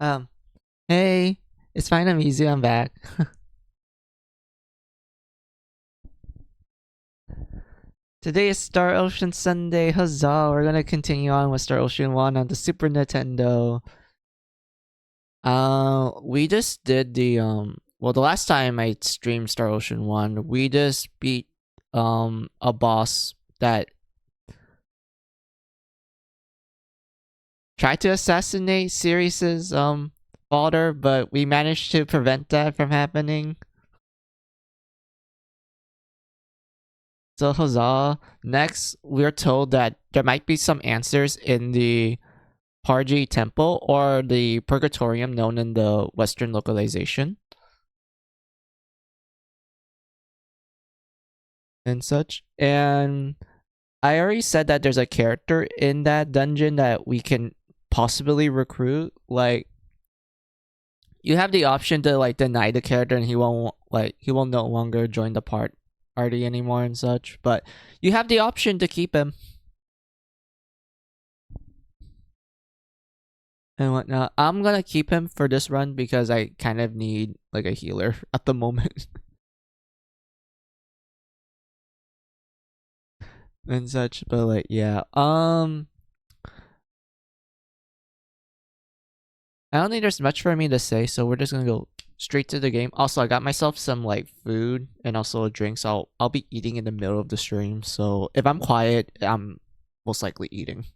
Um, hey, it's fine. I'm easy. I'm back. Today is Star Ocean Sunday. Huzzah! We're gonna continue on with Star Ocean One on the Super Nintendo. We just did the Well, the last time I streamed Star Ocean One, we just beat a boss that tried to assassinate Sirius's father, but we managed to prevent that from happening. So huzzah! Next, we're told that there might be some answers in the Parj Temple or the Purgatorium known in the Western localization and such. And I already said that there's a character in that dungeon that we can possibly recruit. Like, you have the option to like deny the character and he will no longer join the party anymore and such. But you have the option to keep him and whatnot. I'm gonna keep him for this run because I kind of need like a healer at the moment. And such, but like yeah. I don't think there's much for me to say, so we're just gonna go straight to the game. Also, I got myself some like food and also a drink, so I'll be eating in the middle of the stream. So if I'm quiet, I'm most likely eating.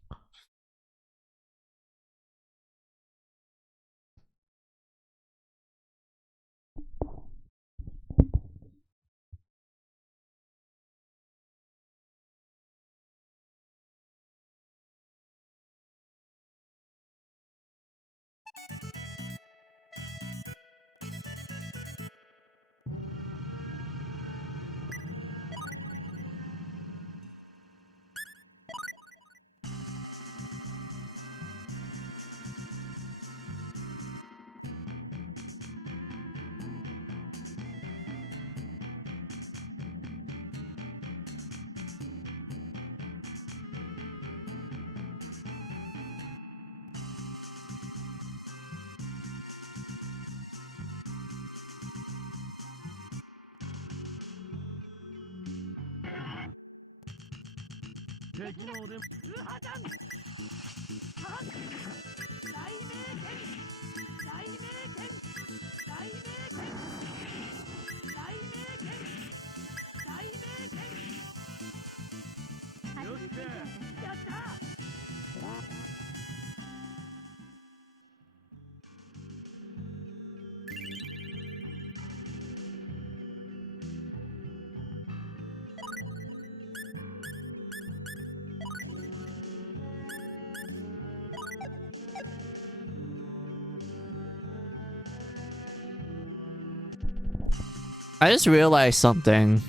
I just realized something.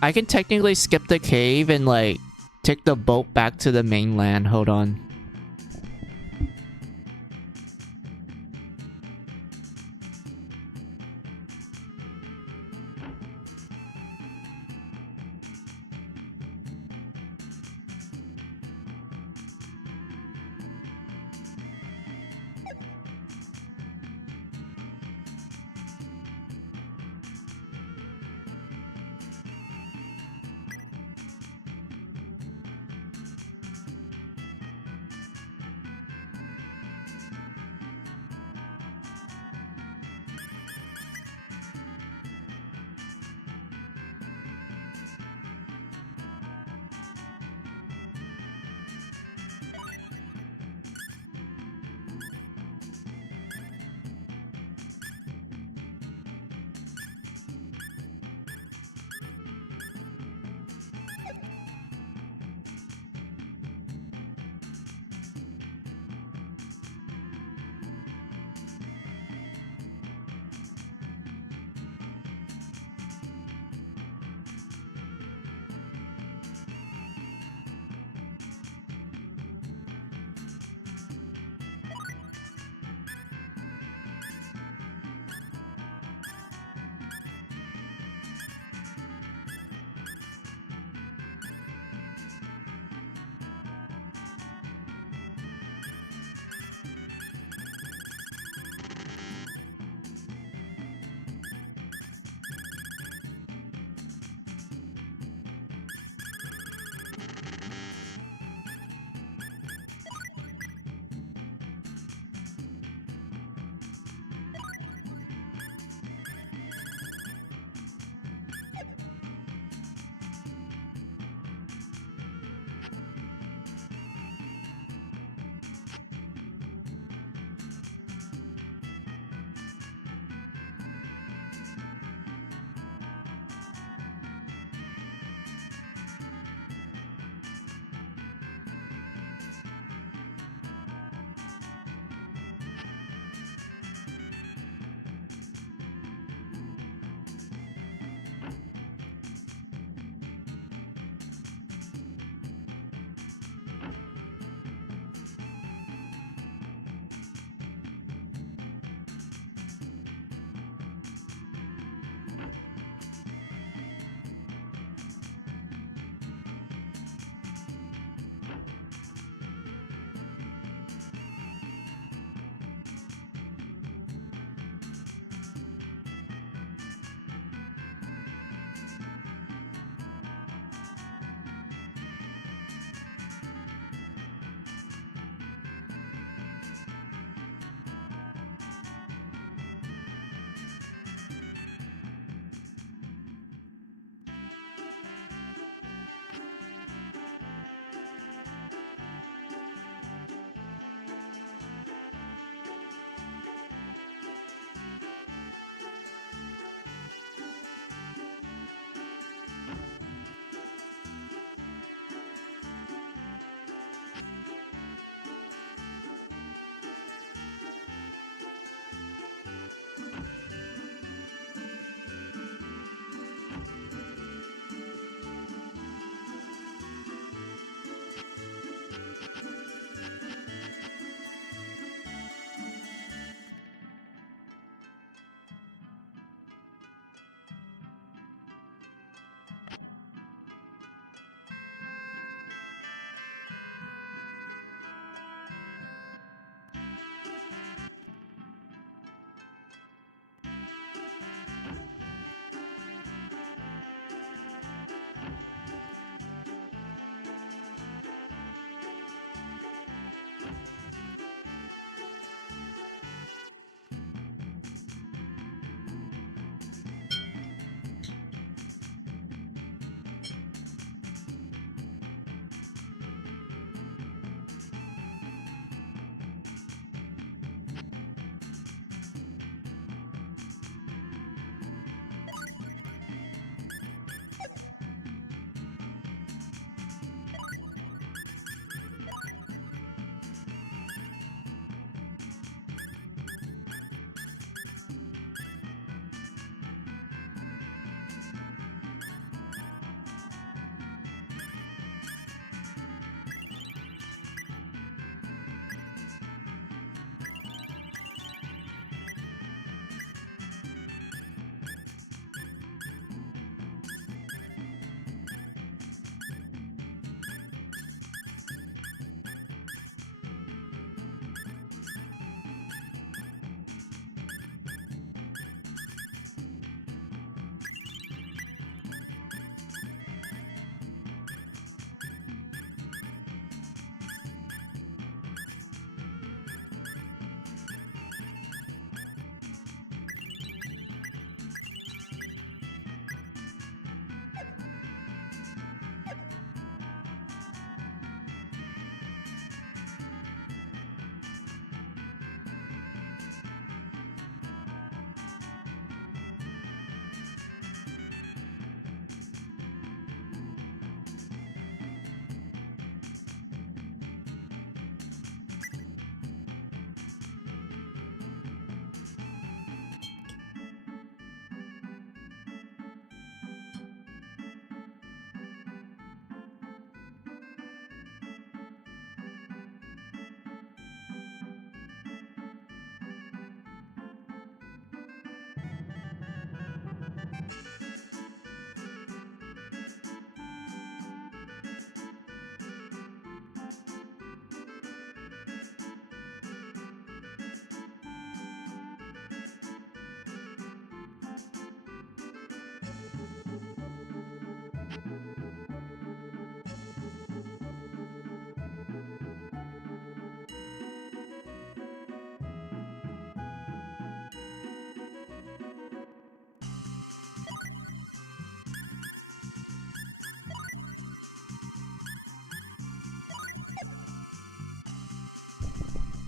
I can technically skip the cave and like take the boat back to the mainland. Hold on.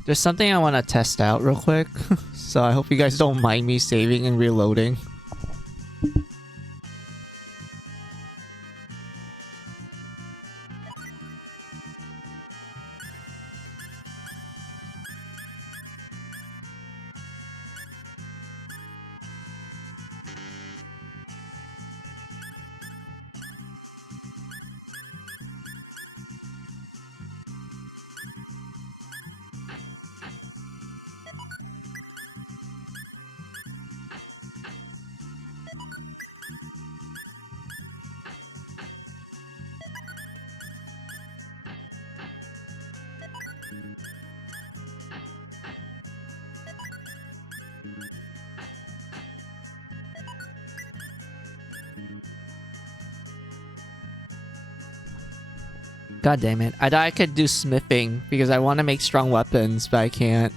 There's something I want to test out real quick. So I hope you guys don't mind me saving and reloading. God damn it. I thought I could do smithing because I want to make strong weapons, but I can't.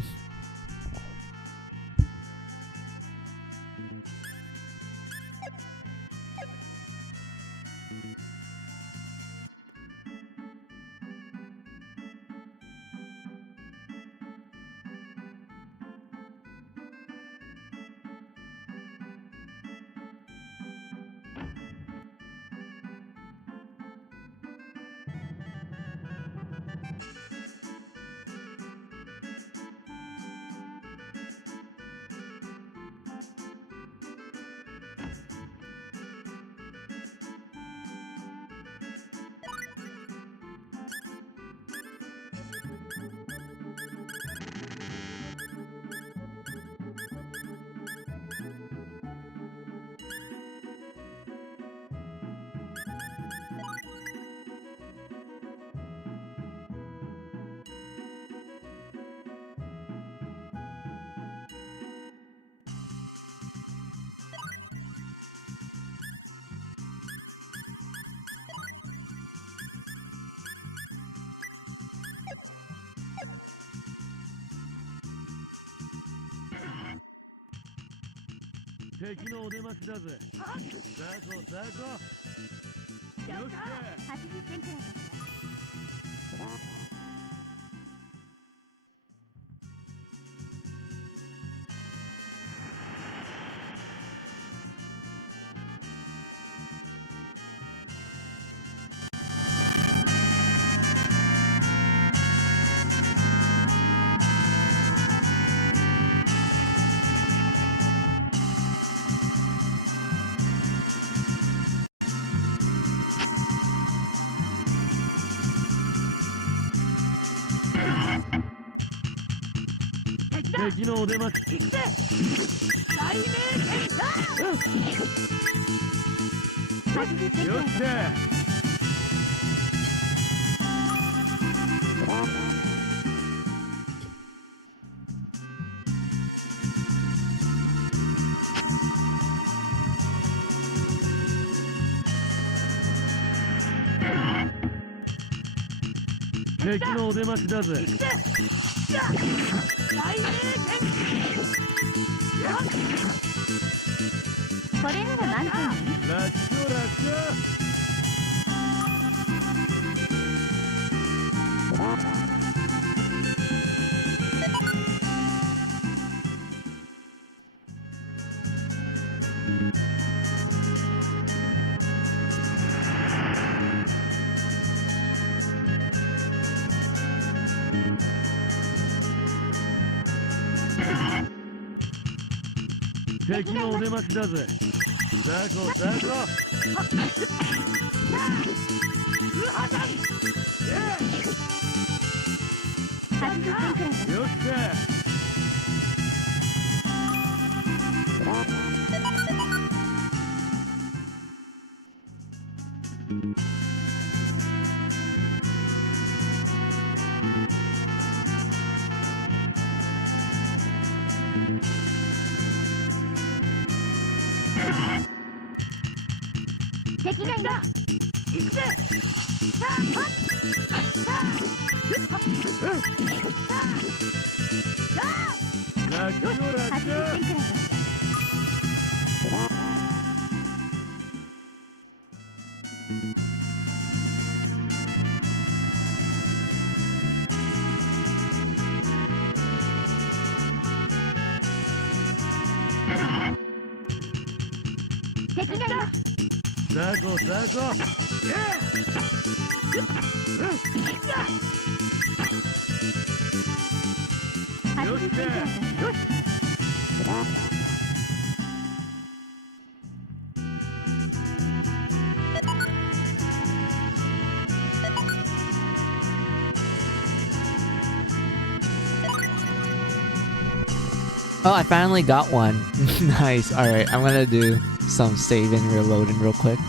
Oh, I finally got one. Nice. Alright, I'm gonna do some saving, reloading real quick.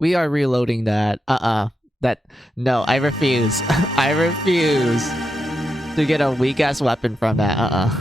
We are reloading that. That no, I refuse. I refuse to get a weak ass weapon from that.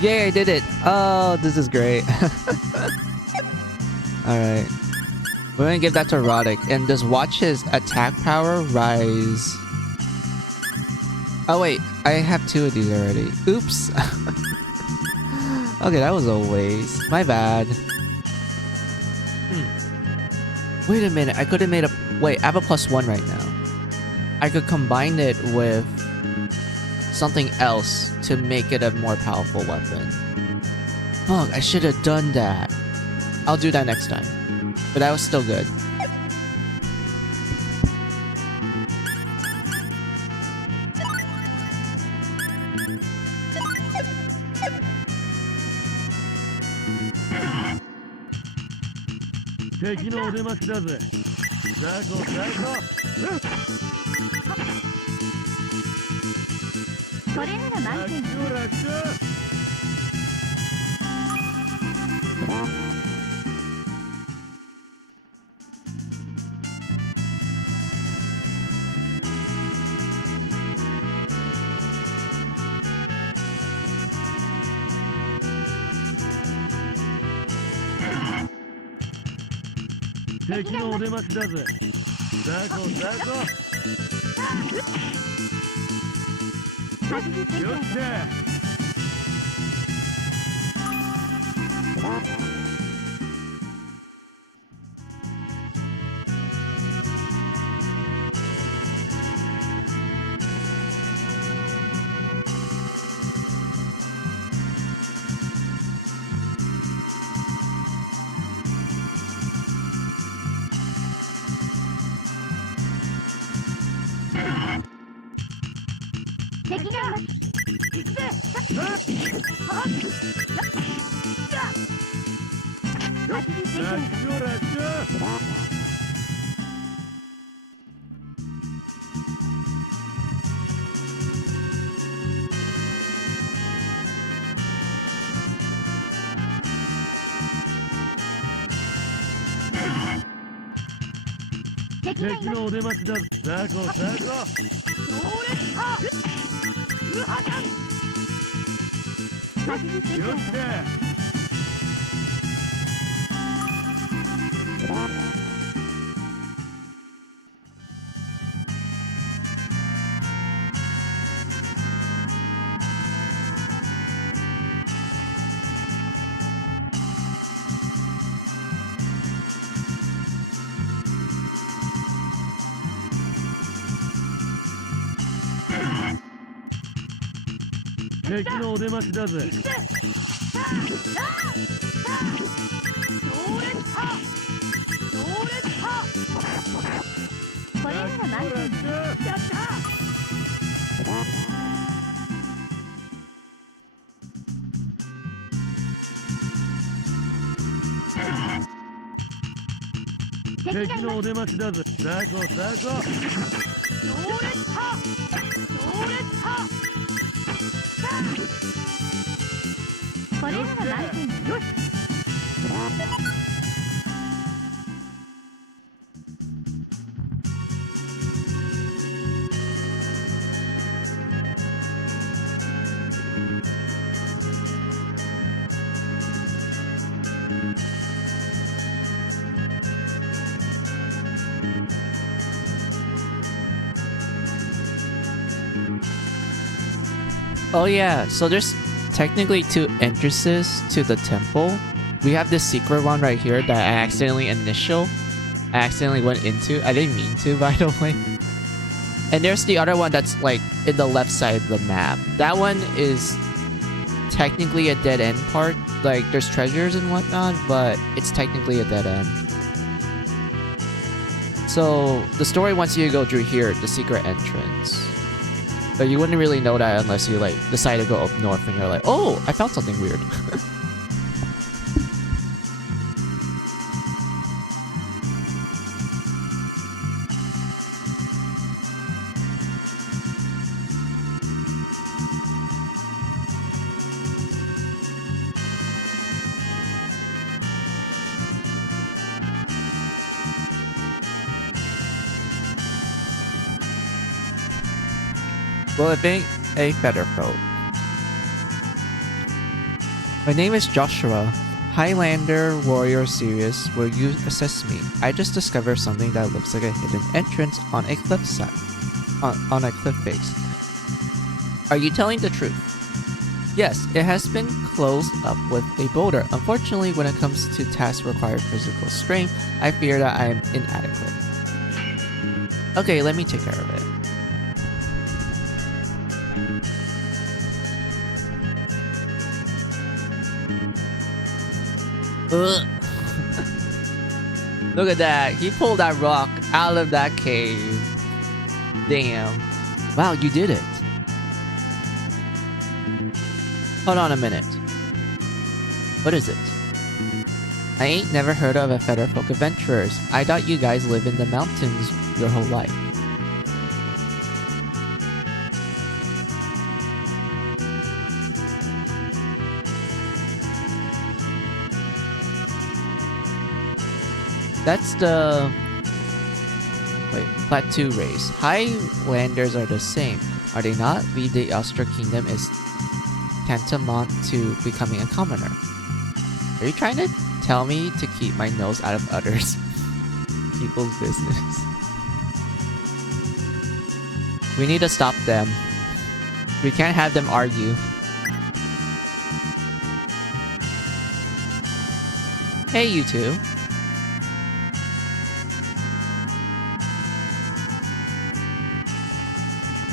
Yay, I did it. Oh, this is great. Alright. We're gonna give that to Roddick and just watch his attack power rise. Oh wait, I have 2 of these already. Oops. Okay, that was a waste. My bad. Wait a minute, I could have made a... Wait, I have a +1 right now. I could combine it with something else to make it a more powerful weapon. Fuck, I should have done that. I'll do that next time. But that was still good. Oh yeah, so there's technically 2 entrances to the temple. We have this secret one right here that I accidentally went into. I didn't mean to, by the way. And there's the other one that's like in the left side of the map. That one is technically a dead end part. Like there's treasures and whatnot, but it's technically a dead end. So the story wants you to go through here, the secret entrance. But you wouldn't really know that unless you like decide to go up north and you're like, oh, I found something weird. Well, it ain't a feather folk. My name is Joshua, Highlander Warrior Sirius. Will you assist me? I just discovered something that looks like a hidden entrance on a cliff side, on a cliff face. Are you telling the truth? Yes, it has been closed up with a boulder. Unfortunately, when it comes to tasks requiring physical strength, I fear that I am inadequate. Okay, let me take care of it. Look at that. He pulled that rock out of that cave. Damn. Wow, you did it. Hold on a minute. What is it? I ain't never heard of a Featherfolk adventurers. I thought you guys live in the mountains your whole life. That's the... Wait, Plateau race. Highlanders are the same, are they not? The Austria Kingdom is tantamount to becoming a commoner. Are you trying to tell me to keep my nose out of others people's business? We need to stop them. We can't have them argue. Hey, you two.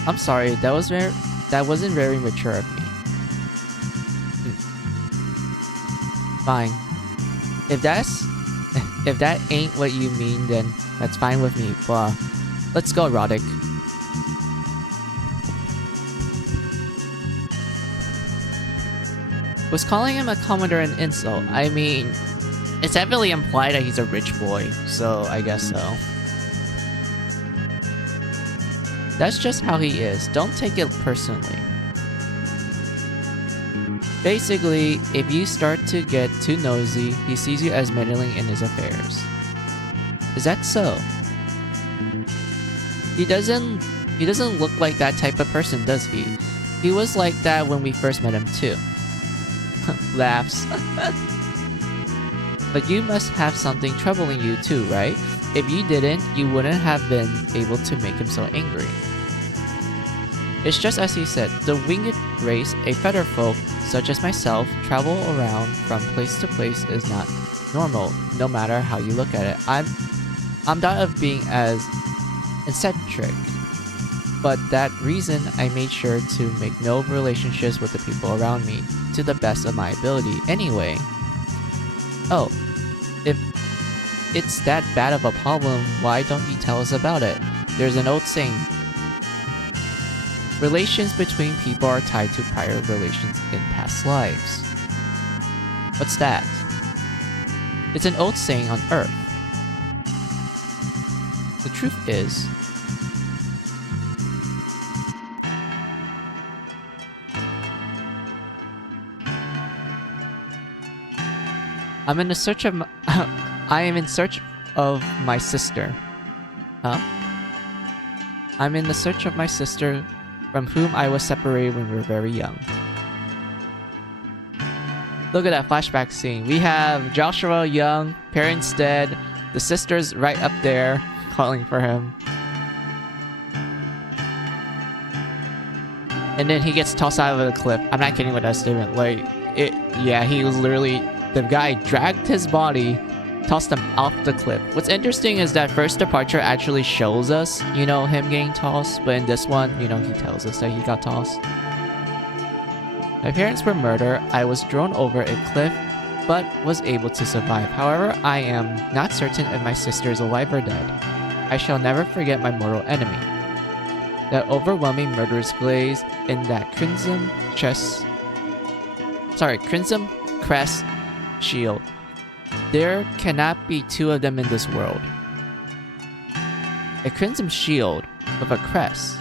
I'm sorry, that wasn't very mature of me. Fine. If that ain't what you mean, then that's fine with me. Blah. Let's go, Roddick. Was calling him a commodore an insult? I mean, it's heavily implied that he's a rich boy, so I guess so. That's just how he is. Don't take it personally. Basically, if you start to get too nosy, he sees you as meddling in his affairs. Is that so? He doesn't look like that type of person, does he? He was like that when we first met him too. Laughs. But you must have something troubling you too, right? If you didn't, you wouldn't have been able to make him so angry. It's just as he said, the winged race, a feather folk, such as myself, travel around from place to place is not normal, no matter how you look at it. I'm not of being as eccentric, but that reason I made sure to make no relationships with the people around me, to the best of my ability anyway. Oh, if it's that bad of a problem, why don't you tell us about it? There's an old saying, relations between people are tied to prior relations in past lives. What's that? It's an old saying on Earth. The truth is, I'm in search of I am in search of my sister. Huh? I'm in the search of my sister from whom I was separated when we were very young. Look at that flashback scene. We have Joshua young, parents dead, the sister's right up there calling for him. And then he gets tossed out of the cliff. I'm not kidding with that statement. Like, yeah, he was literally... The guy dragged his body, tossed him off the cliff. What's interesting is that first departure actually shows us, you know, him getting tossed. But in this one, you know, he tells us that he got tossed. My parents were murdered. I was thrown over a cliff, but was able to survive. However, I am not certain if my sister is alive or dead. I shall never forget my mortal enemy. That overwhelming murderous glaze in that crimson crest shield. There cannot be two of them in this world. A crimson shield with a crest.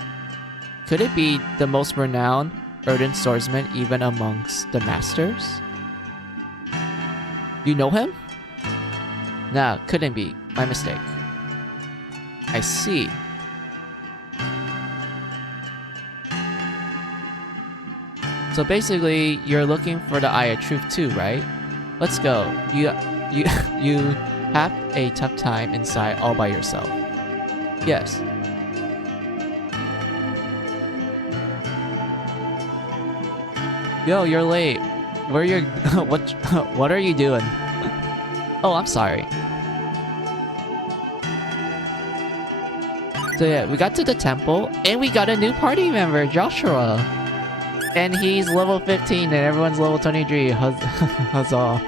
Could it be the most renowned earthen swordsman even amongst the masters? You know him? Nah, couldn't be. My mistake. I see. So basically, you're looking for the Eye of Truth too, right? Let's go. You have a tough time inside all by yourself. Yes. Yo, you're late. Where are you? What are you doing? Oh, I'm sorry. So yeah, we got to the temple and we got a new party member, Joshua. And he's level 15 and everyone's level 23. Huzzah.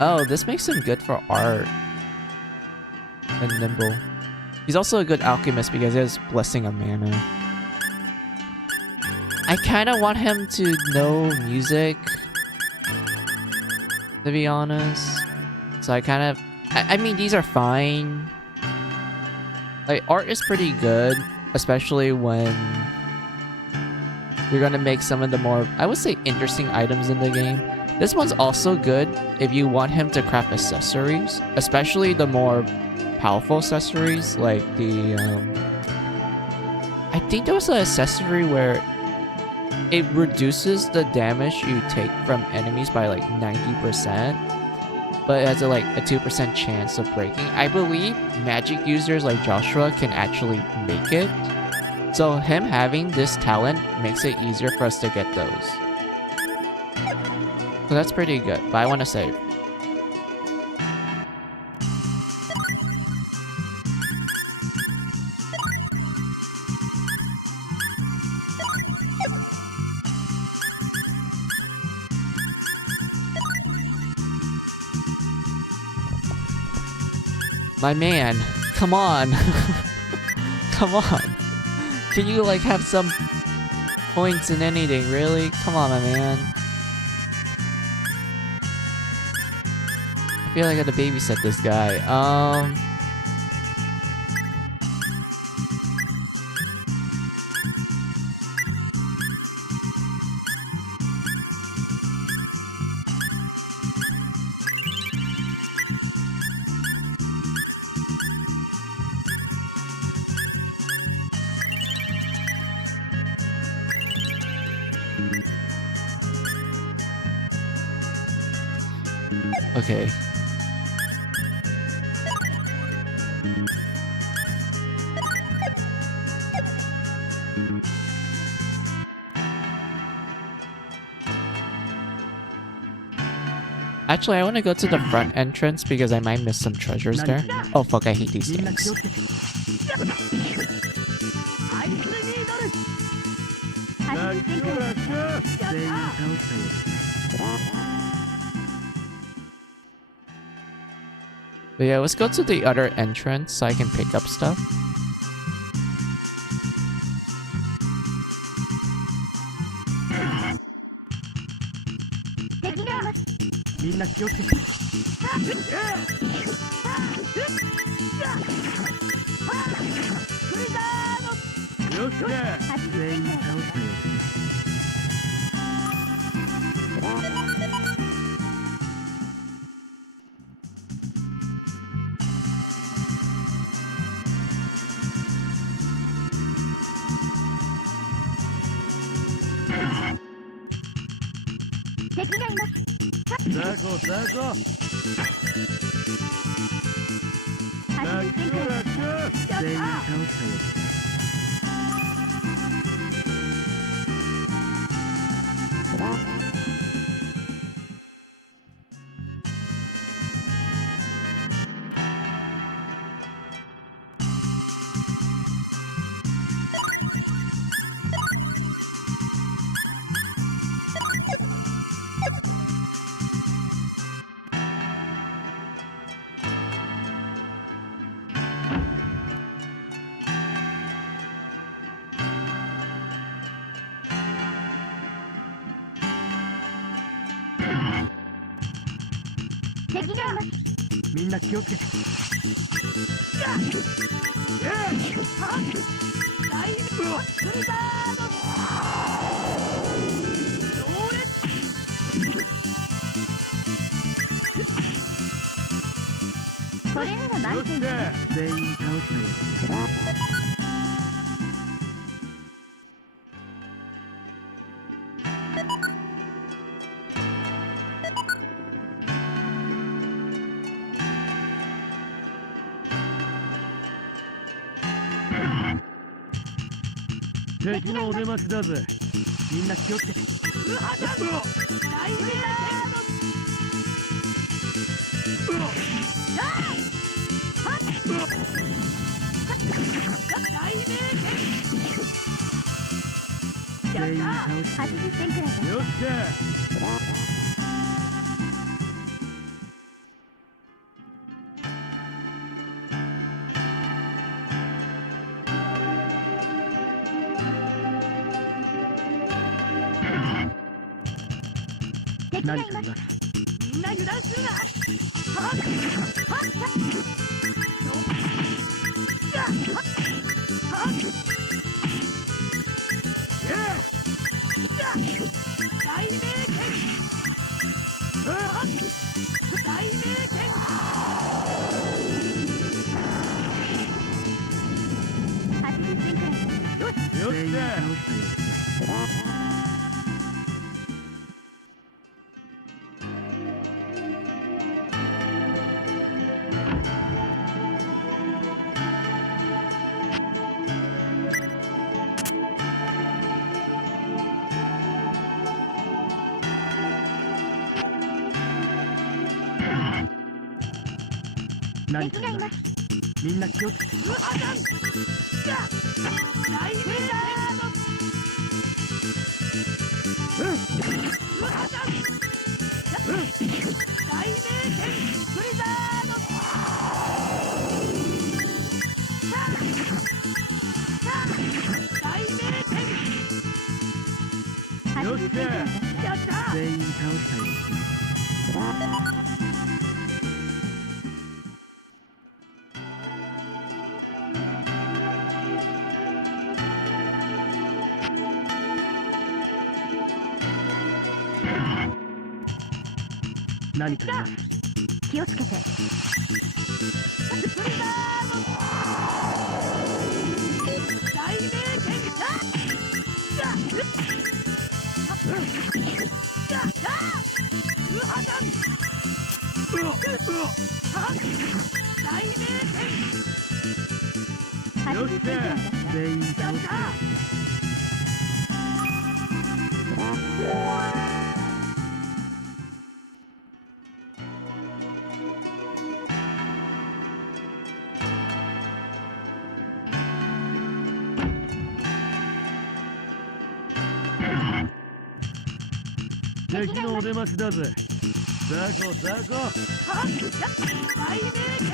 Oh, this makes him good for art. And nimble. He's also a good alchemist because he has Blessing of Mana. I kind of want him to know music, to be honest. So I kind of... I mean, these are fine. Like, art is pretty good, especially when you're gonna make some of the more, I would say, interesting items in the game. This one's also good if you want him to craft accessories, especially the more powerful accessories, like the, I think there was an accessory where it reduces the damage you take from enemies by like 90%. But it has a 2% chance of breaking. I believe magic users like Joshua can actually make it. So him having this talent makes it easier for us to get those. So that's pretty good, but I want to save. My man, come on. Come on. Can you have some points in anything, really? Come on, my man. I feel like I had to babysit this guy. Okay. Actually, I want to go to the front entrance because I might miss some treasures there. Oh fuck, I hate these things. But yeah, let's go to the other entrance so I can pick up stuff. よっしゃ全員倒す。敵のお出ましだぜ。ザコザコ。大名剣。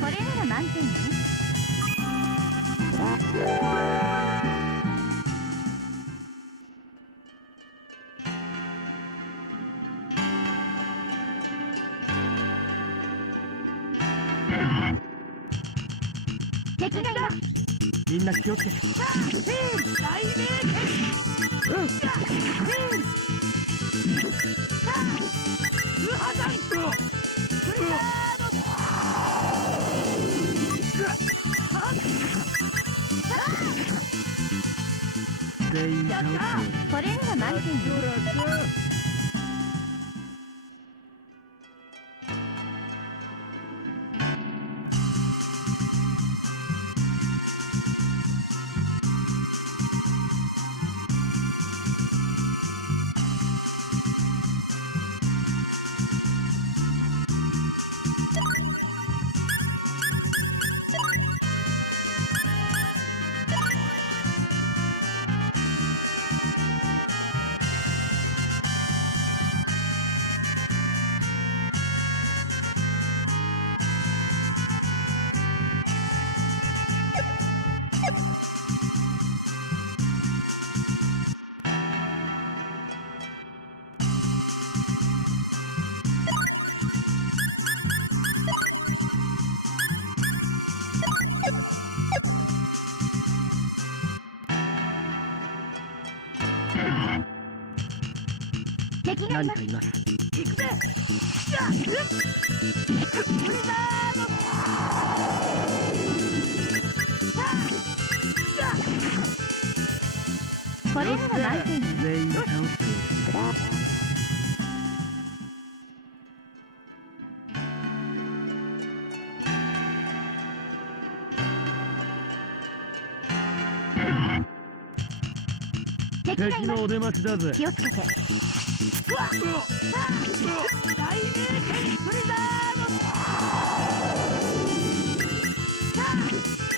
これなら満点ね。敵がいます。みんな気をつけて。大名剣。全員倒す。これなら満点ね。何かいます。行くぜ。これなら満点ね。全員倒す。敵のお出待ちだぜ。気をつけて。大名剣ブリザー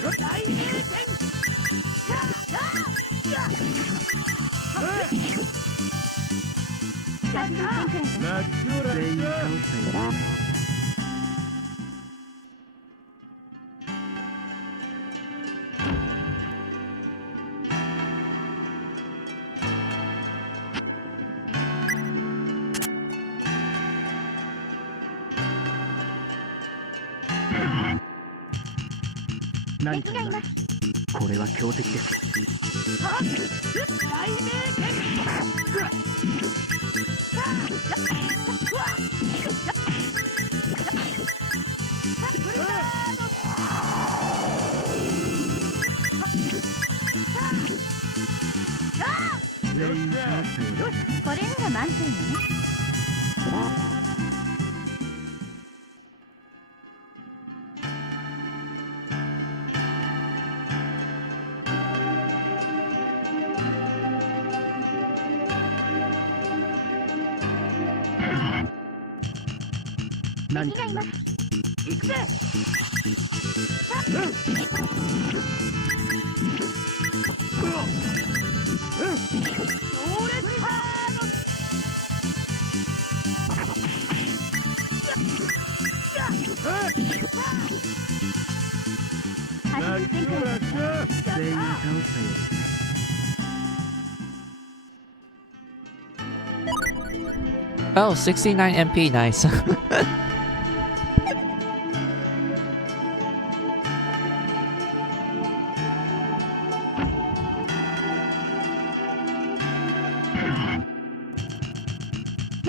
ド。大名剣。全員倒したよ。何かいます。これは強敵ですよ。大名剣。これなら満点ね。何かいます。行くぜ。全員倒したようですね。Oh, 69 MP, nice.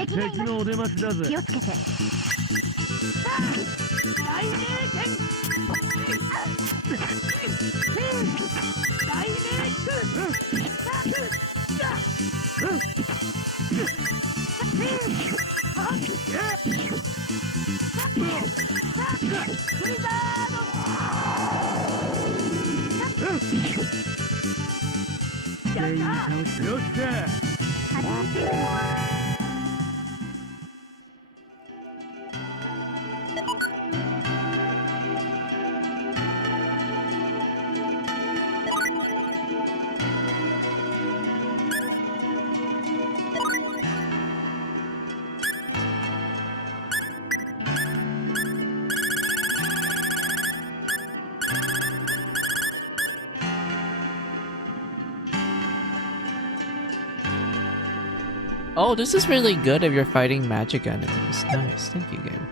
敵のお出ましだぜ。気をつけて。全員倒した。よっしゃ。Oh, this is really good if you're fighting magic enemies. Nice, thank you, game.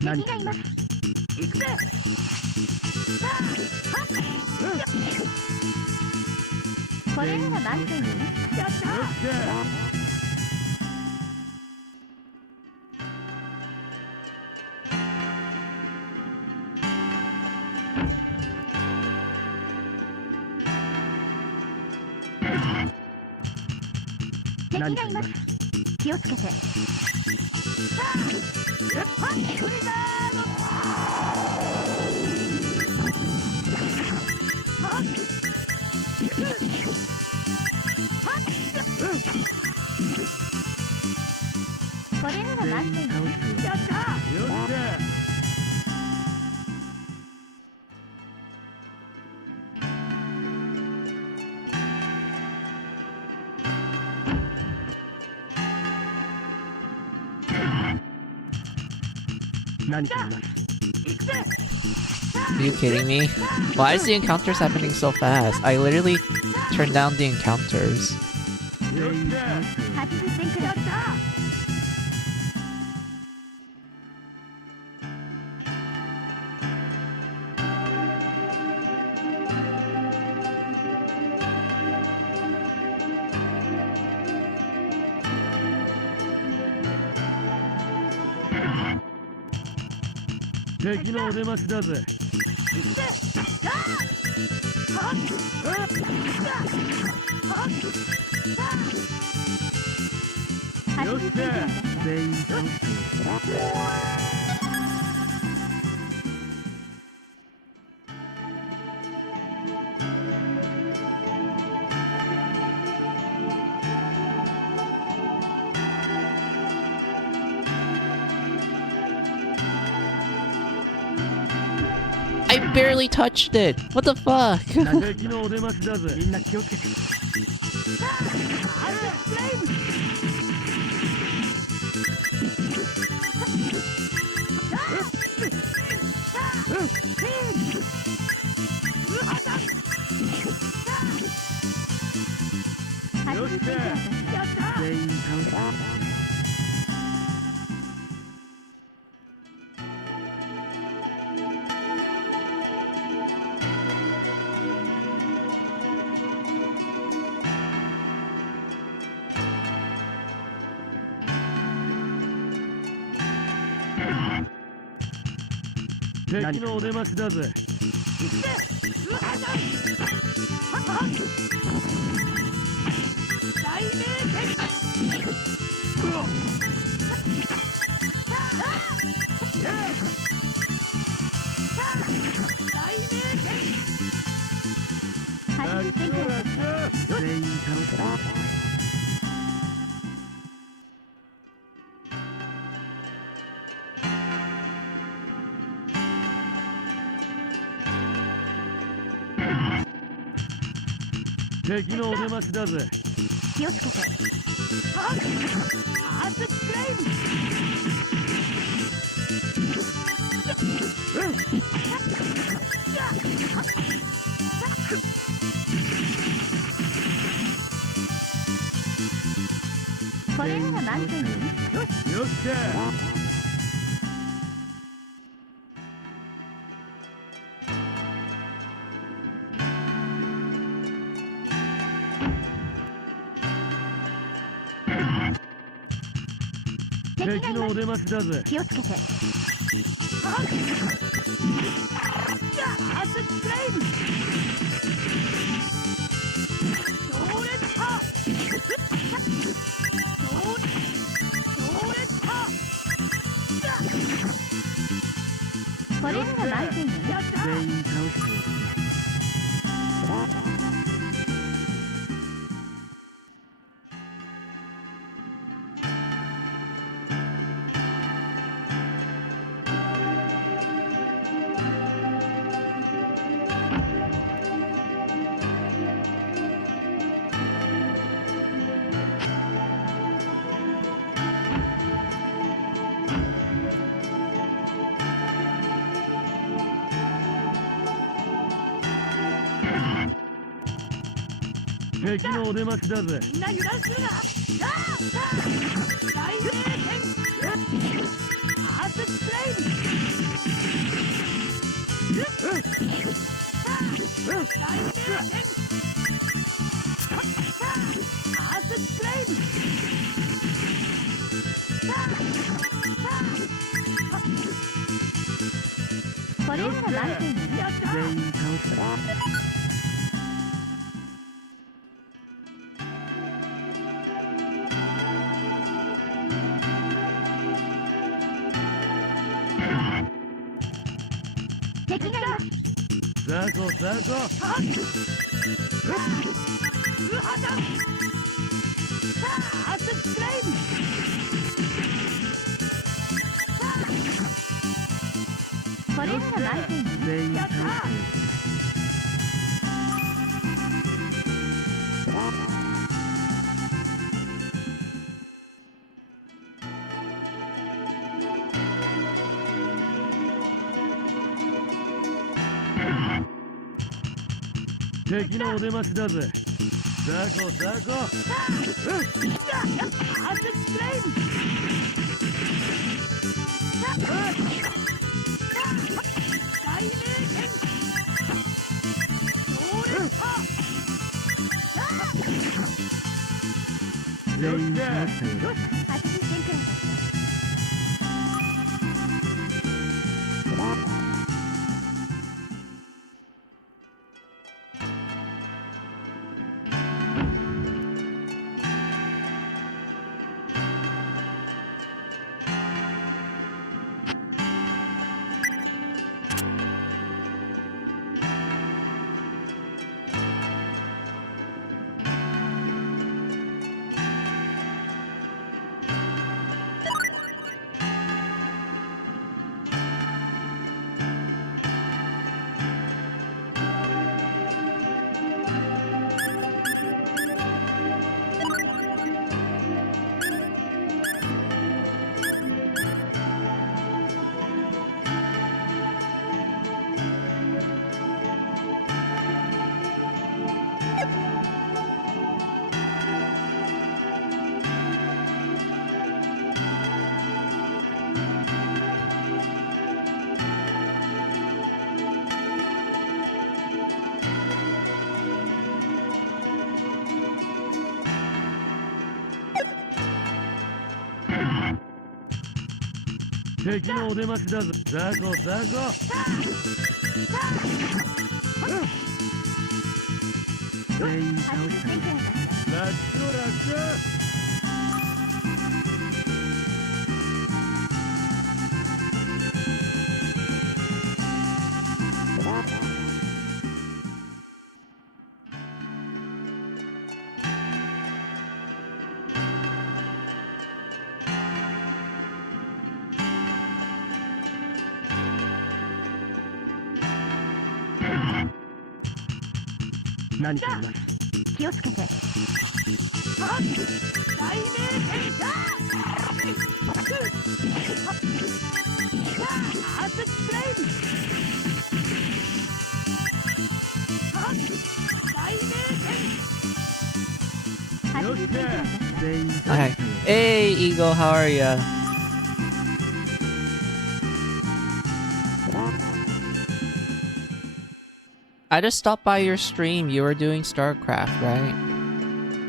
何かいます。行くぜ。これなら満点に。やった。敵がいます。気をつけて。これなら満点。やった。よっしゃ。何かいます。行くぜ。Are you kidding me? Why is the encounters happening so fast? I literally turned down the encounters.敵のお出ましだぜ。よっしゃ。全員倒した。I barely touched it! What the fuck? 敵のお出ましだぜ。みんな気をつけて。よっしゃ。全員倒した。敵のお出ましだぜ。楽楽全員倒した敵のお出ましだぜ。気をつけて。アースフレイム。これなら満点に。よしよっしゃ。敵のお出ましだぜ。気をつけて。アースフレイム。強烈パ強烈パこれなら満点に。やった全員倒したよ。敵のお出ましだぜ。みんな油断するな。大名剣アースフレイム。大名剣アースフレイム。これなら満点に。やった全員倒したよ。敵がいます。ザコザコ。ウハダンアースフレイム。これなら満点に。全員倒したよ。敵のお出ましだぜ。ザコザコ。アースフレイム。大名剣強烈パ全員倒したよ。よし80点くらいだ。敵のお出ましだぞ。ザコザコ。全員倒したよ。楽勝楽勝。何かいます。気をつけて。大名剣だ。アースフレイム。大名剣。よっしゃ全員 Hi. Hey, Eagle, how are ya? I just stopped by your stream. You were doing StarCraft, right?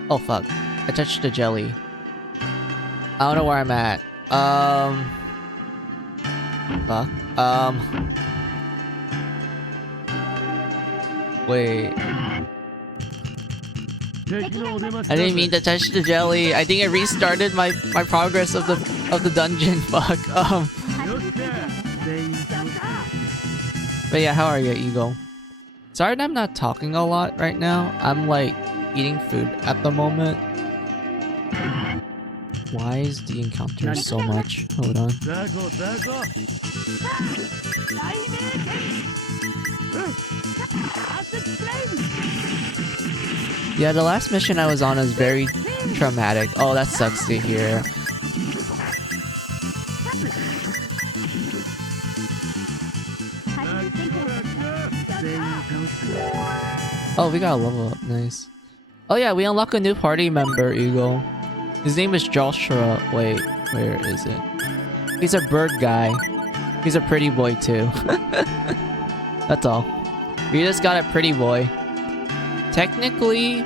Oh, fuck. I touched the jelly. I don't know where I'm at. Fuck. Wait. 敵のお出まし I だ didn't mean ぜ to touch the jelly. I think it restarted my progress of the dungeon. Fuck. よっしゃ全員倒した But yeah, how are you, Eagle? Sorry that I'm not talking a lot right now. I'm like eating food at the moment. Why is the encounter so much? Hold on. ザコザコ大名剣。アースフレイム。 Yeah, the last mission I was on was very traumatic. Oh, that sucks to hear. Oh, we got a level up. Nice. Oh yeah, we unlock a new party member, Eagle. His name is Joshua. Wait, where is it? He's a bird guy. He's a pretty boy too. That's all. We just got a pretty boy. Technically,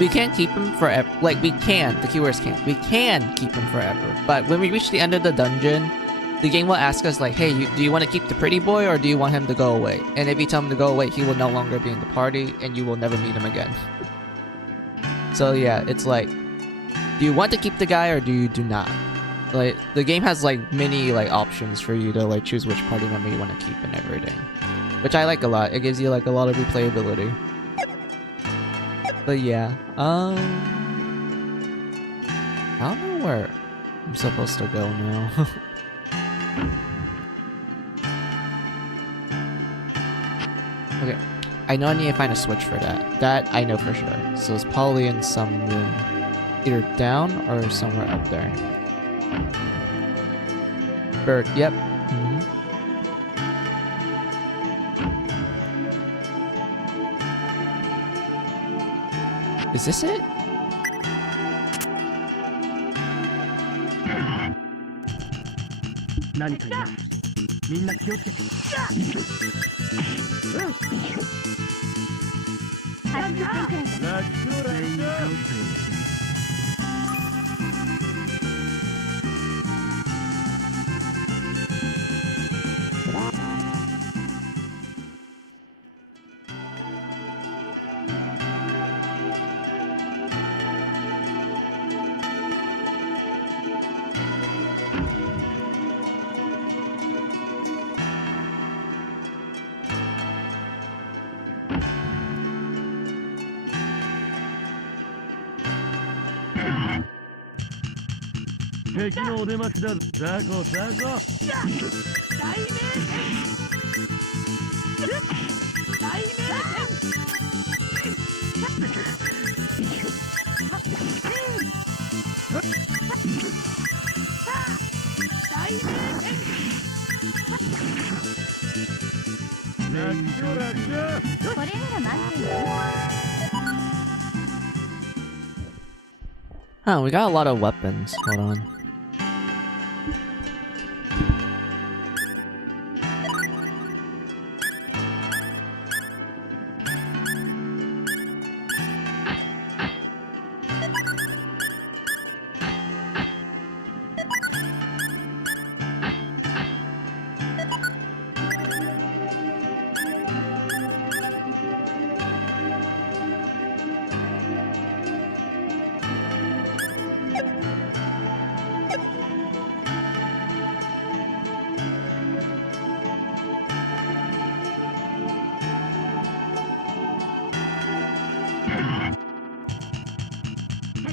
we can't keep him forever. Like, we can. The keywords can. We can keep him forever. But when we reach the end of the dungeon, the game will ask us like, hey, do you want to keep the pretty boy or do you want him to go away? And if you tell him to go away, he will no longer be in the party and you will never meet him again. So yeah, it's like, do you want to keep the guy or do you do not? Like, the game has like many like options for you to like choose which party member you want to keep and everything. Which I like a lot. It gives you like a lot of replayability. But yeah, I don't know where I'm supposed to go now. Okay, I know I need to find a switch for that. That I know for sure. So it's probably in some room. Either down or somewhere up there. Bird, yep. Is this it?敵のお出ましだぜザコザコ大名剣。大名剣。大名剣。ラッキョラッキョこれなら満点よ。 Huh, we got a lot of weapons. Hold on.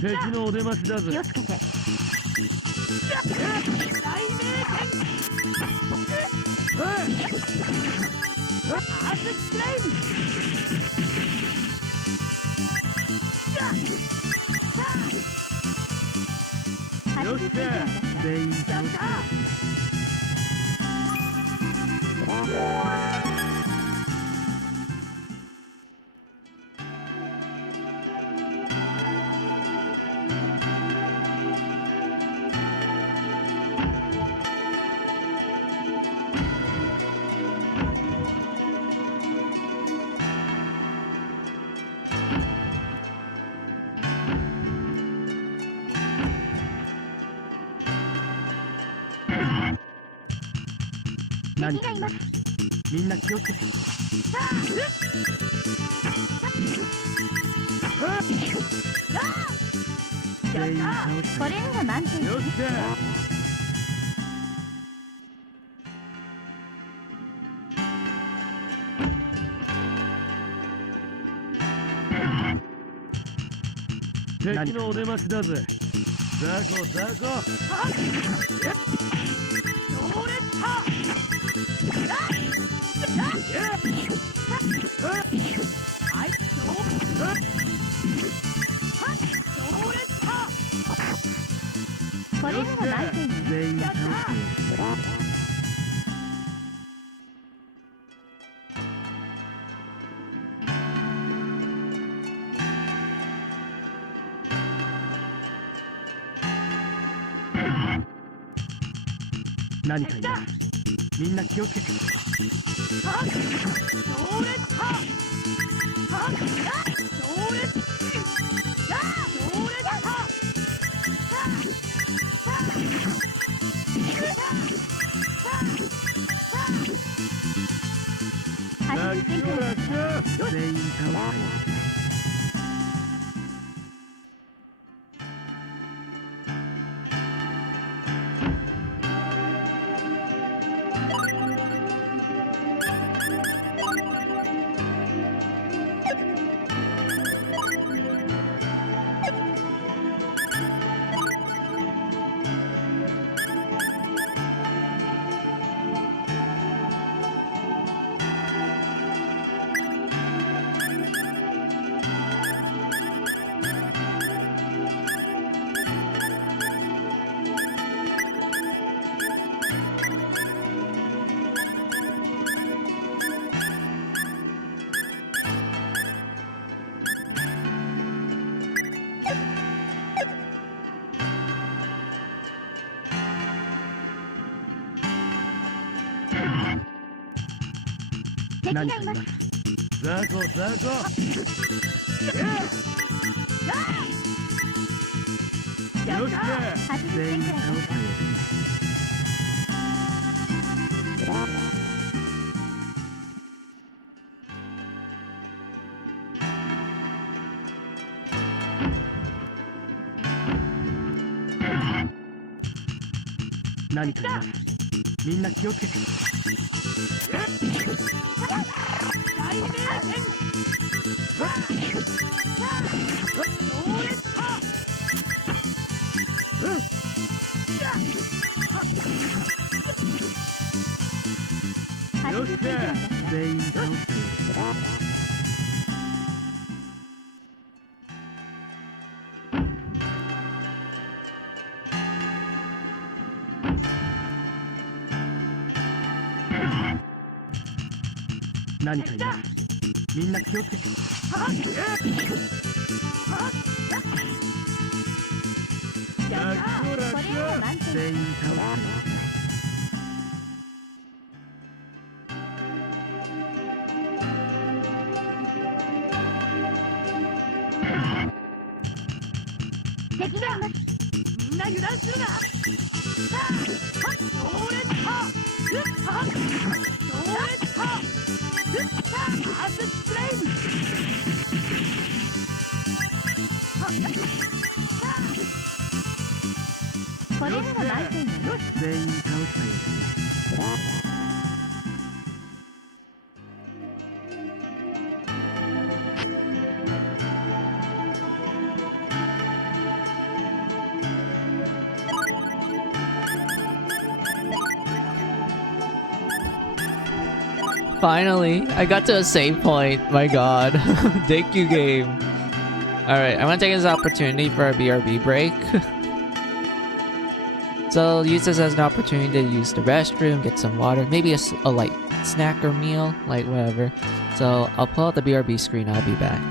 敵のお出ましだぜ気をつけて。大名剣。アースフレイム。よっしゃ全員倒した。何かいます。みんな気をつけて。全員倒した。これなら満点。よっしゃ敵のお出ましだぜ。ザコザコ。これなら満点。全員倒す。何かいます。みんな気をつけて。全員倒したよ。何かいます。ザコザコ。よっしゃ全員倒したよ。何かいます。みんな気をつけて。よっしゃ全員倒したよ。何かいます。みんな気をつけて。全員倒したよ。敵がいます。みんな油断するな。これなら満点よ。全員倒したよ。Finally, I got to a save point. My god. Thank you, game. Alright, I want to take this opportunity for a BRB break. So use this as an opportunity to use the restroom, get some water, maybe a light snack or meal, like whatever. So I'll pull out the BRB screen, I'll be back.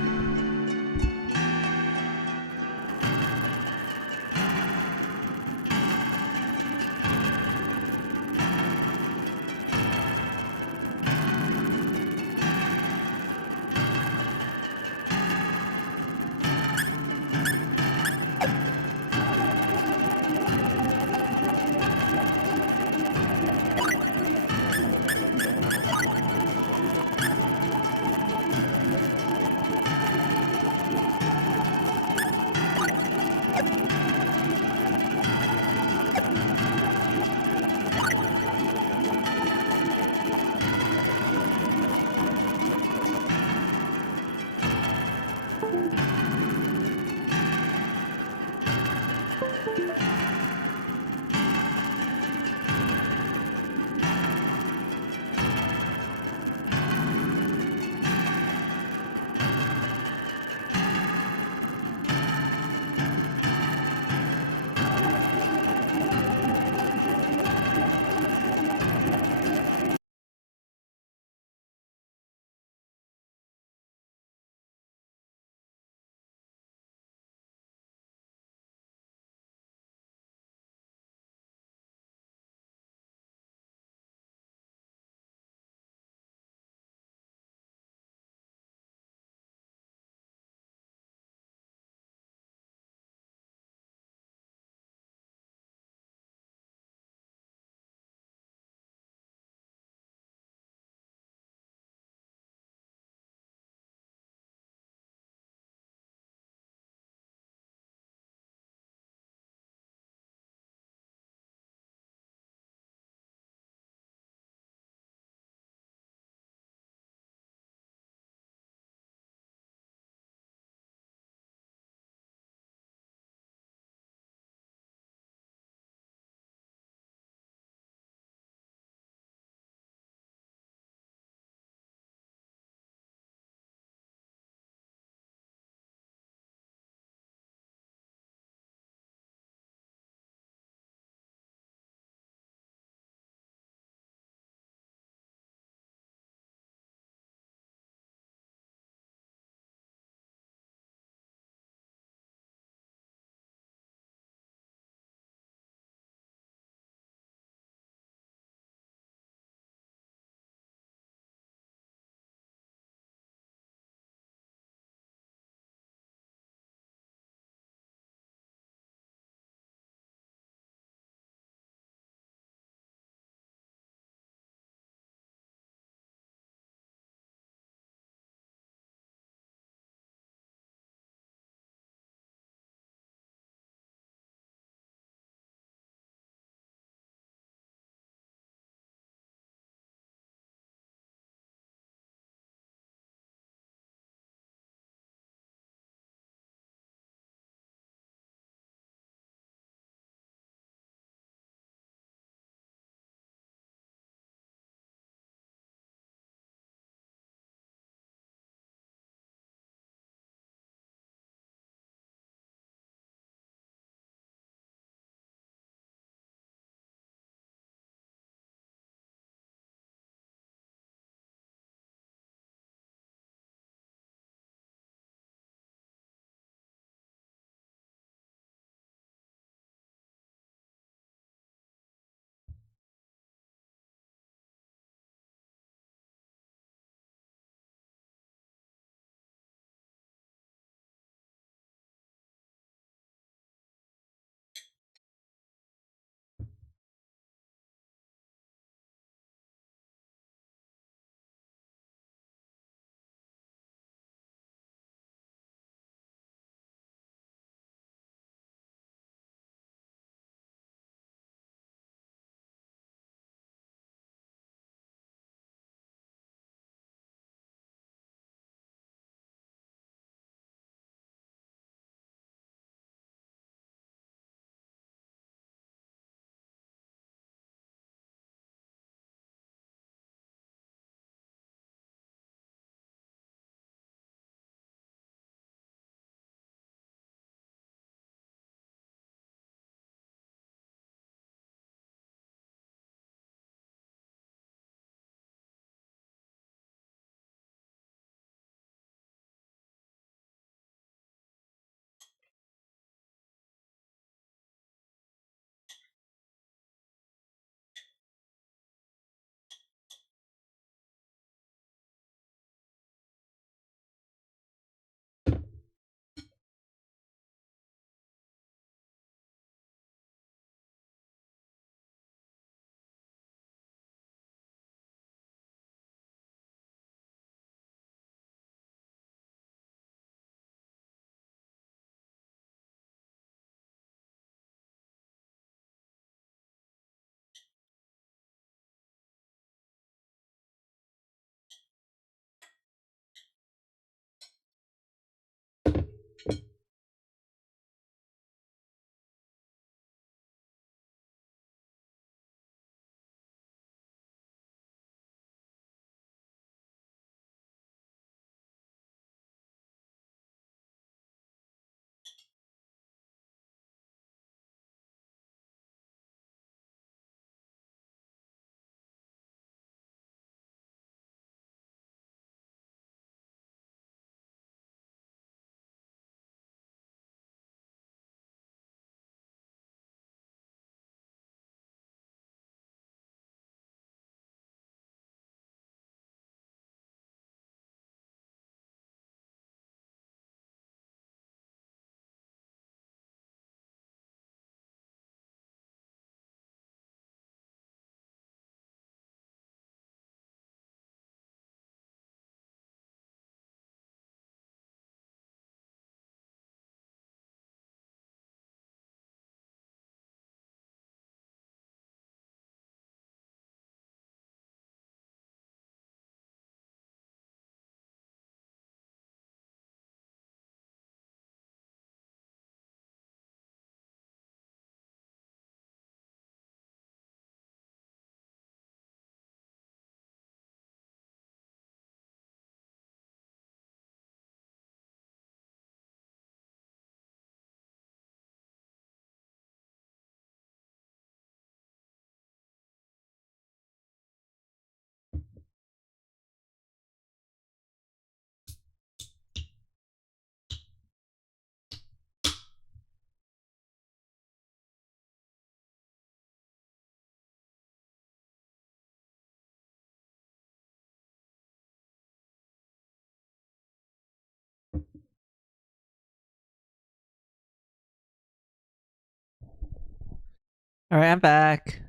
Alright, I'm back.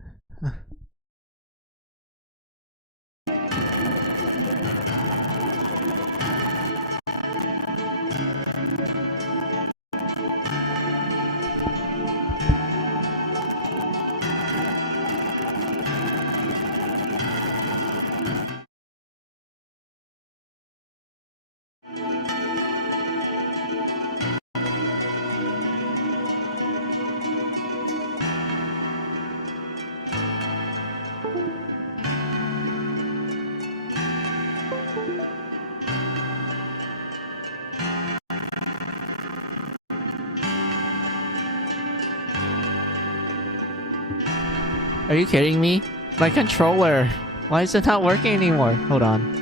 Are you kidding me? My controller! Why is it not working anymore? Hold on.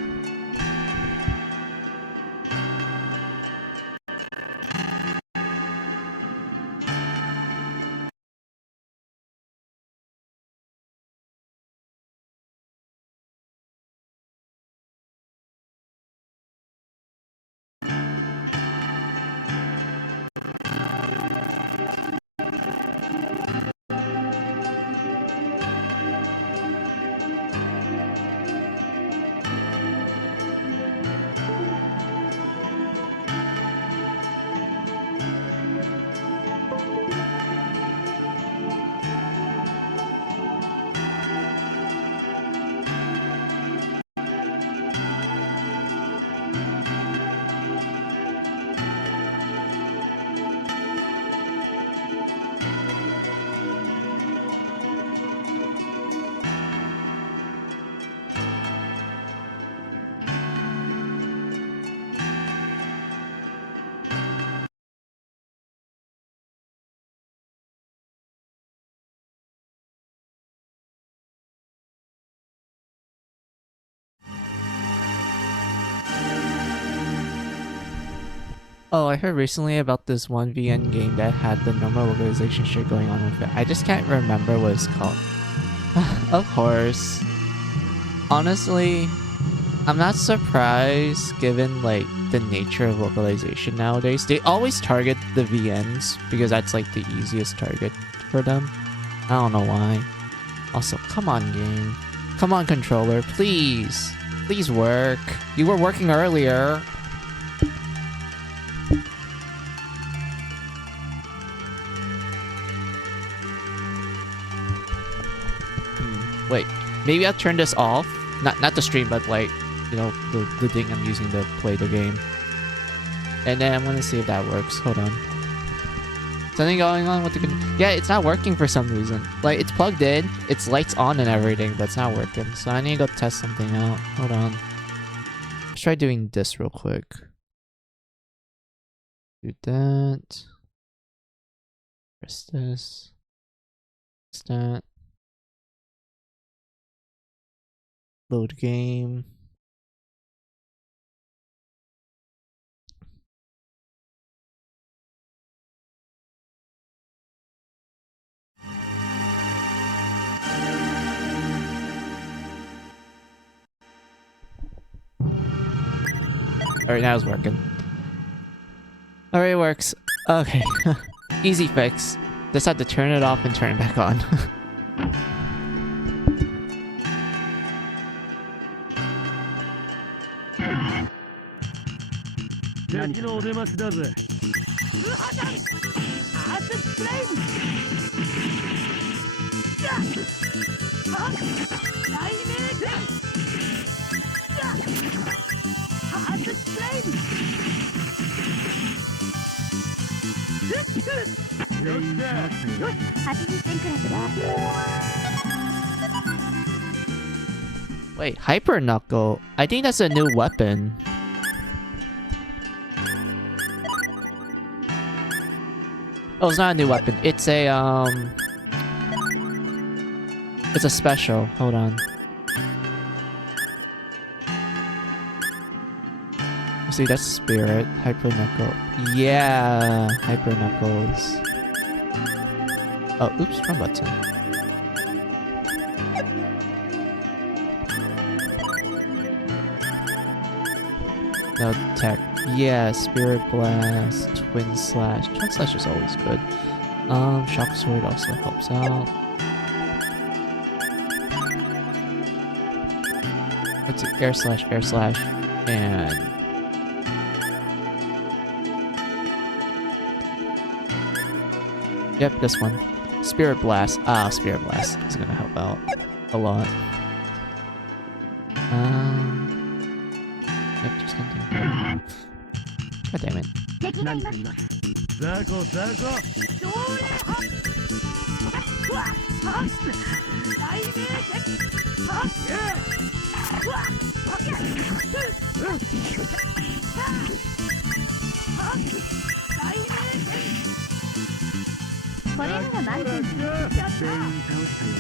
Oh, I heard recently about this one VN game that had the normal localization shit going on with it. I just can't remember what it's called. Of course. Honestly, I'm not surprised given like the nature of localization nowadays. They always target the VNs because that's like the easiest target for them. I don't know why. Also, come on game. Come on controller, please. Please work. You were working earlier. Wait, maybe I'll turn this off. Not the stream, but like, you know, the thing I'm using to play the game. And then I'm gonna see if that works. Hold on. Something going on with the yeah, it's not working for some reason. Like, it's plugged in, it's lights on and everything, but it's not working. So I need to go test something out. Hold on. Let's try doing this real quick. Do that. Press this. Press that. Load game. Alright, now it's working. Alright, it works. Okay. Easy fix. Just have to turn it off and turn it back on. 敵のお出ましだぜ。通波弾アースフレームはっ雷鳴弾アースフレームよし80点クラスだ Wait, Hyper Knuckle? I think that's a new weapon. Oh, it's not a new weapon. It's a it's a special. Hold on. See, that's Spirit. Hyper Knuckle. Yeah, Hyper Knuckles. Oh, oops, wrong button. No tech. Yeah, Spirit Blast, Twin Slash. Twin Slash is always good. Shock Sword also helps out. Let's do air slash, and yep, this one. Spirit Blast. Ah, Spirit Blast is gonna help out a lot. Yep, just continue. God damn it. 敵がいます。雑魚雑魚。どれは。うわっ。はっ。大名敵。はっ。うわっ。はっ。大名敵。これなら満点。やった。全員倒したようですね。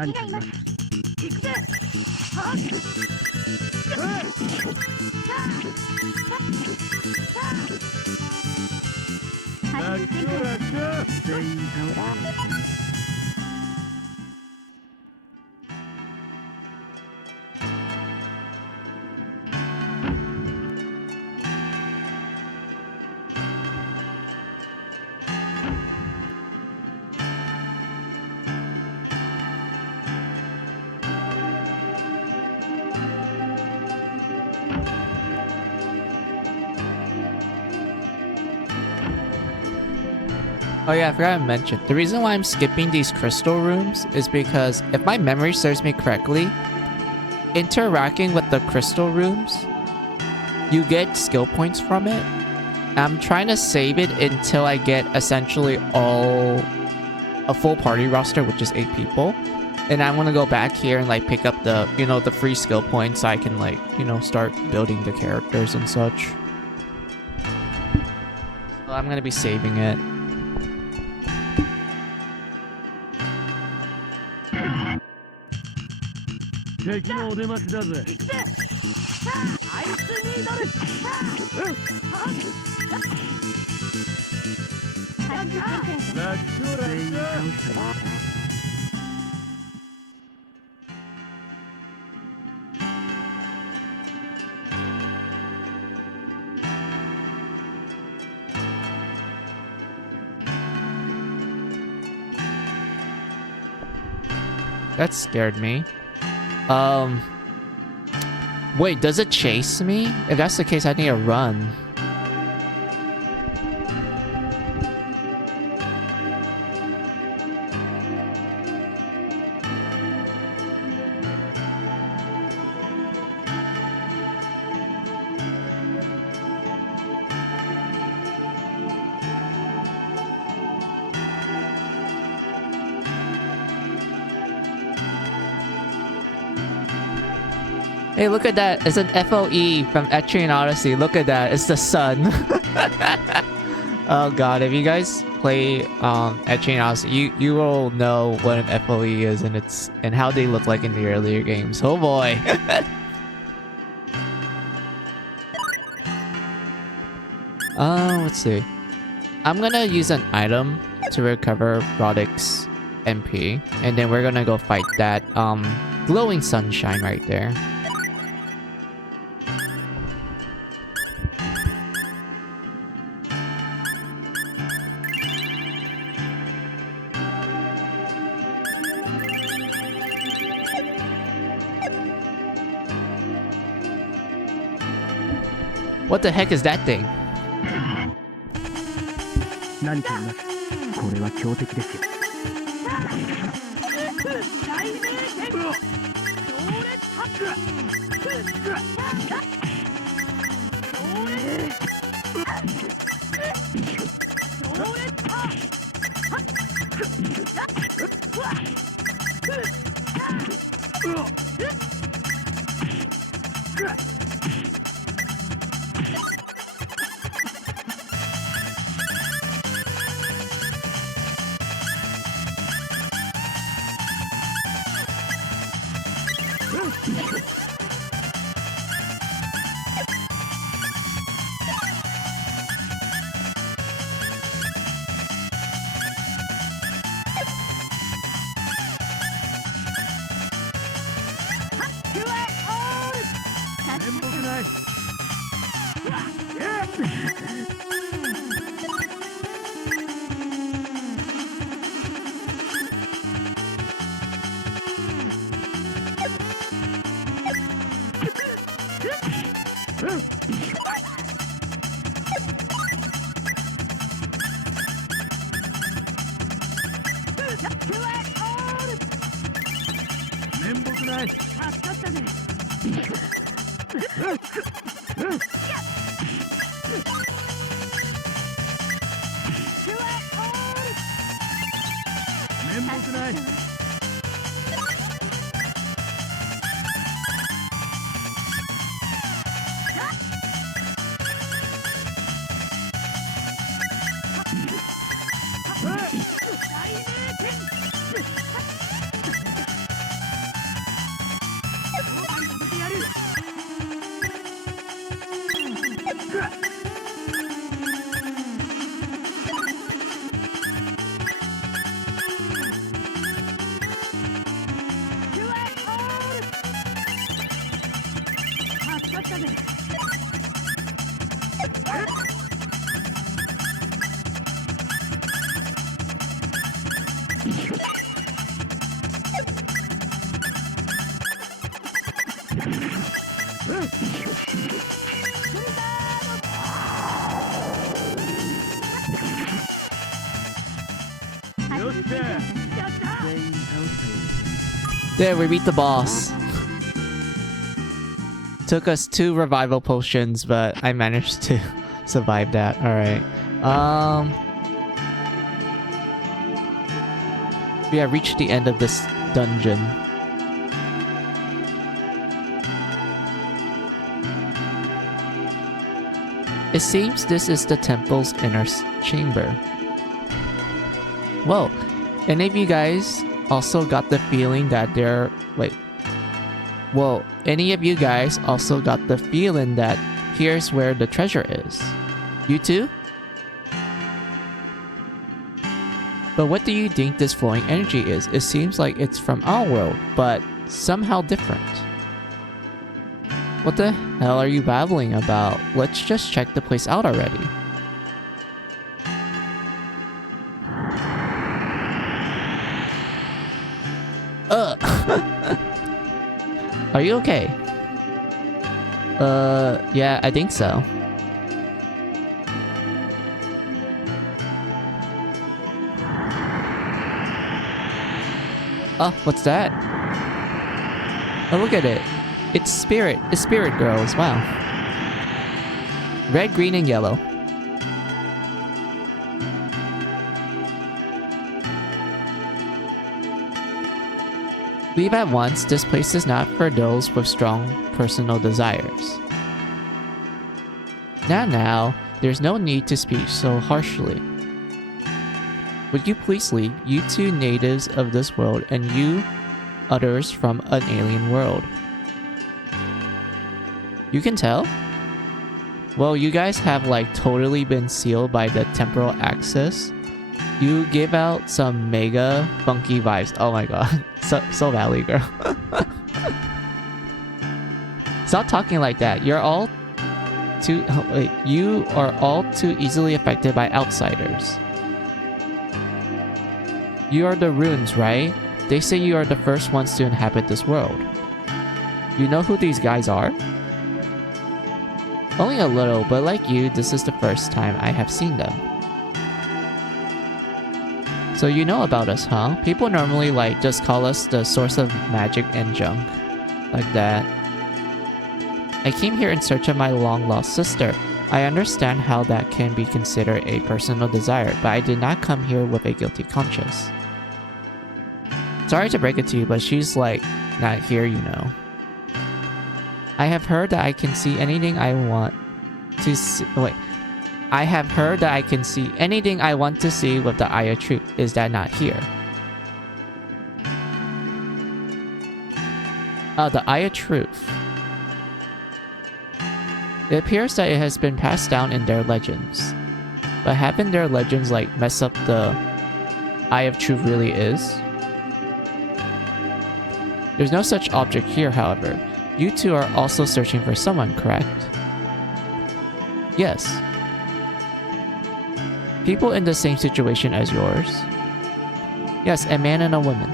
敵がいます。行くぜ。はっ。全員倒した。Oh yeah, I forgot to mention. The reason why I'm skipping these crystal rooms is because if my memory serves me correctly, interacting with the crystal rooms, you get skill points from it. I'm trying to save it until I get essentially a full party roster, which is 8 people. And I want to go back here and like pick up the, you know, the free skill points so I can like, you know, start building the characters and such. So I'm going to be saving it. Take no demas daぜ。行くぜ。アイスニードル。全員倒したよ。That scared me. Wait, does it chase me? If that's the case, I need to run. Hey, look at that. It's an FOE from Etrian Odyssey. Look at that. It's the sun. Oh god, if you guys play Etrian Odyssey, you will know what an FOE is and how they look like in the earlier games. Oh boy. Let's see. I'm gonna use an item to recover Roddick's MP, and then we're gonna go fight that glowing sunshine right there. What the heck is that thing? 何かいます。これは強敵ですよ。大名剣。強烈ハック。ない。面目ない。助かったね。面目ない。There, we beat the boss. Took us 2 revival potions, but I managed to survive that. Alright. We have reached the end of this dungeon. It seems this is the temple's inner chamber. Whoa, any of you guys also got the feeling that there... Wait. Whoa, any of you guys also got the feeling that here's where the treasure is? You too? But what do you think this flowing energy is? It seems like it's from our world, but somehow different. What the hell are you babbling about? Let's just check the place out already. Are you okay? Yeah, I think so. Oh, what's that? Oh, look at it. It's Spirit. It's Spirit Girls. Wow. Red, green, and yellow. Leave at once. This place is not for those with strong personal desires. Now, there's no need to speak so harshly. Would you please leave, you 2 natives of this world and you others from an alien world? You can tell? Well, you guys have like totally been sealed by the temporal axis. You give out some mega funky vibes. Oh my god. So Valley girl. Stop talking like that. You are all too easily affected by outsiders. You are the runes, right? They say you are the first ones to inhabit this world. You know who these guys are? Only a little, but like you, this is the first time I have seen them. So you know about us, huh? People normally like just call us the source of magic and junk. Like that. I came here in search of my long-lost sister. I understand how that can be considered a personal desire, but I did not come here with a guilty conscience. Sorry to break it to you, but she's like, not here, you know. I have heard that I can see anything I want to see. Wait. I have heard that I can see anything I want to see with the Eye of Truth. Is that not here? The Eye of Truth. It appears that it has been passed down in their legends. But haven't their legends like mess up the Eye of Truth really is? There's no such object here, however. You two are also searching for someone, correct? Yes. People in the same situation as yours? Yes, a man and a woman.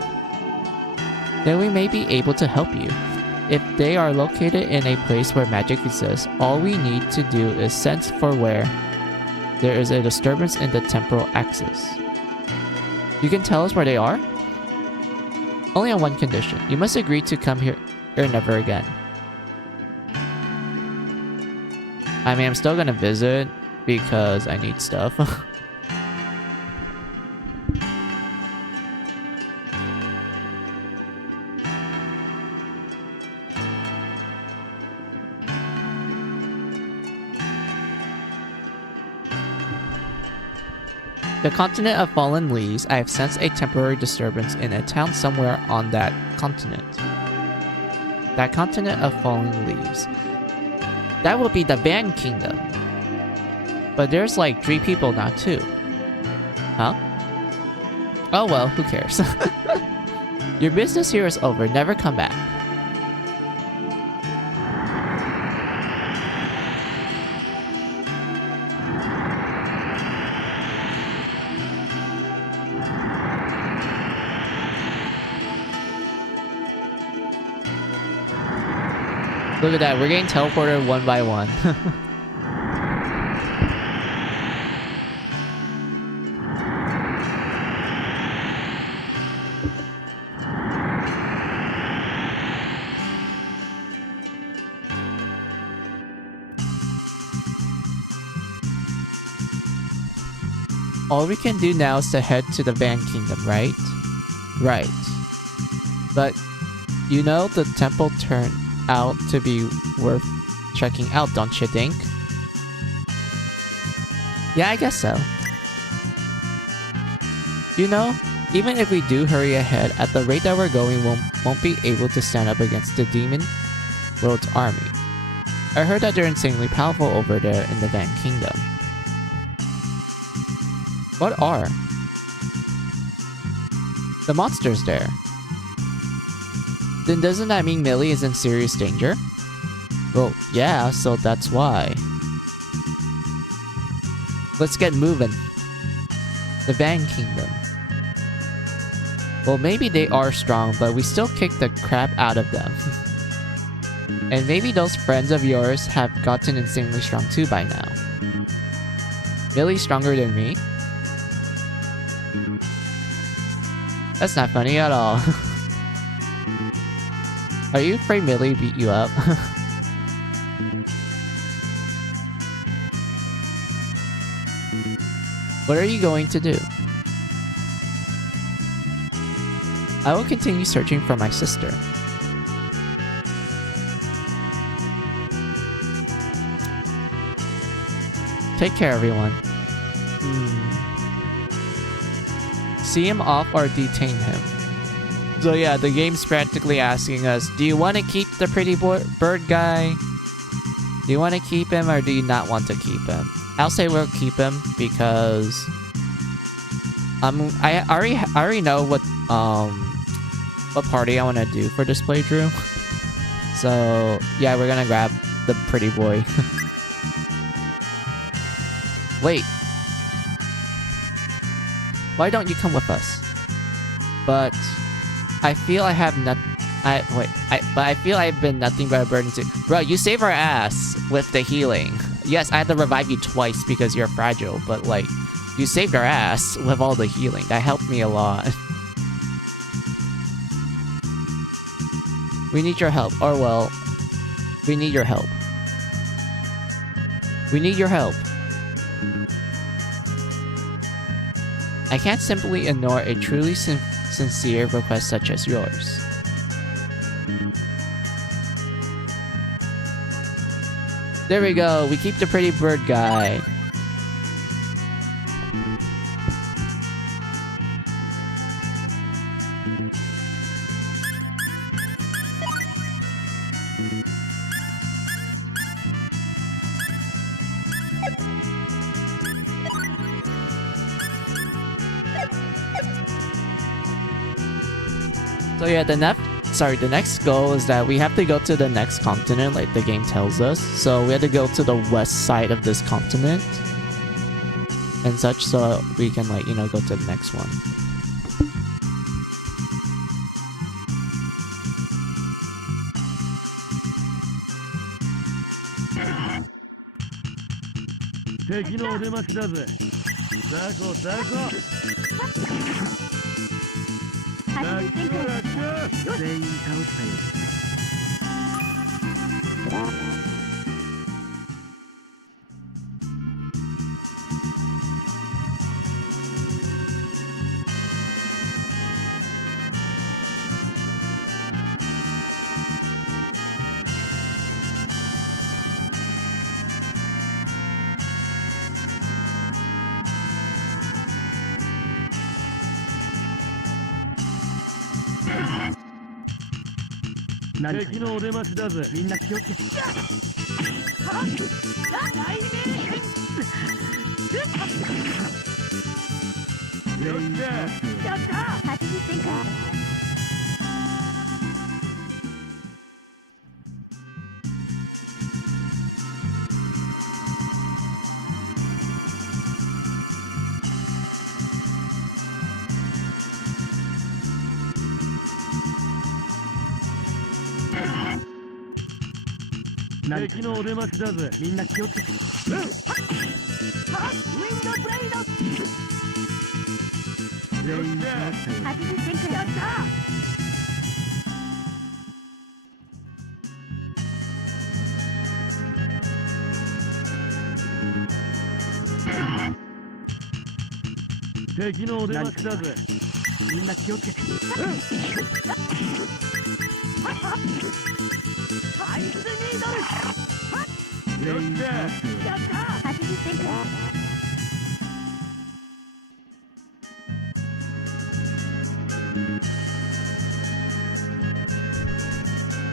Then we may be able to help you. If they are located in a place where magic exists, all we need to do is sense for where there is a disturbance in the temporal axis. You can tell us where they are? Only on one condition. You must agree to come here or never again. I mean, I'm still gonna visit because I need stuff. The continent of fallen leaves. I have sensed a temporary disturbance in a town somewhere on that continent. That continent of fallen leaves. That will be the Van Kingdom. But there's like 3 people now too. Huh? Oh well, who cares? Your business here is over. Never come back. Look at that, we're getting teleported one by one. All we can do now is to head to the Van Kingdom, right? Right. But, you know, the temple turned out to be worth checking out, don't you think? Yeah, I guess so. You know, even if we do hurry ahead, at the rate that we're going, we won't be able to stand up against the Demon World's army. I heard that they're insanely powerful over there in the Van Kingdom. What are? The monsters there. Then doesn't that mean Millie is in serious danger? Well, yeah, so that's why. Let's get moving. The Van Kingdom. Well, maybe they are strong, but we still kick the crap out of them. And maybe those friends of yours have gotten insanely strong too by now. Millie's stronger than me? That's not funny at all. Are you afraid Millie beat you up? What are you going to do? I will continue searching for my sister. Take care, everyone. See him off or detain him. So yeah, the game's practically asking us, do you want to keep the pretty bird guy? Do you want to keep him or do you not want to keep him? I'll say we'll keep him because I already know what party I want to do for this playthrough. So yeah, we're gonna grab the pretty boy. Wait. Why don't you come with us? But I feel I have I feel I've been nothing but a burden to— Bro, you save our ass with the healing. Yes, I had to revive you twice because you're fragile, but like, you saved our ass with all the healing. That helped me a lot. We need your help. Or well, we need your help. We need your help. I can't simply ignore a truly sincere request such as yours. There we go, we keep the pretty bird guy. So yeah, the sorry, the next goal is that we have to go to the next continent, like the game tells us. So we have to go to the west side of this continent and such, so we can, like, you know, go to the next one.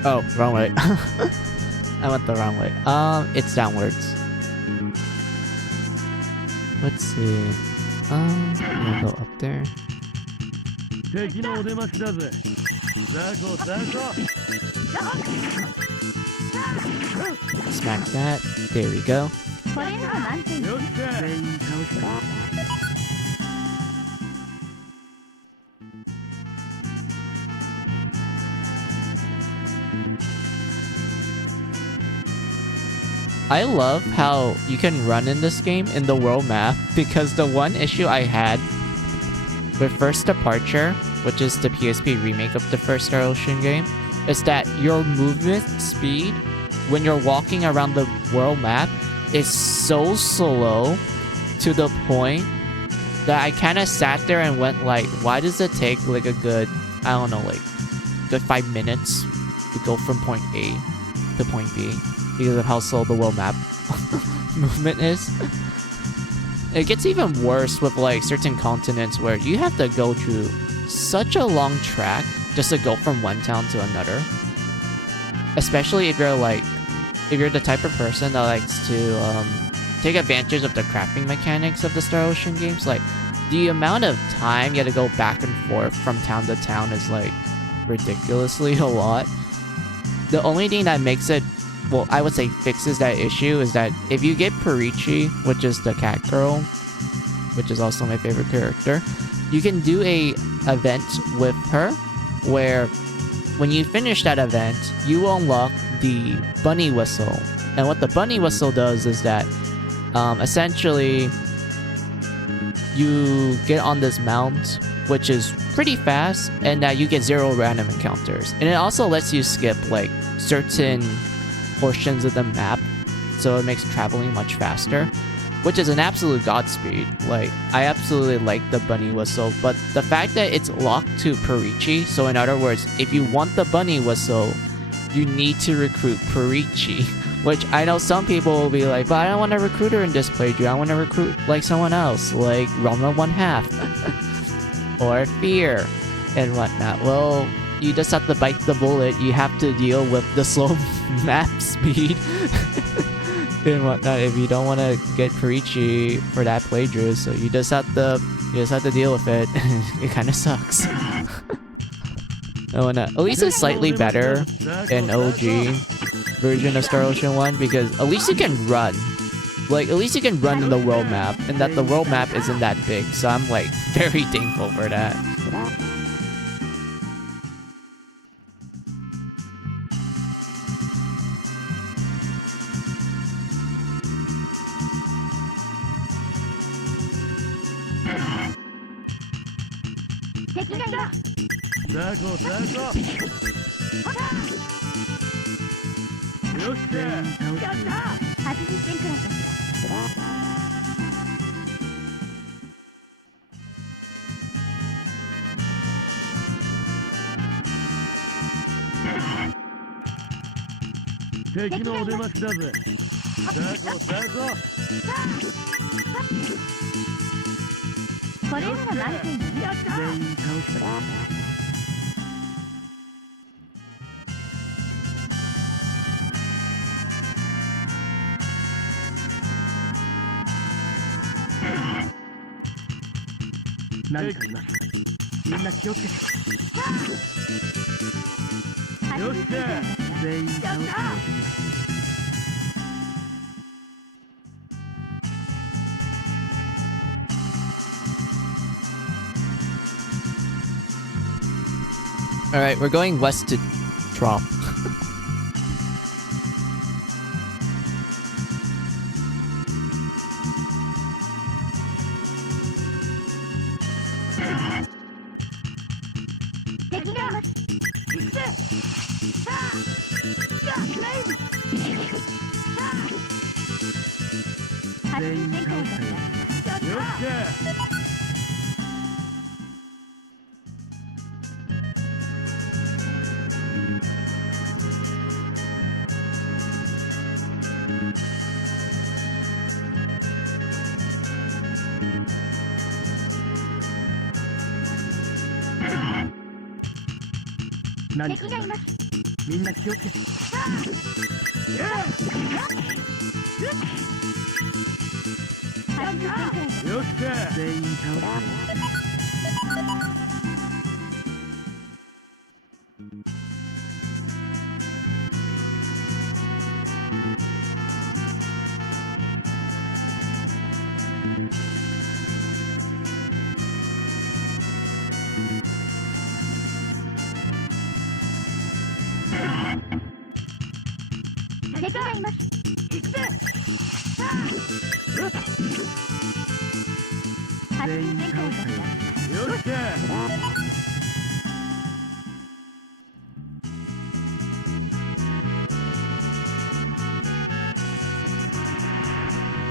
Oh, wrong way. I went the wrong way. It's downwards. Let's see. I'm gonna go up there. Smack that. There we go. I love how you can run in this game in the world map, because the one issue I had with First Departure, which is the PSP remake of the first Star Ocean game, is that your movement speed when you're walking around the world map is so slow to the point that I kind of sat there and went like, why does it take like a good, I don't know, like good 5 minutes to go from point A to point B, because of how slow the world map movement is. It gets even worse with like certain continents where you have to go through such a long track just to go from one town to another. Especially if you're the type of person that likes to take advantage of the crafting mechanics of the Star Ocean games. Like, the amount of time you have to go back and forth from town to town is like ridiculously a lot. The only thing that makes it, well, I would say fixes that issue, is that if you get Parichi, which is the cat girl, which is also my favorite character, you can do a event with her where when you finish that event, you will unlock the bunny whistle. And what the bunny whistle does is that essentially you get on this mount, which is pretty fast, and that you get 0 random encounters. And it also lets you skip like certain portions of the map, so it makes traveling much faster, which is an absolute godspeed. Like, I absolutely like the bunny whistle, but the fact that it's locked to Parichi, so in other words, if you want the bunny whistle, you need to recruit Parichi, which I know some people will be like, but I don't want to recruit her in this playthrough, I want to recruit like someone else, like Roma 1/2 or Fear and whatnot. Well, you just have to bite the bullet. You have to deal with the slow map speed and whatnot if you don't want to get Parichi for that playthrough. So you just have to deal with it. It kind of sucks. Oh, and at least it's slightly better in OG version of Star Ocean 1 because at least you can run. Like, at least you can run in the world map, and that the world map isn't that big, so I'm like very thankful for that. Alright, we're going west to Trop.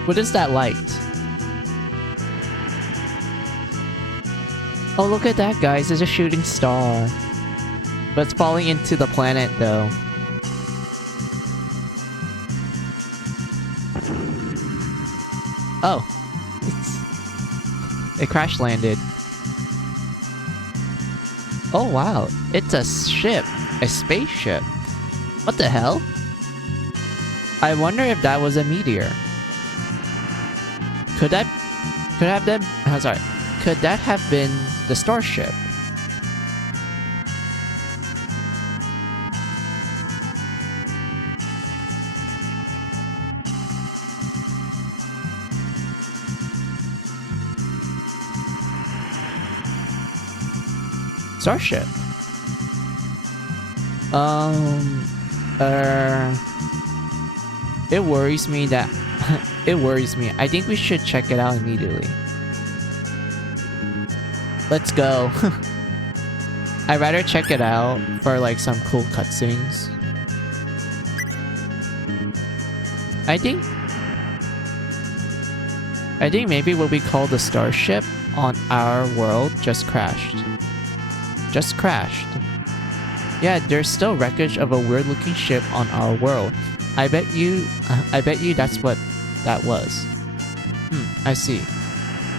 What is that light? Oh, look at that, guys. It's a shooting star. But it's falling into the planet, though. Oh. It crash landed. Oh, wow. It's a ship. A spaceship. What the hell? I wonder if that was a meteor. Could that have been the starship? Starship. It worries me that it worries me. I think we should check it out immediately. Let's go. I'd rather check it out for like some cool cutscenes. I think maybe what we call the starship on our world just crashed. Just crashed. Yeah, there's still wreckage of a weird looking ship on our world. I bet you that's what that was. I see.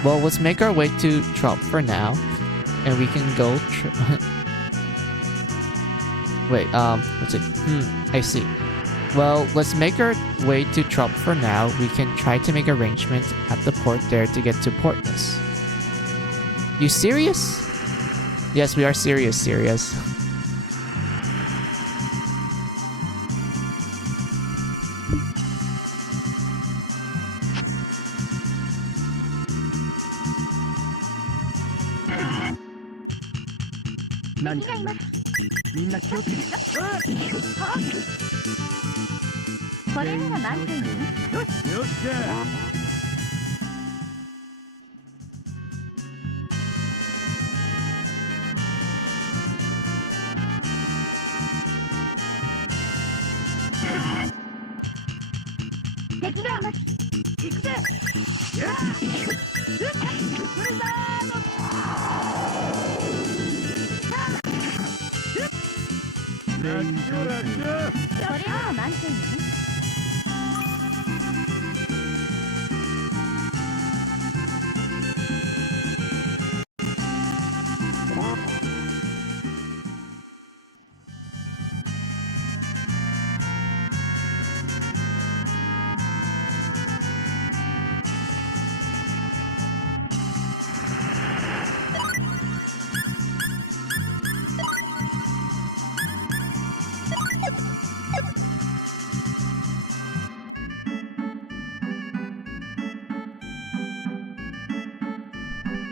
Well, let's make our way to Trop for now, and we can go. Wait, let's see. I see. Well, let's make our way to Trop for now. We can try to make arrangements at the port there to get to Portness. You serious? Yes, we are serious. 何かいます。みんな気をつけて。これなら満点ね。よっしゃ。手伝います。行くぜ。やあ。ブリザード。それなら満点ね。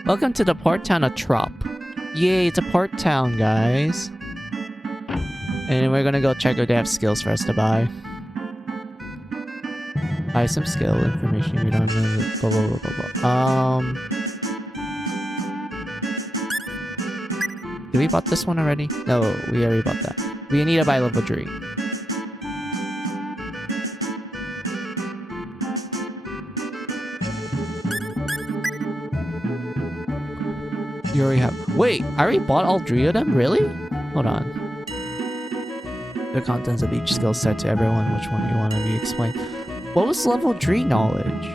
Welcome to the port town of Trop. Yay, it's a port town, guys. And we're gonna go check if they have skills for us to buy. Buy some skill information. We don't know. Blah blah blah blah blah. Did we bought this one already? No, we already bought that. We need to buy level 3. You already have. Wait, I already bought all 3 of them? Really? Hold on. The contents of each skill set to everyone. Which one you want to be explained? What was level 3 knowledge?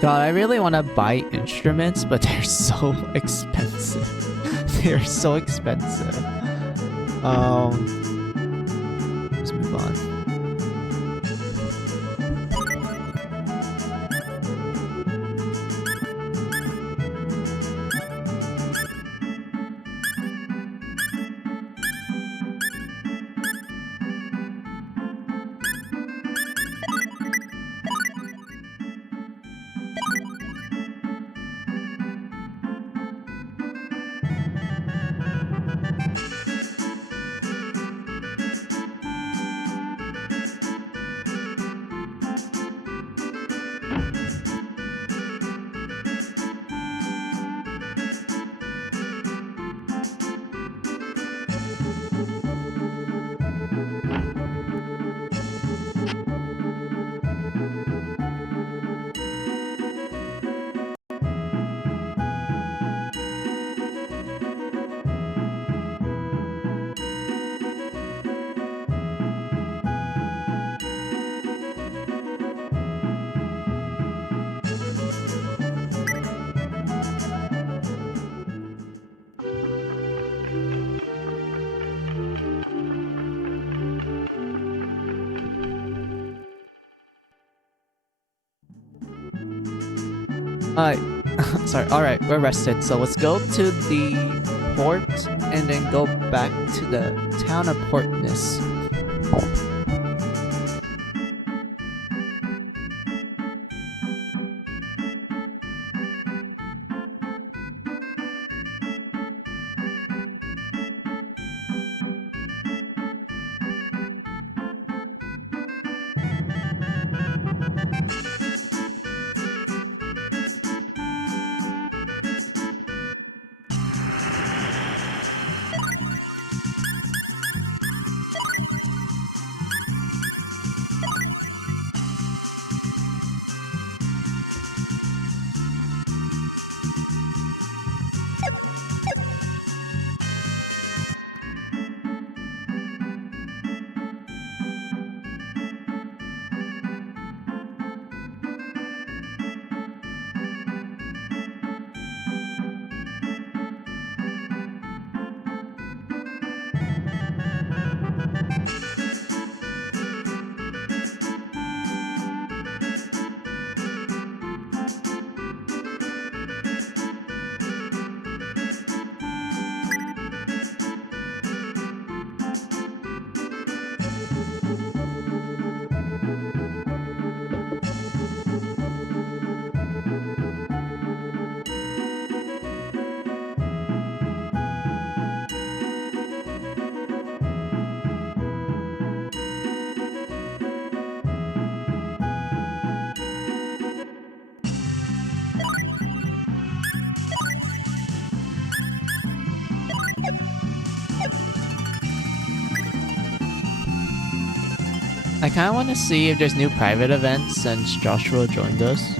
God, I really want to buy instruments, but they're so expensive. They're so expensive. Let's move on. Sorry. Alright, we're rested. So let's go to the port and then go back to the town of Portness. I kind of want to see if there's new private events since Joshua joined us.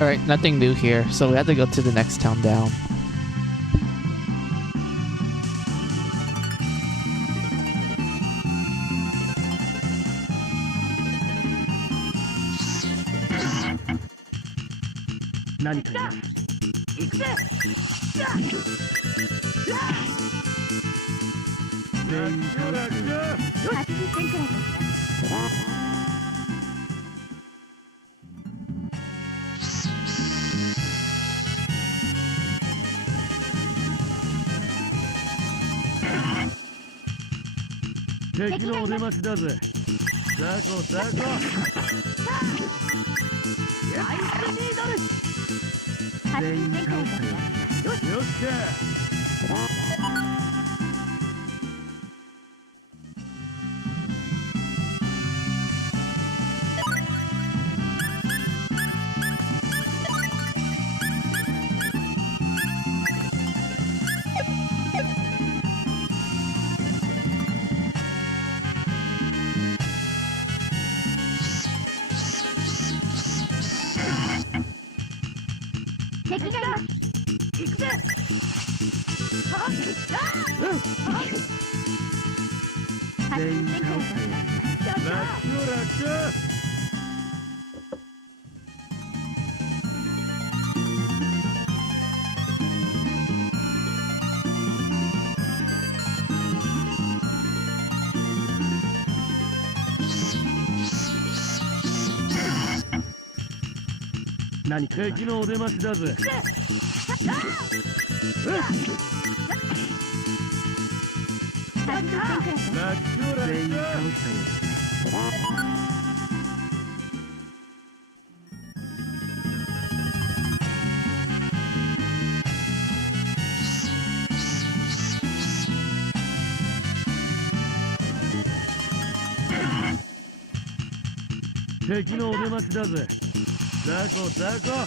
Alright, nothing new here, so we have to go to the next town down.敵のお出ましだぜ。ザコザコ。アイスニードル。全員倒したよ。よっしゃ。敵がいます。行くぜ。全員倒したよ。楽勝楽勝。何か敵のお出ましだぜ。全員倒したよ。敵のお出ましだぜ。ザコザコ。アイ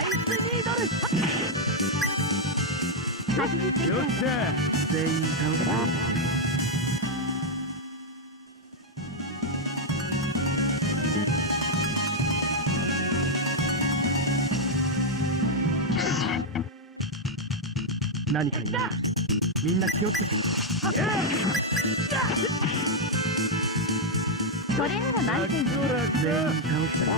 スニードル。よっしゃ。全員倒したよ。何かいる。みんな気をつけて。それなら満点。全員倒したよ。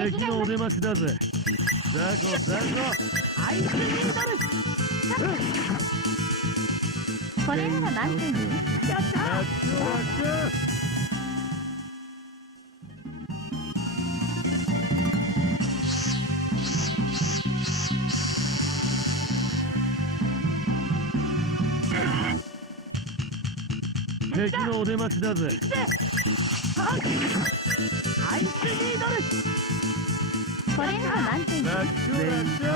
敵のお出ましだぜ。ザコザコ。アイスニードルこれなら満点にやったラッキョラッキョ。敵のお出ましだぜ。行くぜアイスニードルこれなら満点にラッキョラッキョ。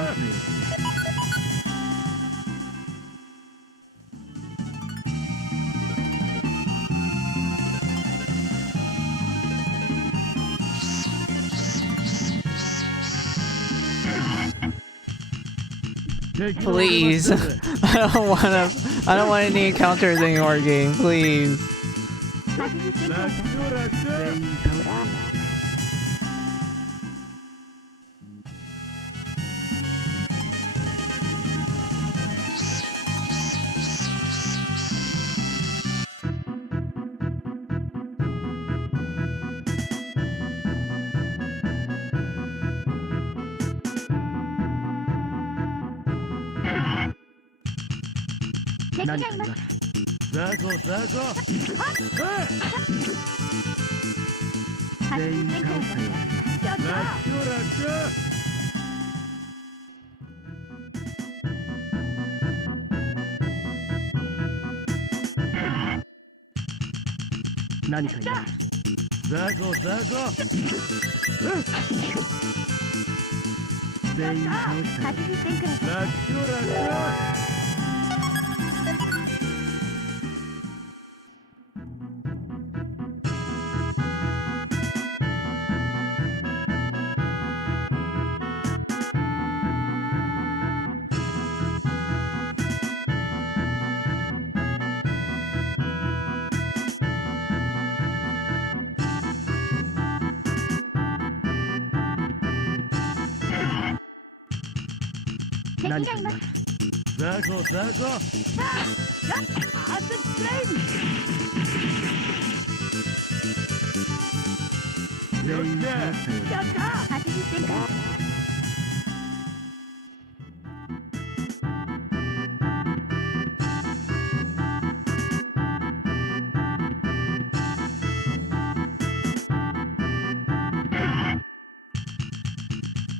Please. I don't want any encounters anymore, game. Please. ラッキョラッキョ。敵がいますザコザコ。全員倒すやったラッキョラッキョ。何かいますザコザコ。全員倒した80点くらいラッキョラッキョ。敵がいますザコザコ。アースフレイム全員倒やった80点くらい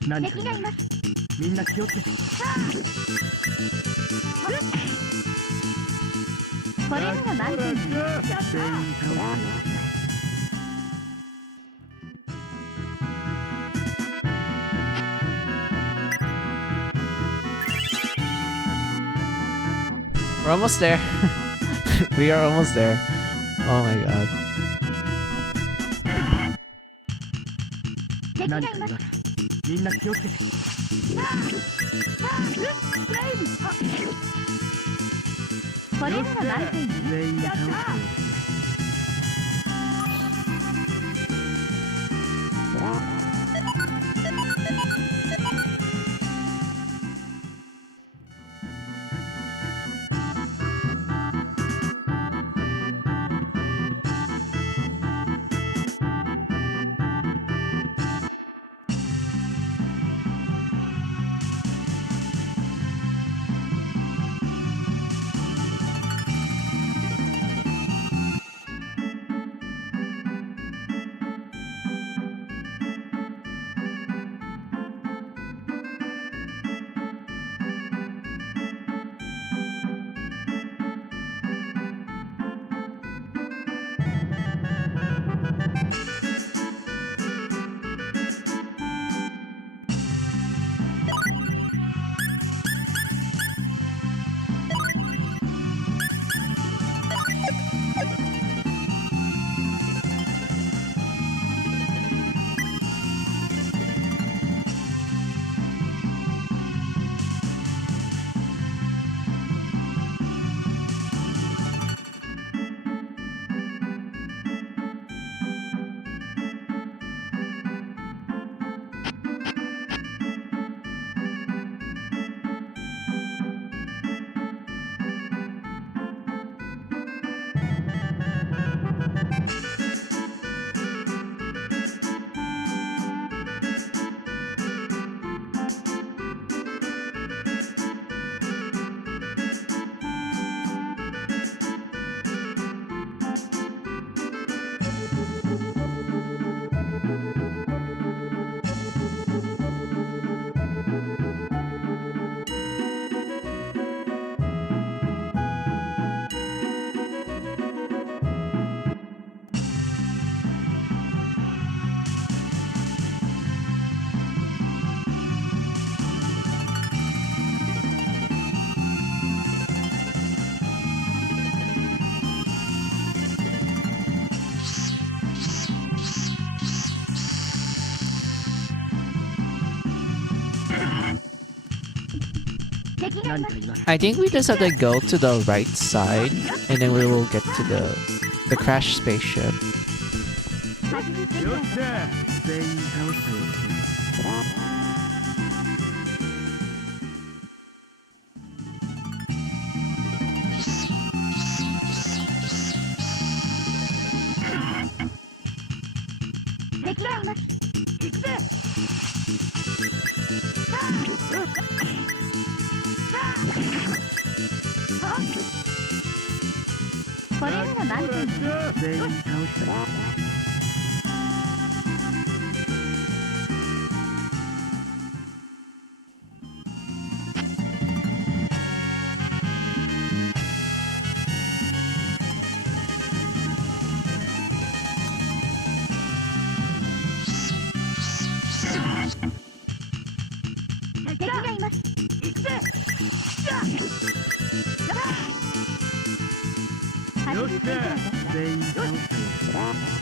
何敵がいますみんな気をつけて。これなら満点にやった全員倒す。We're almost there. We are almost there. Oh my god. 敵がいますみんな気をつけて。これなら満点に全員やった敵がいます。 I think we just have to go to the right side, and then we will get to the crashed spaceship. 始めていきよっます。しゃ全員倒したようですね。敵がいます。行くぜ。さあ、これなら満点。全員倒したようですね。敵がいます。行くぜ。よっしゃ全員倒したようです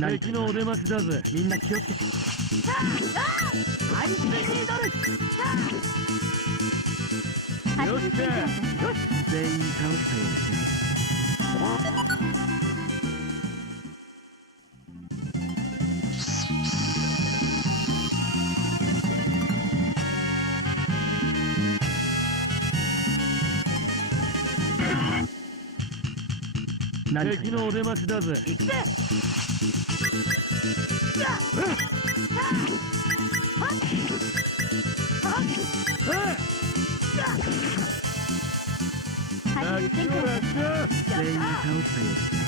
ね。敵のお出ましだぜ。みんな気をつけて。アイスニードル。よっしゃよし全員倒したようですね。敵のお出ましだぜ。行くぜ。ラッキーラッキー全員倒したようですね。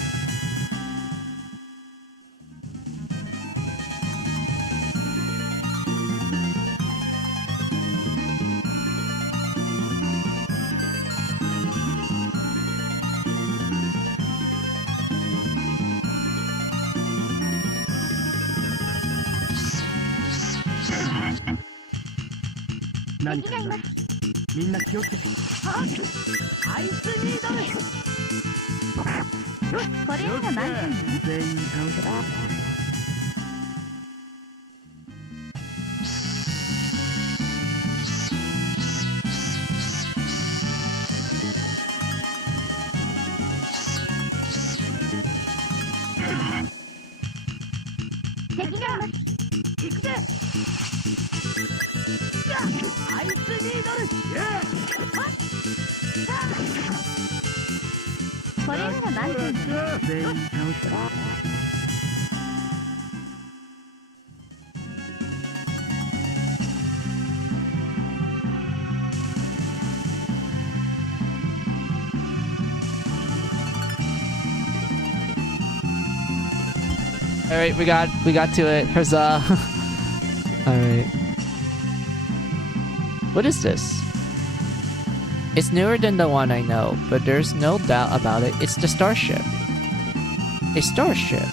何かいます。みんな気をつけて。アイスニードル。これなら満点よ。全員倒した。敵がいます。行くぜ。アイスニードル。これなら満点よ。全員倒した。All right, we got to it. Huzzah! All right. What is this? It's newer than the one I know, but there's no doubt about it. It's the starship. A starship.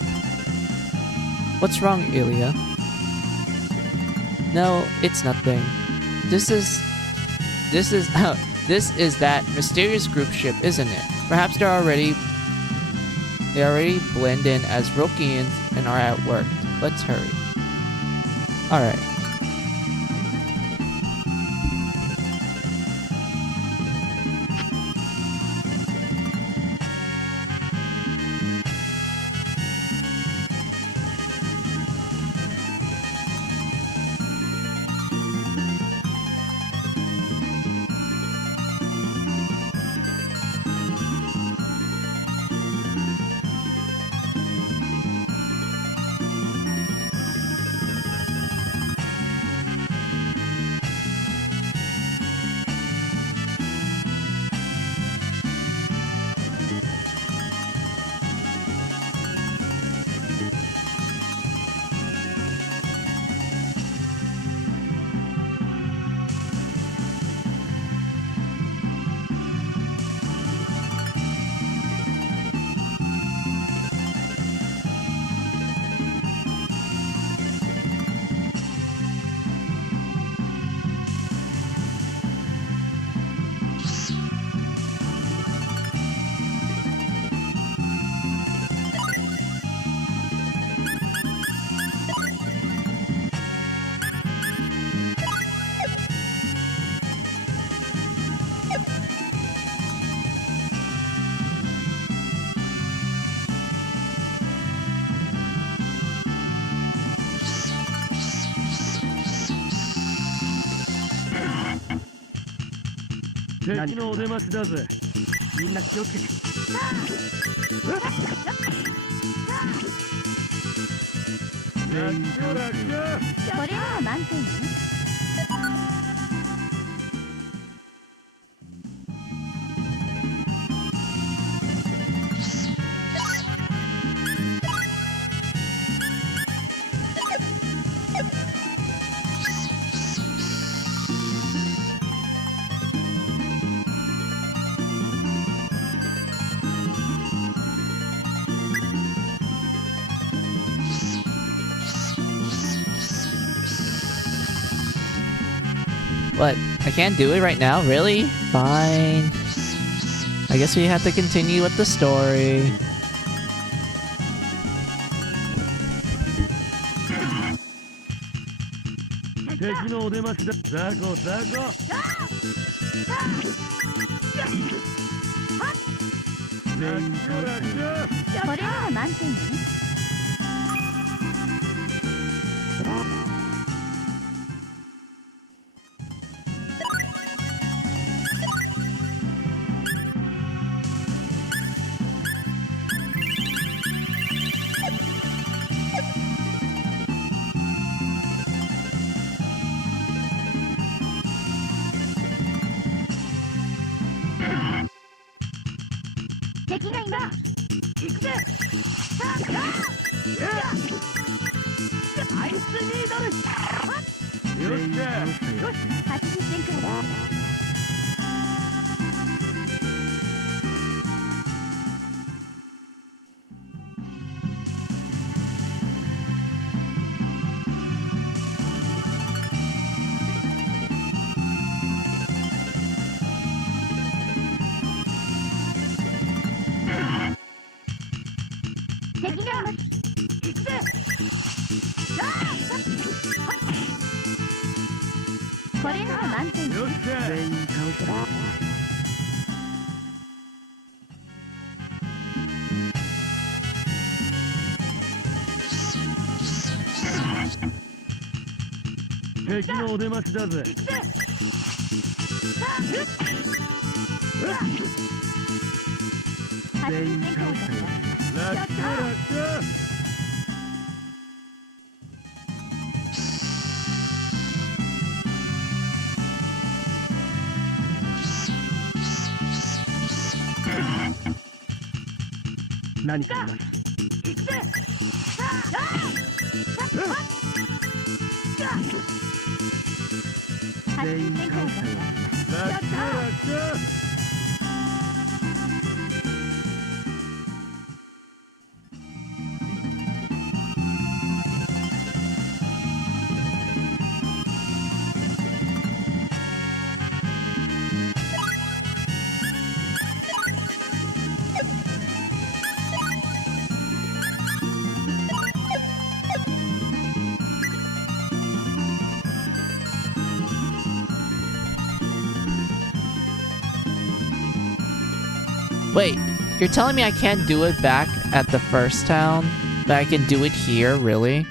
What's wrong, Ilya? No, it's nothing. This is this is that mysterious group ship, isn't it? Perhaps they already blend in as Rokians and are at work. Let's hurry. Alright. 敵のお出ましだぜ。みんな気をつけて。ラッキョラッキョ。これなら満点よ。What? I can't do it right now? Really? Fine. I guess we have to continue with the story. Take no demashi da. Zago, Zago. Rakkyo, Rakkyo. これなら満点よね。敵がいます。行くぜ。アイスニードル。よっしゃ。よし。80点くらい。敵がいます。行くぜ。これなら満点よ。よっしゃ。全員倒した。敵のお出ましだぜ。行くぜ。80点くらいだよ。ラッキョ、ラッキョ。何かいます。行くぜ。全員80点くらいだよ。倒したよ。ラッキョ、ラッキョ。Wait, you're telling me I can't do it back at the first town? But I can do it here, really?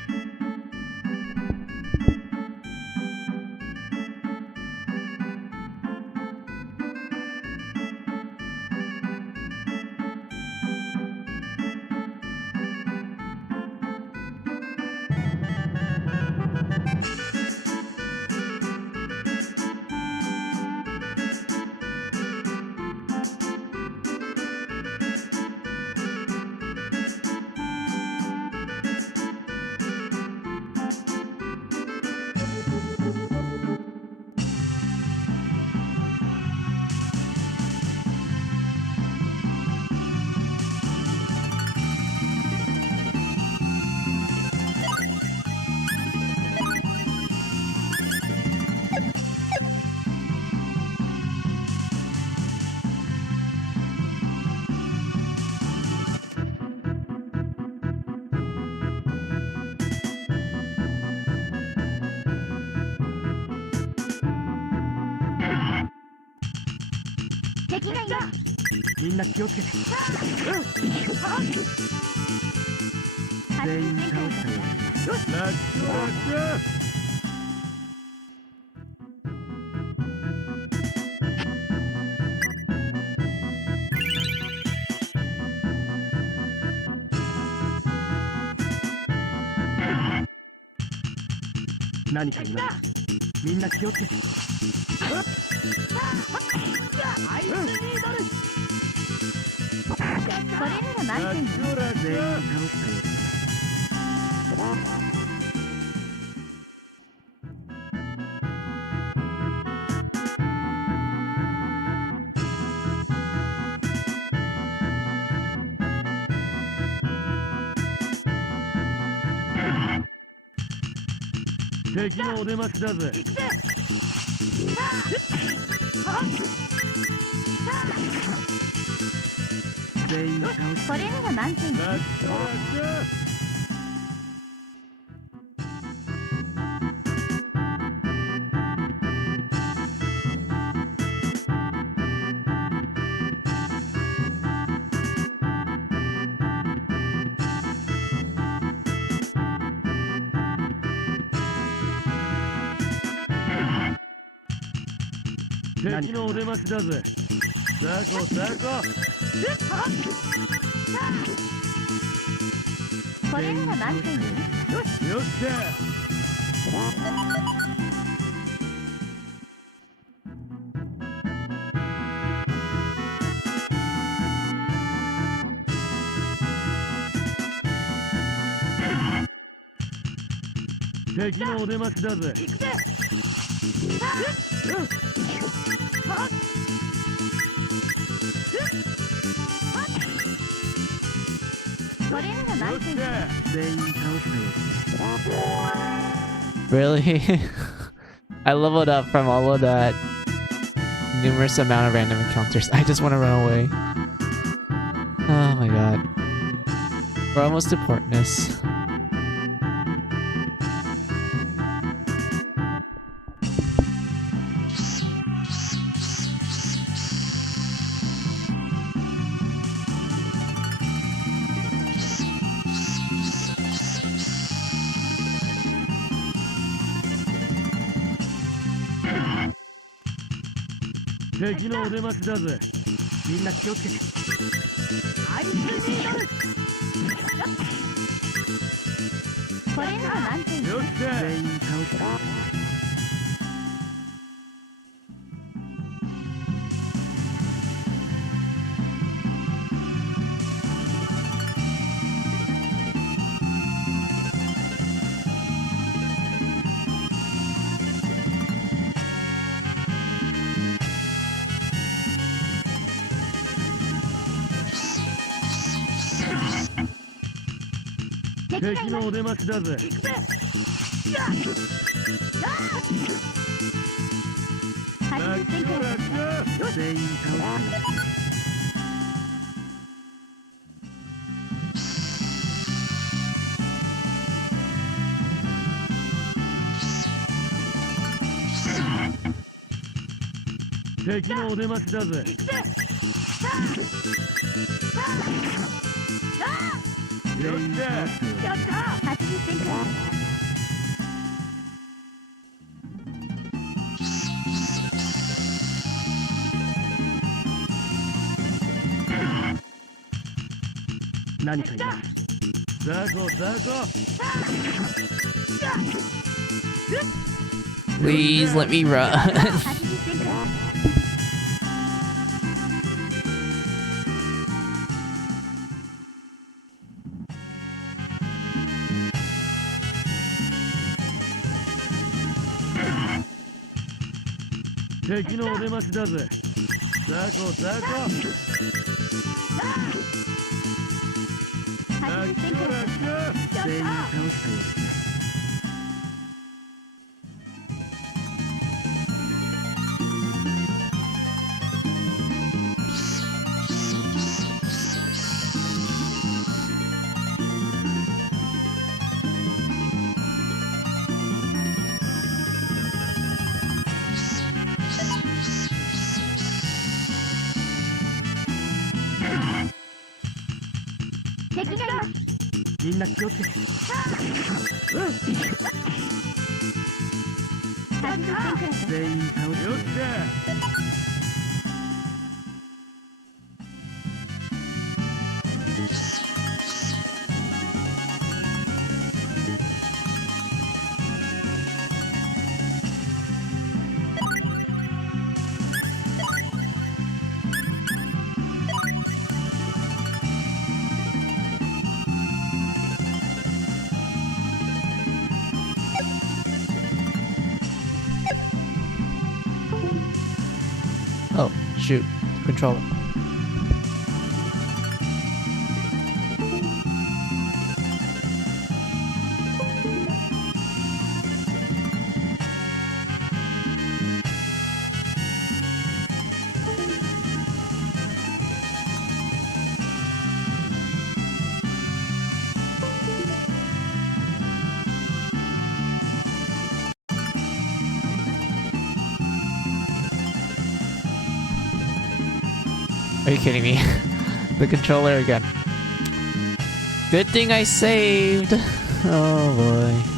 みんな気をつけて。全員倒したよ。ラッキョ、ラッキョ。何か今みんな気をつけて。アイスニードルこれなら満点よ。全員倒したようですね。敵のお出ましだぜ。行くぜ全員倒しこれなら満点よ。ラッキョラッキャ敵のお出ましだぜ。ザコザコ。これなら満点よ。よっしゃ。敵のお出ましだぜ。行くぜこれなら満点よ。全員倒したようですね。 Really? I leveled up from all of that numerous amount of random encounters. I just want to run away. Oh my god. We're almost to Portness.敵のお出ましだぜ。みんな気をつけて。アイスニードルこれなら満点よ。よっしゃ。全員倒した。敵のお出ましだぜ。行くぜ80点くらい。全員倒したよ。敵のお出ましだぜ。行くぜ全員倒したよ。やった80点くらい。何か今ザコザコ。 Please let me run. 80点くらい。敵のお出ましだぜ。ザコザコ。ラッキョラッキョ。全員倒したようですね。敵がいます。みんな気をつけて。80点くらい。全員倒したよ。よっしゃ。shoot. Controller. Are you kidding me? The controller again. Good thing I saved. Oh boy.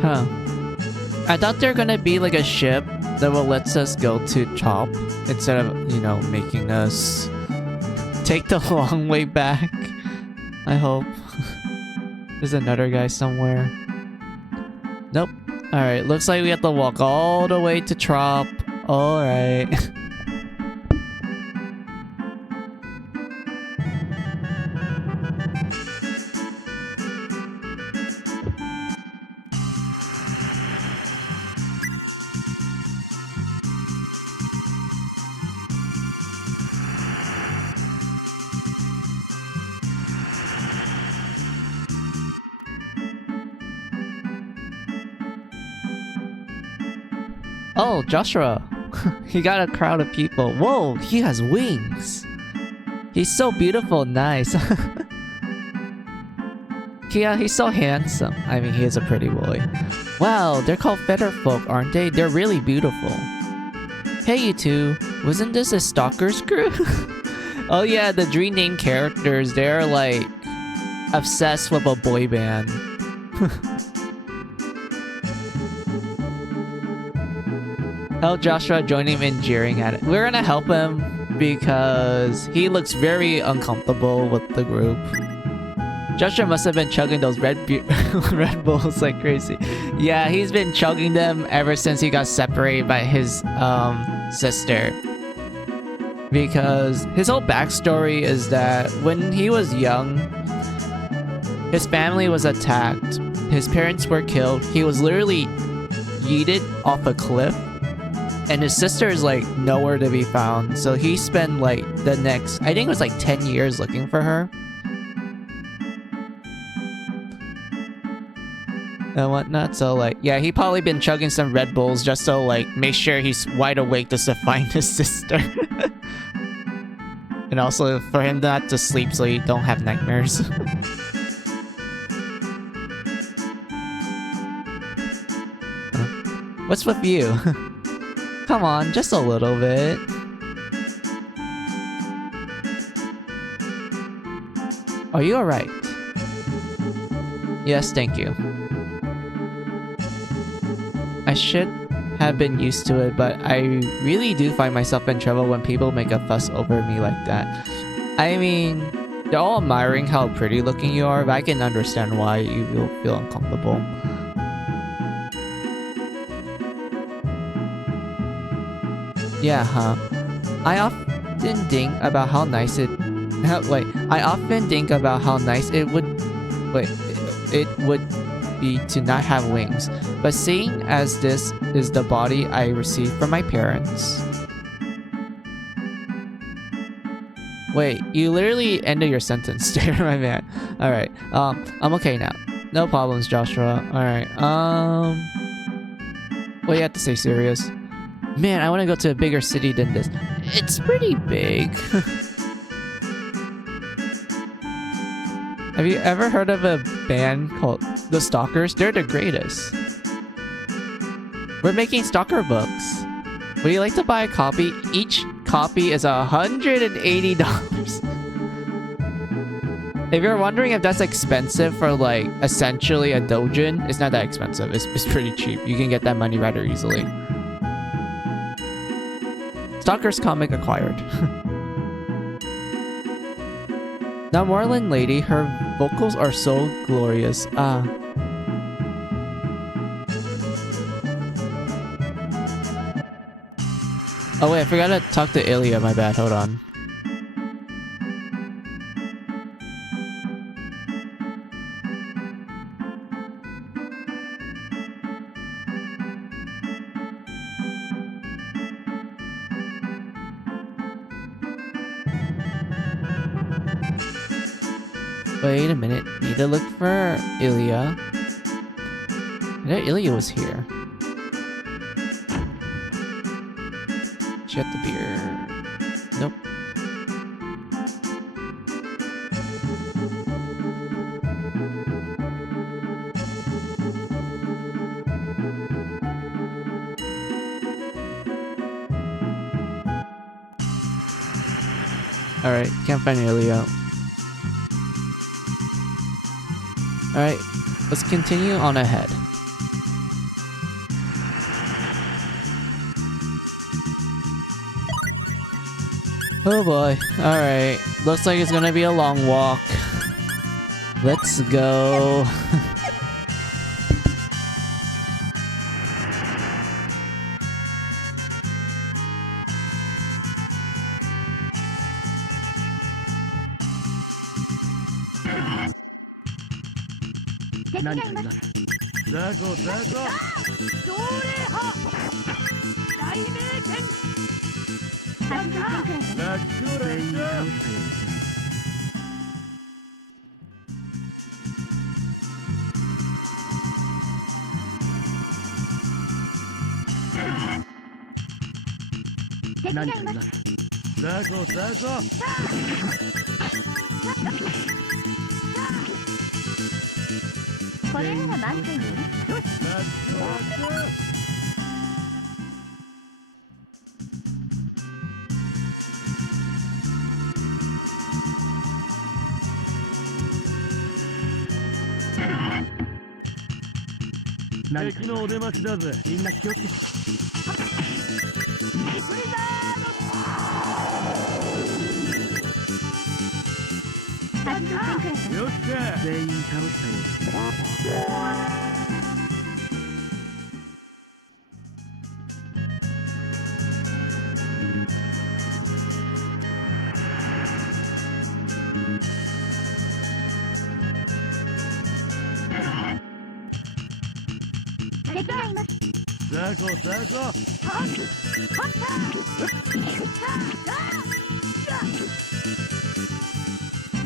Huh. I thought they're gonna be like a ship that will let us go to Chop instead of, you know, making us take the long way back. I hope. There's another guy somewhere. Nope. Alright, looks like we have to walk all the way to Trop. Alright. Oh, Joshua. He got a crowd of people. Whoa, he has wings. He's so beautiful. Nice. Yeah, he's so handsome. I mean, he is a pretty boy. Wow, they're called feather folk, aren't they? They're really beautiful. Hey, you two. Wasn't this a stalker's crew? Oh yeah, the three named characters, they're like obsessed with a boy band. Help Joshua join him in jeering at it. We're gonna help him because he looks very uncomfortable with the group. Joshua must have been chugging those Red Bulls like crazy. Yeah, he's been chugging them ever since he got separated by his sister. Because his whole backstory is that when he was young, his family was attacked. His parents were killed. He was literally yeeted off a cliff. and his sister is like nowhere to be found. So he spent like the next, I think it was like 10 years looking for her. And whatnot. So like, yeah, he probably been chugging some Red Bulls just so like make sure he's wide awake just to find his sister. And also for him not to sleep so he don't have nightmares. What's with you? Come on, just a little bit. Are you alright? Yes, thank you. I should have been used to it, but I really do find myself in trouble when people make a fuss over me like that. I mean, they're all admiring how pretty looking you are, but I can understand why you will feel uncomfortable. Yeah, huh? I often think about how nice it... Wait, I often think about how nice it would... Wait, it would be to not have wings. But seeing as this is the body I received from my parents... Wait, you literally ended your sentence there, my man. Alright, I'm okay now. No problems, Joshua. Alright, well, you have to stay serious. Man, I want to go to a bigger city than this. It's pretty big. Have you ever heard of a band called The Stalkers? They're the greatest. We're making stalker books. Would you like to buy a copy? Each copy is $180. If you're wondering if that's expensive for like essentially a doujin, it's not that expensive. It's pretty cheap. You can get that money rather easily. Stalkers comic acquired. Now, Moreland lady, her vocals are so glorious. Oh wait, I forgot to talk to Ilya, my bad, hold on. Wait a minute, need to look for Ilya. I know Ilya was here. She had the beer. Nope. Alright, can't find Ilya. Alright, let's continue on ahead. Oh boy. Alright. Looks like it's gonna be a long walk. Let's go.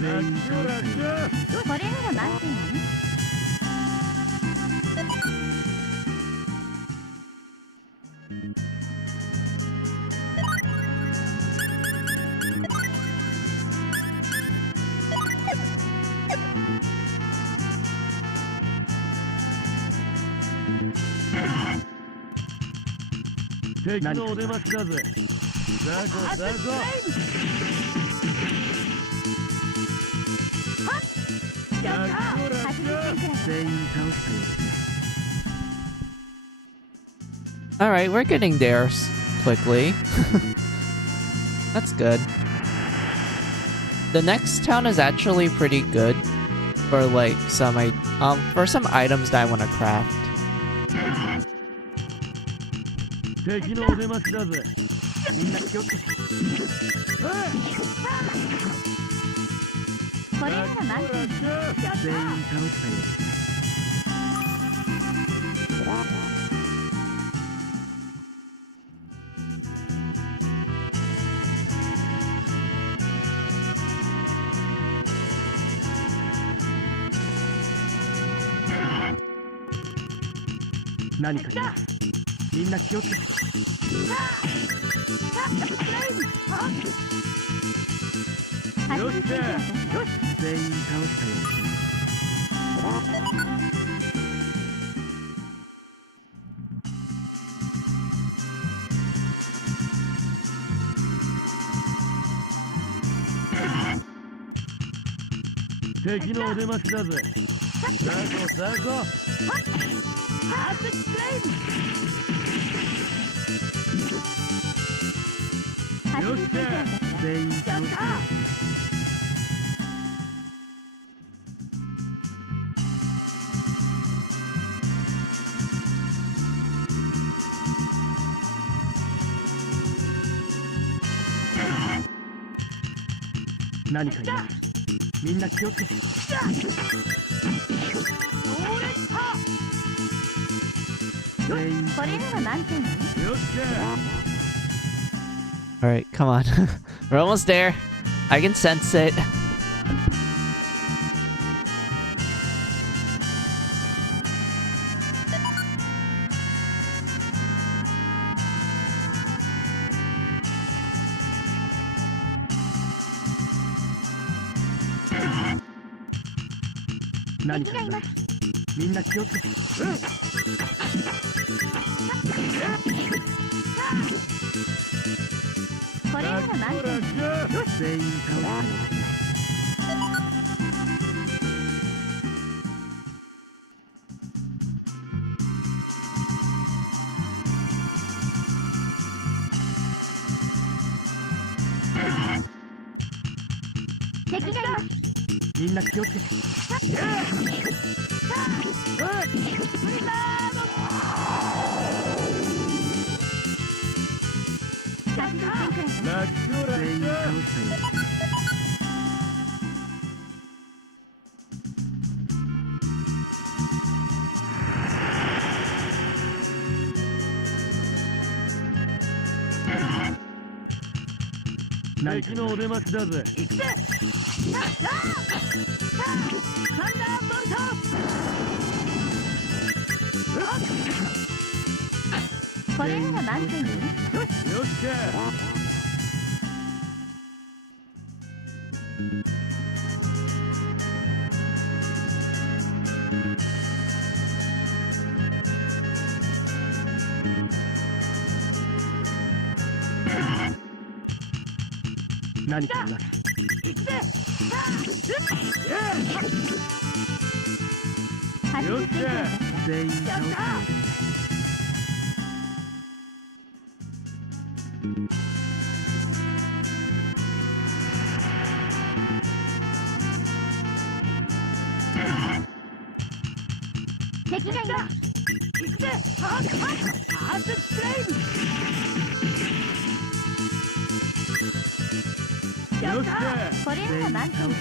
全員倒したよ。これなら満点よね。敵のお出ましだぜ。ザコザコ。やったラッキョラッ80キョ。点くらい。全員倒したようですね。 Alright, we're getting there quickly. That's good. The next town is actually pretty good for like some for some items that I want to craft. 敵のお出ましだぜ。みんな気をつけて。これなら満点。全員倒したようですね。何かいます。みんな気をつけて。よっしゃ。全員倒したようですね。敵のお出ましだぜ。ザコザコ。よっしゃ。全員倒したようですね。何かいます。みんな気をつけて。全員これなら満点よね。よっしゃ。 Alright, come on. We're almost there. I can sense it.何かいます。みんな気をつけて。これなら満点。全員倒したようですね。敵がいます。みんな気をつけて。ラッキョラ全員倒したようですね。敵のお出ましだぜ。行くぜ。これなら満点よね。よっしゃ。何かいます。行くぜ。よっしゃ。全員倒したようですね。敵がいます。行くぜ。ハーツスクレイム。よっしゃ。これなら満点よね。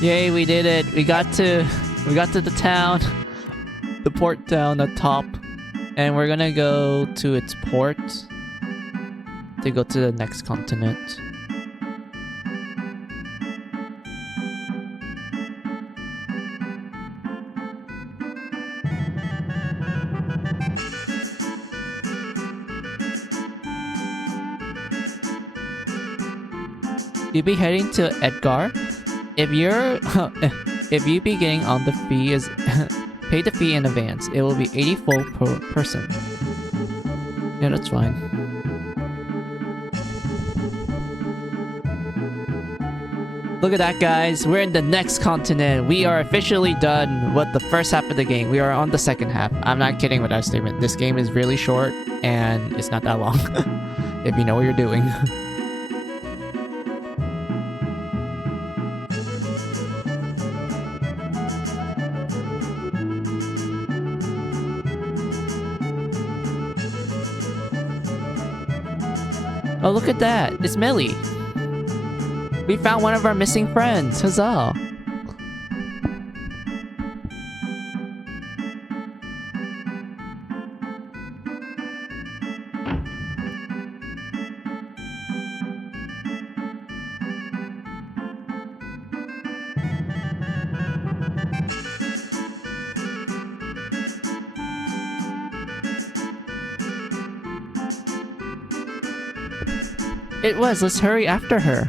Yay, we did it. We got to the town. The port town at top. And we're gonna go to its port to go to the next continent. You'll be heading to Edgar. If you're if you be getting on the fee is pay the fee in advance. It will be 84 per person. Yeah, that's fine. Look at that, guys. We're in the next continent. We are officially done with the first half of the game. We are on the second half. I'm not kidding with that statement. This game is really short and it's not that long. If you know what you're doing. Oh, look at that. It's Millie. We found one of our missing friends. Huzzah. It was. Let's hurry after her.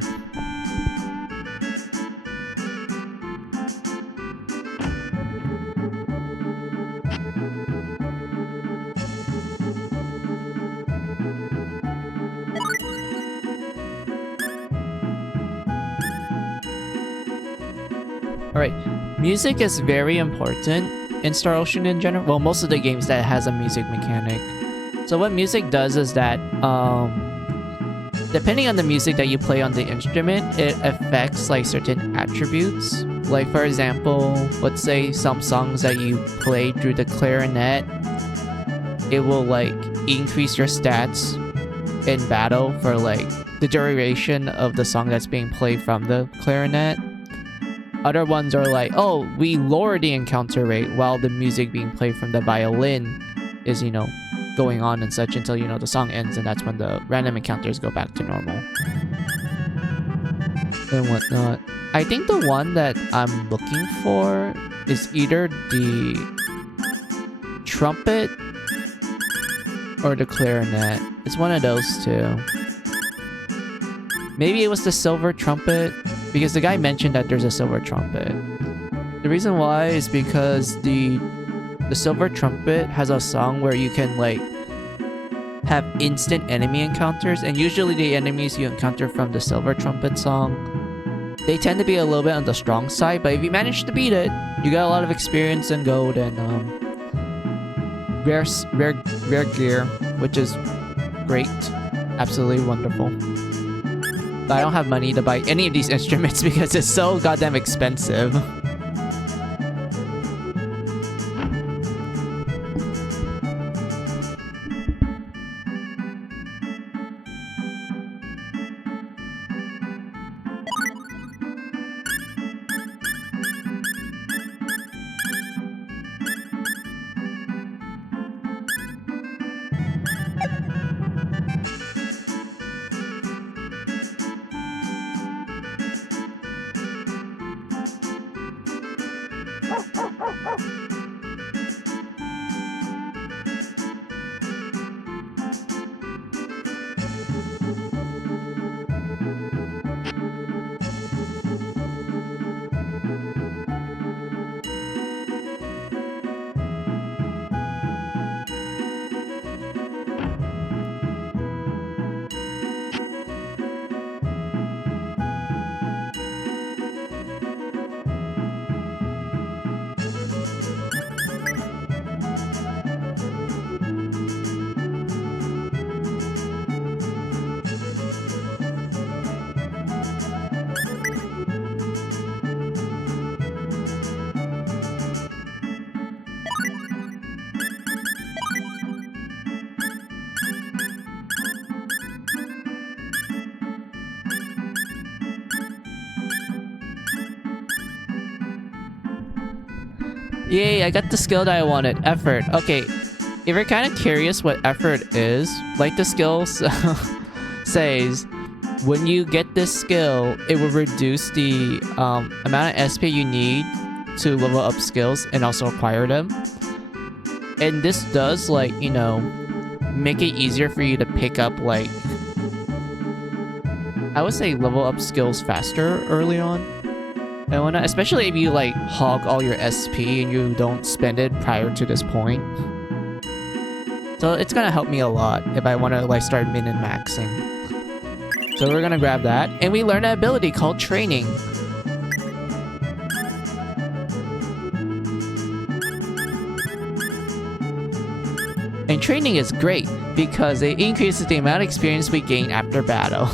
Alright, music is very important in Star Ocean in general. Well, most of the games that has a music mechanic. So what music does is that, depending on the music that you play on the instrument, it affects like certain attributes. Like for example, let's say some songs that you play through the clarinet, it will like increase your stats in battle for like the duration of the song that's being played from the clarinet. Other ones are like, oh, we lower the encounter rate while the music being played from the violin is, you know, going on and such until, you know, the song ends, and that's when the random encounters go back to normal. And whatnot. I think the one that I'm looking for is either the trumpet or the clarinet. It's one of those two. Maybe it was the silver trumpet, because the guy mentioned that there's a silver trumpet. The reason why is because the silver trumpet has a song where you can like have instant enemy encounters, and usually the enemies you encounter from the silver trumpet song, they tend to be a little bit on the strong side, but if you manage to beat it, you got a lot of experience and gold and rare gear, which is great, absolutely wonderful. But I don't have money to buy any of these instruments because it's so goddamn expensive. Yay, I got the skill that I wanted. Effort. Okay, if you're kind of curious what effort is, like the skill says, when you get this skill, it will reduce the amount of SP you need to level up skills and also acquire them. And this does, like, you know, make it easier for you to pick up, like, I would say level up skills faster early on. And when, especially if you like hog all your SP and you don't spend it prior to this point. So it's gonna help me a lot if I want to like start min and maxing. So we're gonna grab that, and we learn an ability called training. And training is great because it increases the amount of experience we gain after battle.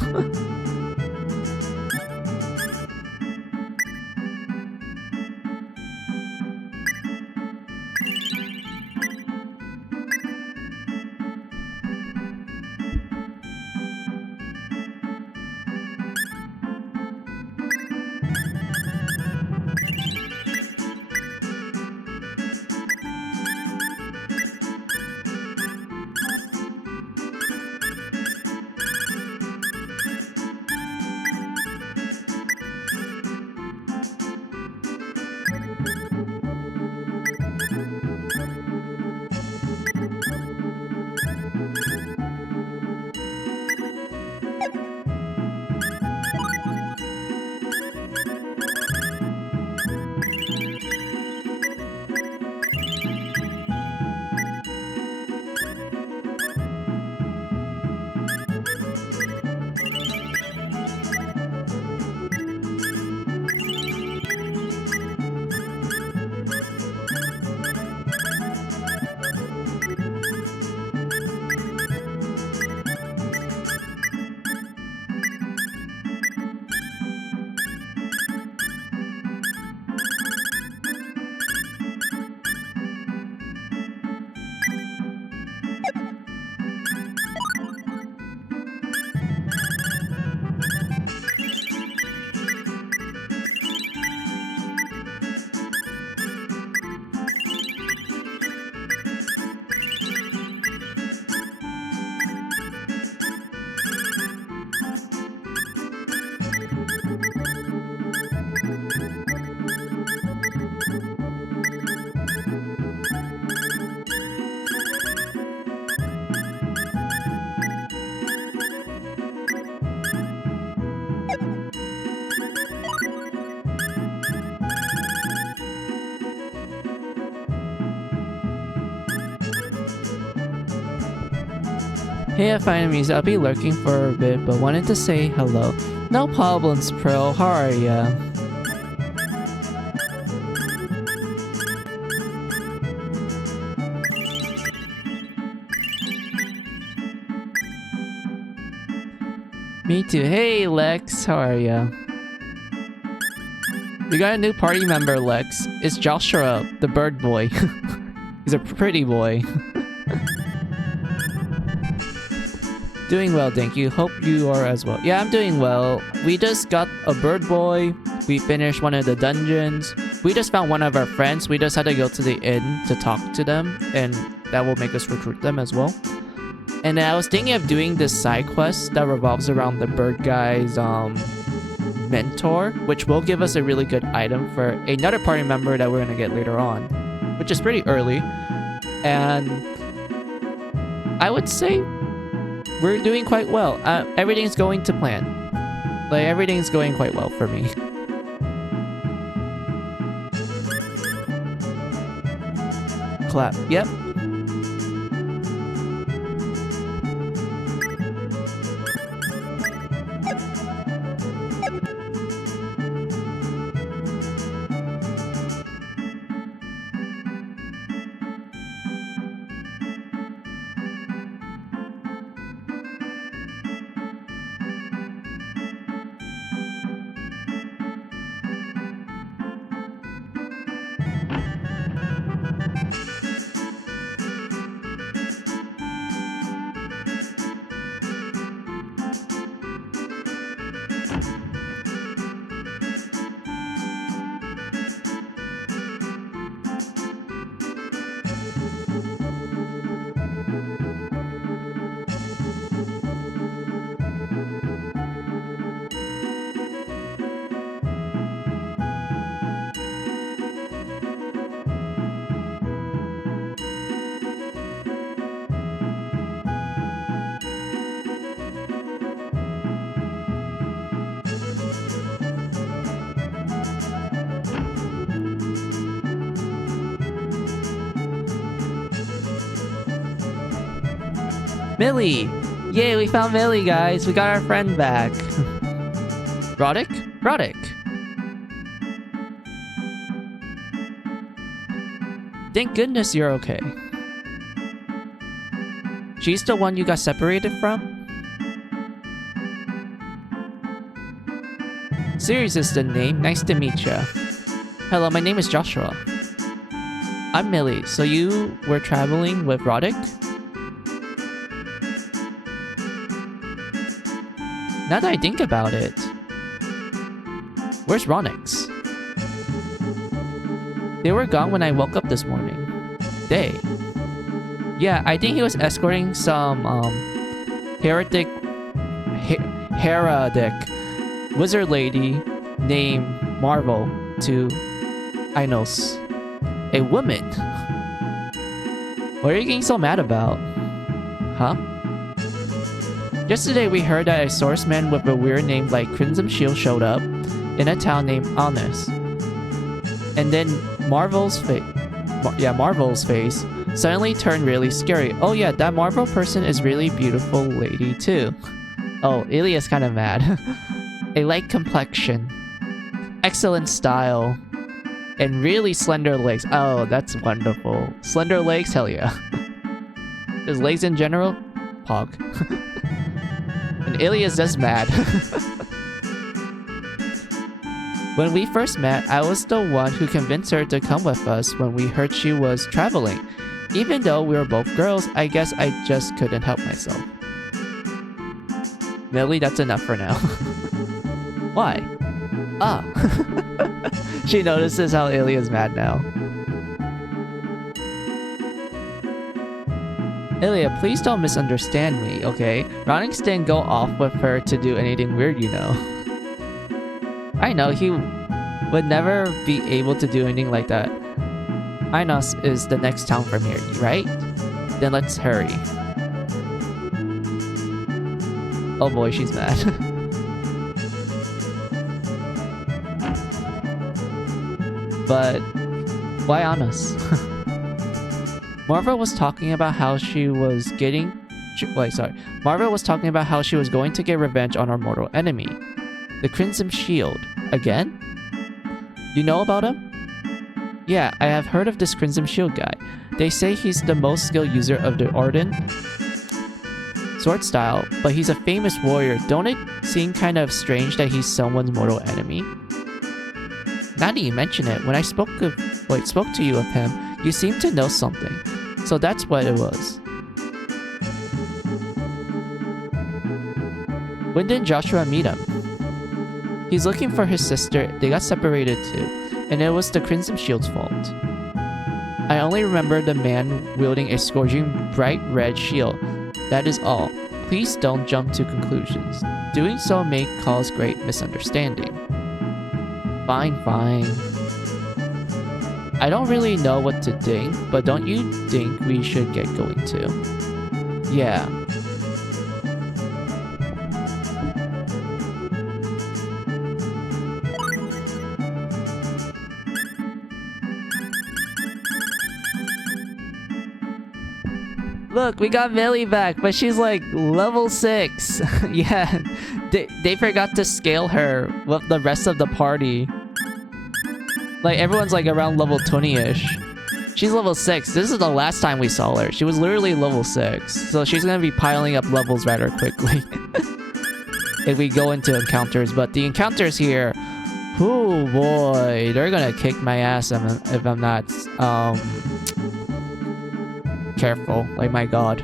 Hey, I find music. I'll be lurking for a bit, but wanted to say hello. No problems, Pro. How are ya? Me too. Hey, Lex. How are ya? We got a new party member, Lex. It's Joshua, the bird boy. He's a pretty boy. Doing well, thank you. Hope you are as well. Yeah, I'm doing well. We just got a bird boy. We finished one of the dungeons. We just found one of our friends. We just had to go to the inn to talk to them, and that will make us recruit them as well. And I was thinking of doing this side quest that revolves around the bird guy's mentor, which will give us a really good item for another party member that we're gonna get later on, which is pretty early. And I would say we're doing quite well. Everything's going to plan. Like, everything's going quite well for me. Clap. Yep. Millie! Yay, we found Millie, guys. We got our friend back. Roddick? Roddick! Thank goodness you're okay. She's the one you got separated from? Sirius is the name. Nice to meet ya. Hello, my name is Joshua. I'm Millie. So you were traveling with Roddick? Now that I think about it, where's Ronix? They were gone when I woke up this morning. They? Yeah, I think he was escorting some heretic wizard lady named Marvel to Inos. A woman? What are you getting so mad about? Huh? Yesterday we heard that a swordsman with a weird name like Crimson Shield showed up in a town named Honest. And then Marvel's face suddenly turned really scary. Oh yeah, that Marvel person is really beautiful lady too. Oh, Ilia's kind of mad. A light complexion, excellent style, and really slender legs. Oh, that's wonderful. Slender legs, hell yeah. His legs in general, pog. And Ilia's just mad. When we first met, I was the one who convinced her to come with us when we heard she was traveling. Even though we were both girls, I guess I just couldn't help myself. Millie, that's enough for now. Why? Ah. She notices how Ilia's mad now. Ilia, please don't misunderstand me, okay? Ronix didn't go off with her to do anything weird, you know. I know, he would never be able to do anything like that. Inos is the next town from here, right? Then let's hurry. Oh boy, she's mad. But why Inos? Marvel was talking about how she was getting... Marvel was talking about how she was going to get revenge on our mortal enemy. The Crimson Shield. Again? You know about him? Yeah, I have heard of this Crimson Shield guy. They say he's the most skilled user of the Ardent sword style, but he's a famous warrior. Don't it seem kind of strange that he's someone's mortal enemy? Now that you mention it, when I spoke to you of him, you seemed to know something. So that's what it was. When did Joshua meet him? He's looking for his sister. They got separated too, and it was the Crimson Shield's fault. I only remember the man wielding a scorching bright red shield. That is all. Please don't jump to conclusions. Doing so may cause great misunderstanding. Fine, fine. I don't really know what to think, but don't you think we should get going too? Yeah. Look, we got Millie back, but she's like level 6. Yeah, they forgot to scale her with the rest of the party. Like, everyone's like around level 20-ish. She's level 6. This is the last time we saw her. She was literally level 6. So she's gonna be piling up levels rather quickly. If we go into encounters. But the encounters here... Oh boy, they're gonna kick my ass if I'm not... careful. Like, my god.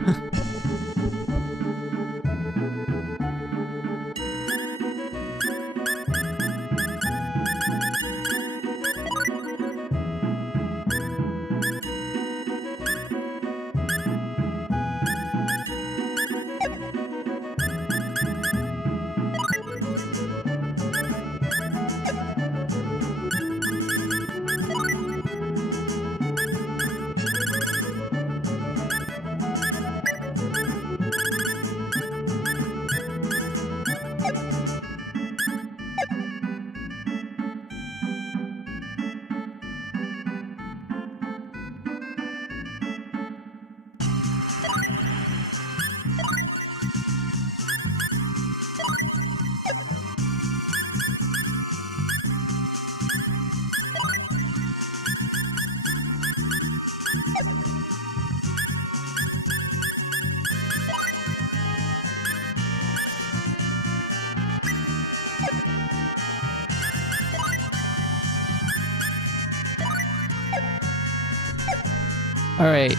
Alright.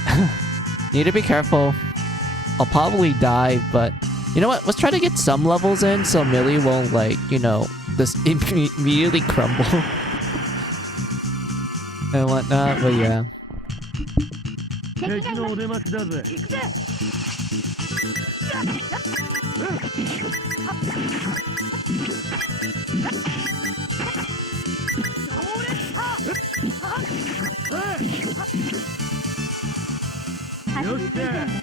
Need to be careful. I'll probably die, but... You know what? Let's try to get some levels in so Millie won't, like, you know, just immediately crumble. And whatnot, but yeah. 敵のお出ましだぜ。行くぜ。よっしゃ。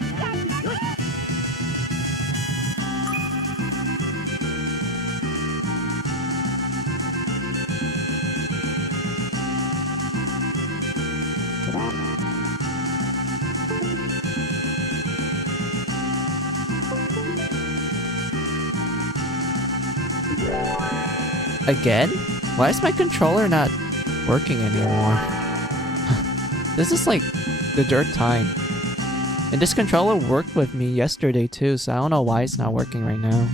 Again? Why is my controller not working anymore? This is like the third time. And this controller worked with me yesterday too, so I don't know why it's not working right now.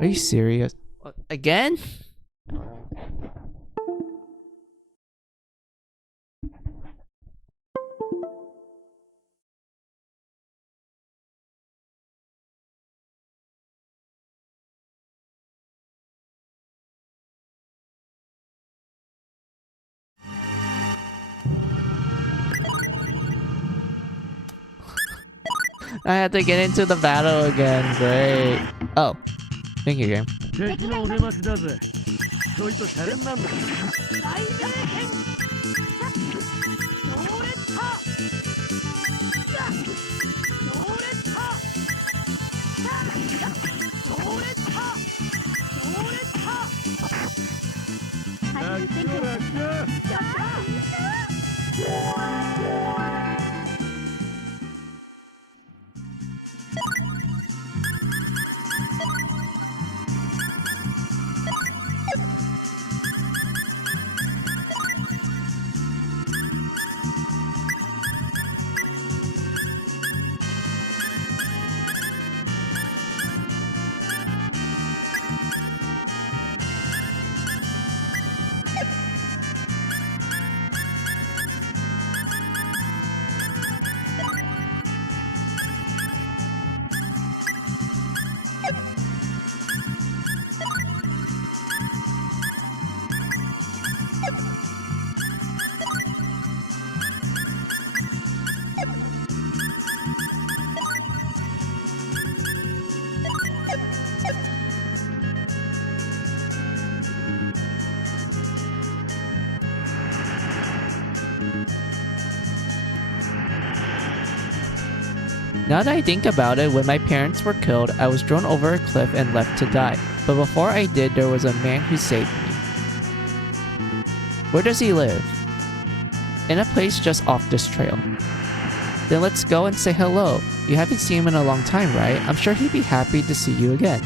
Are you serious? Again? I had to get into the battle again. Great. Oh. Thank you, game. 敵のお出ましだぜ。ちょいとシャレになんだ。大名変。強烈派。強烈派。強烈派。強烈派。ラッキョラッキョ。やったー。 Now that I think about it, when my parents were killed, I was thrown over a cliff and left to die. But before I did, there was a man who saved me. Where does he live? In a place just off this trail. Then let's go and say hello. You haven't seen him in a long time, right? I'm sure he'd be happy to see you again.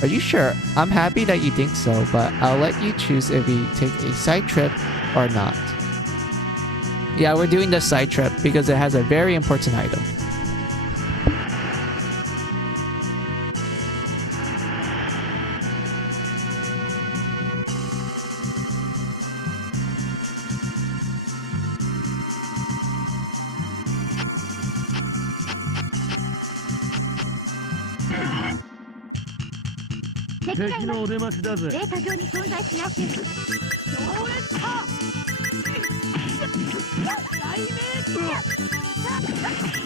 Are you sure? I'm happy that you think so, but I'll let you choose if we take a side trip or not. Yeah, we're doing the side trip because it has a very important item. 敵がい敵のおます。出ましだぜ。データ上に存在しないです。強烈か大命楽勝楽勝。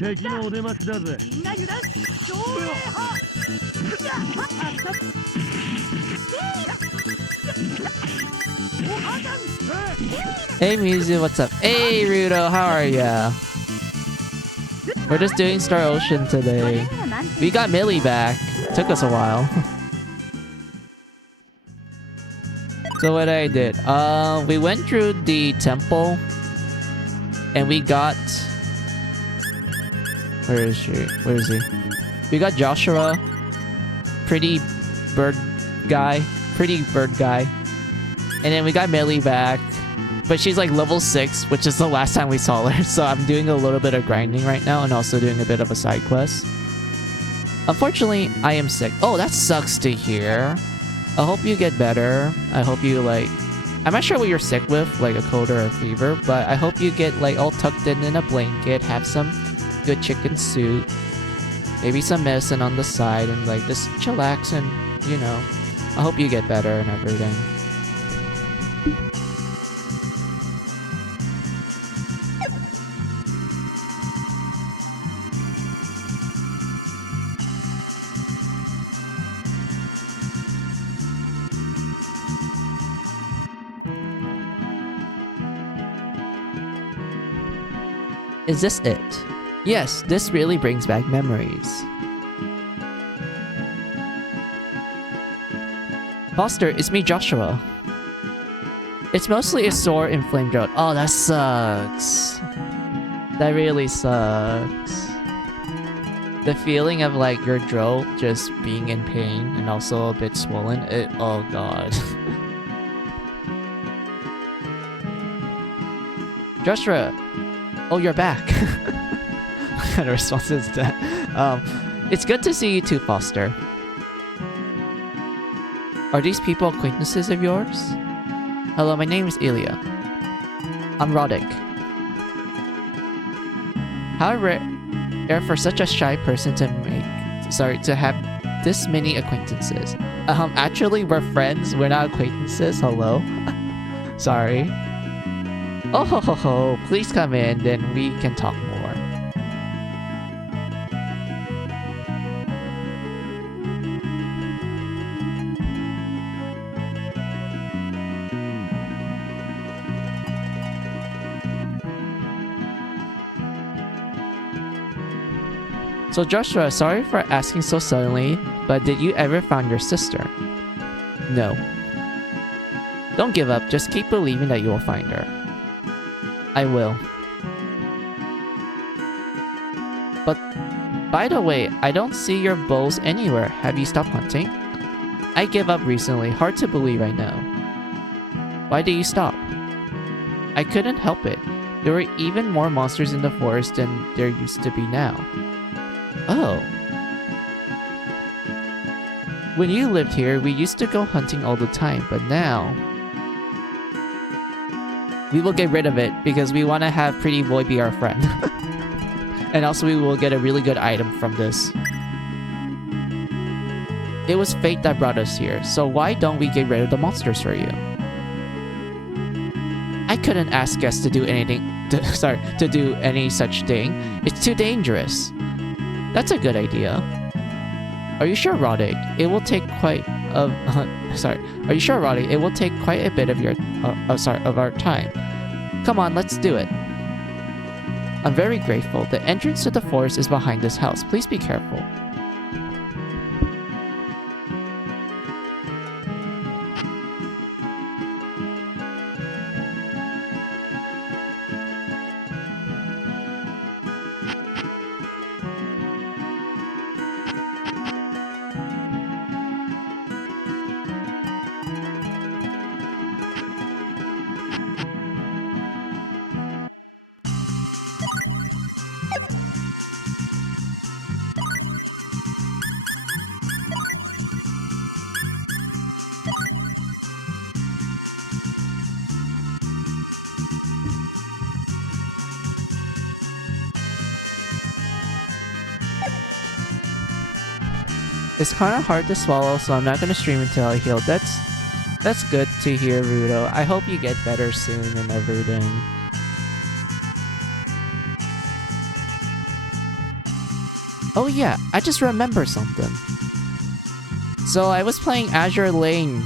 敵のお出ましだぜ。みんな油断照明派 Hey Mizu, what's up? Hey Rudo, how are ya? We're just doing Star Ocean これ today. なら満点 We got Millie back. Took us a while. So what I did, we went through the temple, and we got. Where is she? Where is he? We got Joshua, pretty bird guy, and then we got Millie back, but she's like level 6, which is the last time we saw her. So I'm doing a little bit of grinding right now, and also doing a bit of a side quest. Unfortunately, I am sick. Oh, that sucks to hear. I hope you get better. I hope you like... I'm not sure what you're sick with, like a cold or a fever, but I hope you get like all tucked in a blanket, have some good chicken soup, maybe some medicine on the side, and like just chillax and, you know, I hope you get better and everything. Is this it? Yes, this really brings back memories. Foster, it's me, Joshua. It's mostly a sore inflamed throat. Oh, that sucks. That really sucks. The feeling of like your throat just being in pain and also a bit swollen. Oh god. Joshua, oh, you're back. What kind of response is that? It's good to see you too, Foster. Are these people acquaintances of yours? Hello, my name is Ilya. I'm Roddick. How rare for such a shy person to have this many acquaintances. Actually, we're friends. We're not acquaintances. Hello. Sorry. Oh ho ho ho, please come in, then we can talk more. So Joshua, sorry for asking so suddenly, but did you ever find your sister? No. Don't give up, just keep believing that you will find her. I will. But, by the way, I don't see your bows anywhere. Have you stopped hunting? I gave up recently. Hard to believe, I know. Why did you stop? I couldn't help it. There were even more monsters in the forest than there used to be now. Oh. When you lived here, we used to go hunting all the time, but now... we will get rid of it because we want to have Pretty Boy be our friend. And also we will get a really good item from this. It was fate that brought us here, so why don't we get rid of the monsters for you? I couldn't ask guests to do anything to do any such thing. It's too dangerous. That's a good idea. Are you sure, Roddick? It will take quite a sorry. Are you sure, Roddy? It will take quite a bit of your of our time. Come on, let's do it. I'm very grateful. The entrance to the forest is behind this house. Please be careful. It's kind of hard to swallow, so I'm not gonna stream until I heal. That's good to hear, Rudo. I hope you get better soon and everything. Oh yeah, I just remember something. So I was playing Azure Lane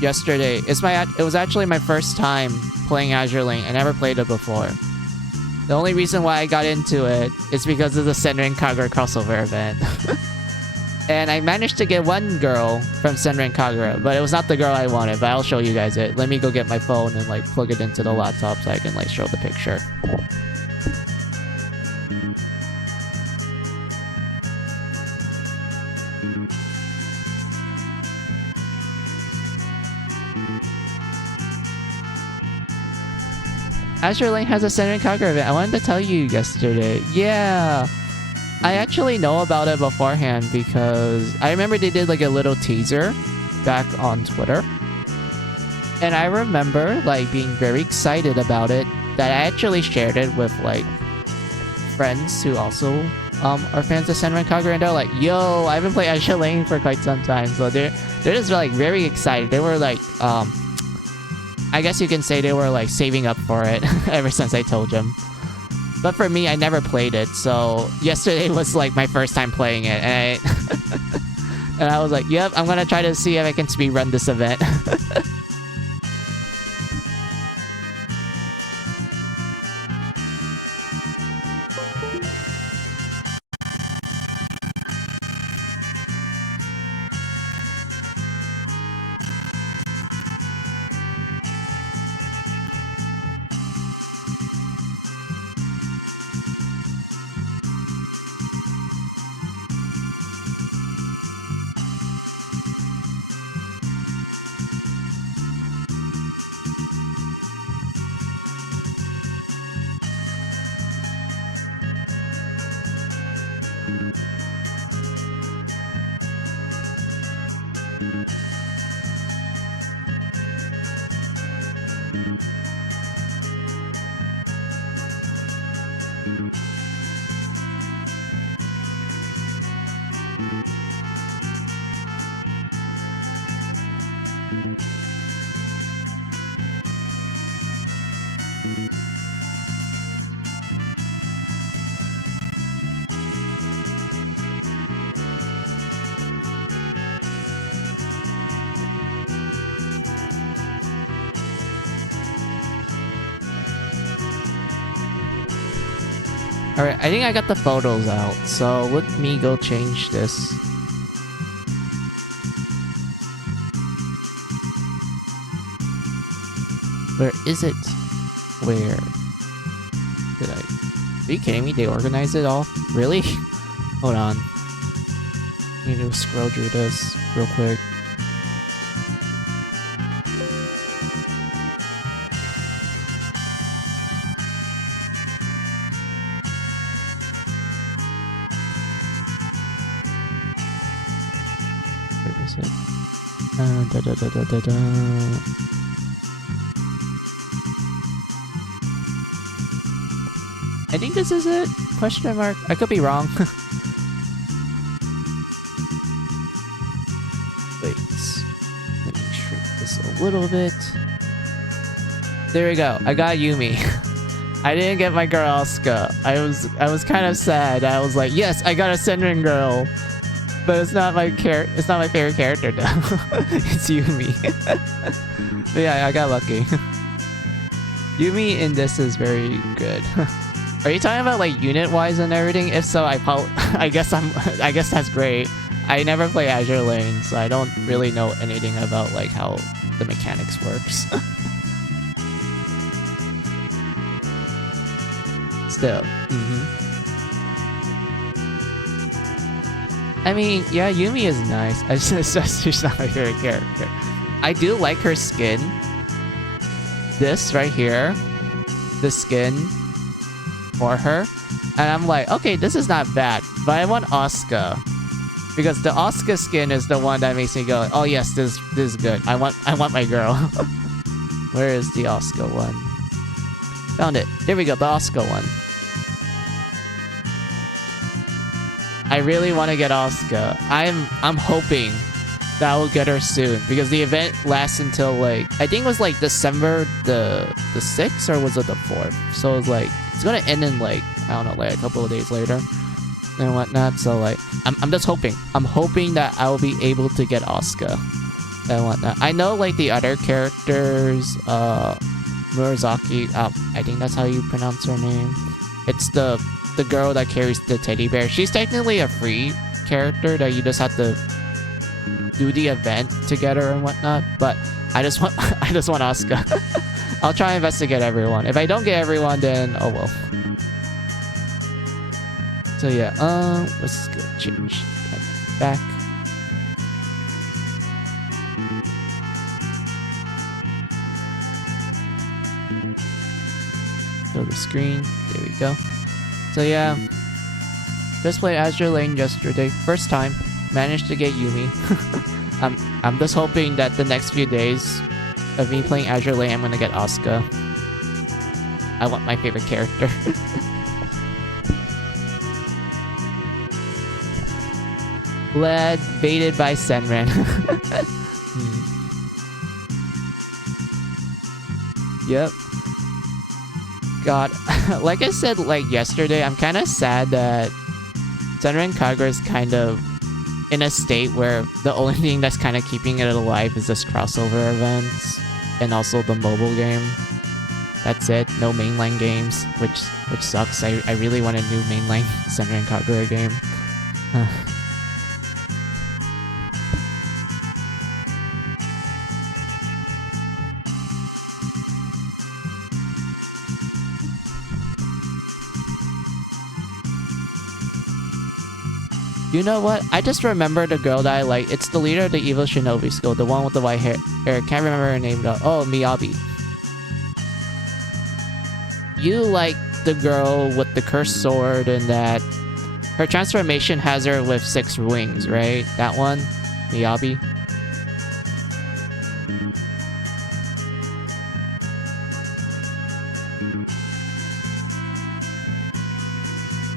yesterday. It was actually my first time playing Azure Lane. I never played it before. The only reason why I got into it is because of the Senran Kagura crossover event. And I managed to get one girl from Senran Kagura, but it was not the girl I wanted, but I'll show you guys it. Let me go get my phone and like plug it into the laptop so I can like show the picture. Azure Lane has a Senran Kagura event. I wanted to tell you yesterday. Yeah. I actually know about it beforehand because I remember they did like a little teaser back on Twitter. And I remember like being very excited about it, that I actually shared it with like friends who also are fans of Senran Kagura, and they're like, yo, I haven't played Azure Lane for quite some time. So they're just like very excited. They were like I guess you can say they were like saving up for it ever since I told them. But for me, I never played it, so yesterday was like my first time playing it, and and I was like, yep, I'm gonna try to see if I can speedrun this event. Alright, I think I got the photos out, so let me go change this. Where is it? Where? Did I... Are you kidding me? They organized it all? Really? Hold on. I need to scroll through this real quick. Where is it? I think this is it? Question mark? I could be wrong. Wait. Let me shrink this a little bit. There we go. I got Yumi. I didn't get my girl Asuka. I was kind of sad. I was like, yes, I got a Senran girl, but it's not my It's not my favorite character though. It's Yumi. But yeah, I got lucky. Yumi in this is very good. Are you talking about like unit wise and everything? If so, I guess I guess that's great. I never play Azure Lane, so I don't really know anything about like how the mechanics works. Still. I mean, yeah, Yumi is nice. It's just she's not my favorite character. I do like her skin. This right here, the skin for her, and I'm like, okay, this is not bad, but I want Asuka because the Asuka skin is the one that makes me go, oh yes, this is good. I want my girl. Where is the Asuka one? Found it. There we go, the Asuka one. I really want to get Asuka. I'm hoping that I will get her soon because the event lasts until like I think it was like December the 6th or was it the 4th? So it's like it's gonna end in like I don't know, like a couple of days later and whatnot. So like I'm just hoping. I'm hoping that I will be able to get Asuka and whatnot. I know like the other characters, Murasaki. I think that's how you pronounce her name. It's the girl that carries the teddy bear. She's technically a free character that you just have to do the event to get her and whatnot. But I just want Asuka. I'll try and investigate everyone. If I don't get everyone, then oh well. So yeah, let's go change that back. Fill the screen. There we go. So yeah, just played Azure Lane yesterday. First time, managed to get Yumi. I'm just hoping that the next few days of me playing Azure Lane, I'm gonna get Asuka. I want my favorite character. Led, baited by Senran. Yep. God, like I said like yesterday, I'm kind of sad that Senran Kagura is kind of in a state where the only thing that's kind of keeping it alive is this crossover events and also the mobile game. That's it. No mainline games, which sucks. I really want a new mainline Senran Kagura game. You know what? I just remember the girl that I like. It's the leader of the evil shinobi school, the one with the white hair. Can't remember her name though. Oh, Miyabi. You like the girl with the cursed sword and that her transformation has her with 6 wings, right? That one? Miyabi?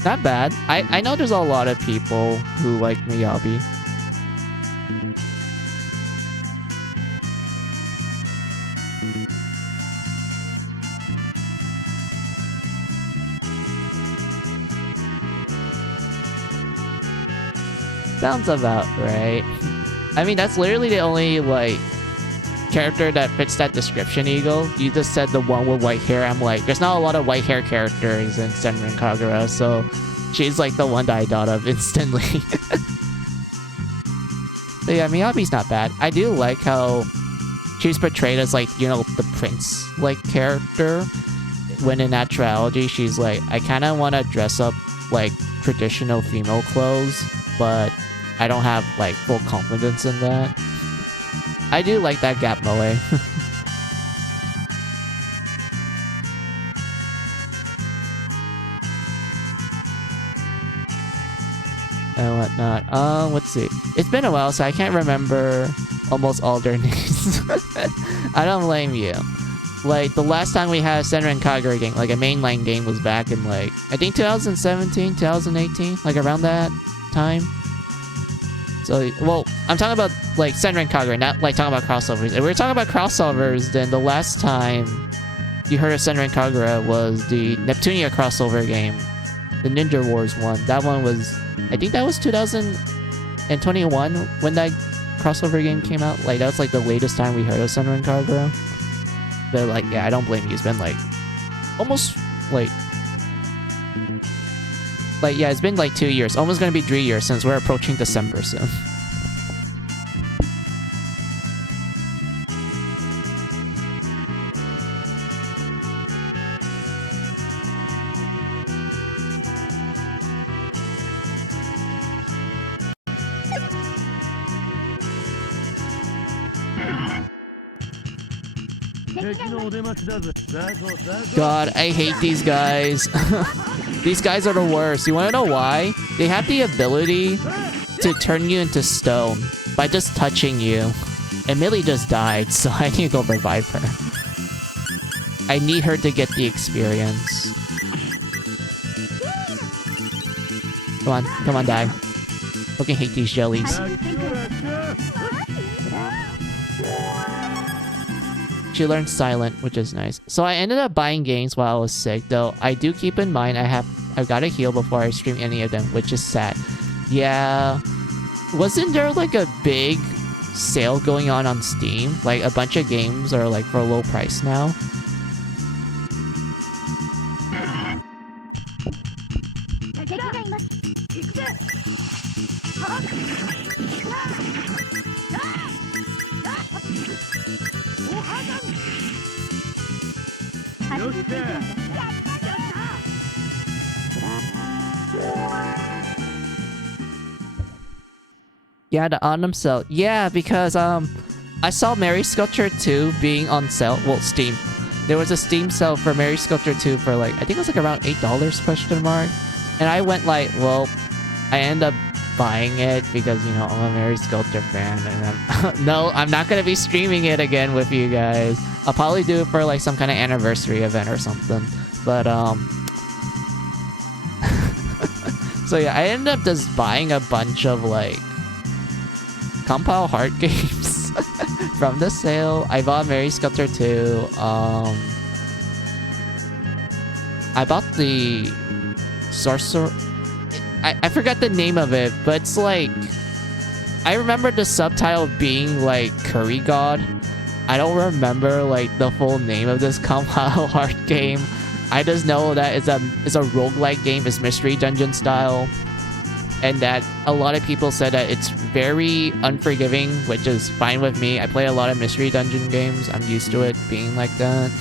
Not bad. I know there's a lot of people who like Miyabi. Sounds about right. I mean, that's literally the only, like, character that fits that description, Eagle. You just said the one with white hair. I'm like, there's not a lot of white hair characters in Senran Kagura, so she's like the one that I thought of instantly. But yeah, Miyabi's not bad. I do like how she's portrayed as like, you know, the prince like character, when in actuality she's like, I kind of want to dress up like traditional female clothes, but I don't have like full confidence in that. I do like that gap moe. And whatnot. Let's see. It's been a while, so I can't remember almost all their names. I don't blame you. Like, the last time we had a Senran Kagura game, like a mainline game, was back in like, I think 2017, 2018, like around that time. So, well, I'm talking about like Senran Kagura, not like talking about crossovers. If we're talking about crossovers, then the last time you heard of Senran Kagura, was the Neptunia crossover game, the Ninja Wars one. That one was, I think that was 2021 when that crossover game came out. Like, that was like the latest time we heard of Senran Kagura. But like, yeah, I don't blame you. It's been like almost like yeah, it's been like 2 years. Almost gonna be 3 years since we're approaching December soon. God, I hate these guys. These guys are the worst. You wanna know why? They have the ability to turn you into stone by just touching you. And Millie just died, so I need to go revive her. I need her to get the experience. Come on, die. Fucking hate these jellies. She learned silent, which is nice. So I ended up buying games while I was sick, though I do keep in mind I've got to heal before I stream any of them, which is sad. Yeah. Wasn't there like a big sale going on Steam? Like a bunch of games are like for a low price now. Yeah, the autumn sale. Yeah, because I saw Mary Sculpture 2 being on sale. Well, Steam. There was a Steam sale for Mary Sculpture 2 for like, I think it was like around $8 question mark. And I went like, well, I ended up buying it because, you know, I'm a Mary Sculpture fan, and no, I'm not gonna be streaming it again with you guys. I'll probably do it for like some kind of anniversary event or something. But so yeah, I ended up just buying a bunch of like compile heart games from the sale. I bought Mary Sculptor 2. I bought the Sorcerer. I forgot the name of it, but it's like, I remember the subtitle being like Curry God. I don't remember like the full name of this compile heart game. I just know that it's a roguelike game. It's mystery dungeon style, and that a lot of people said that it's very unforgiving, which is fine with me. I play a lot of mystery dungeon games. I'm used to it being like that.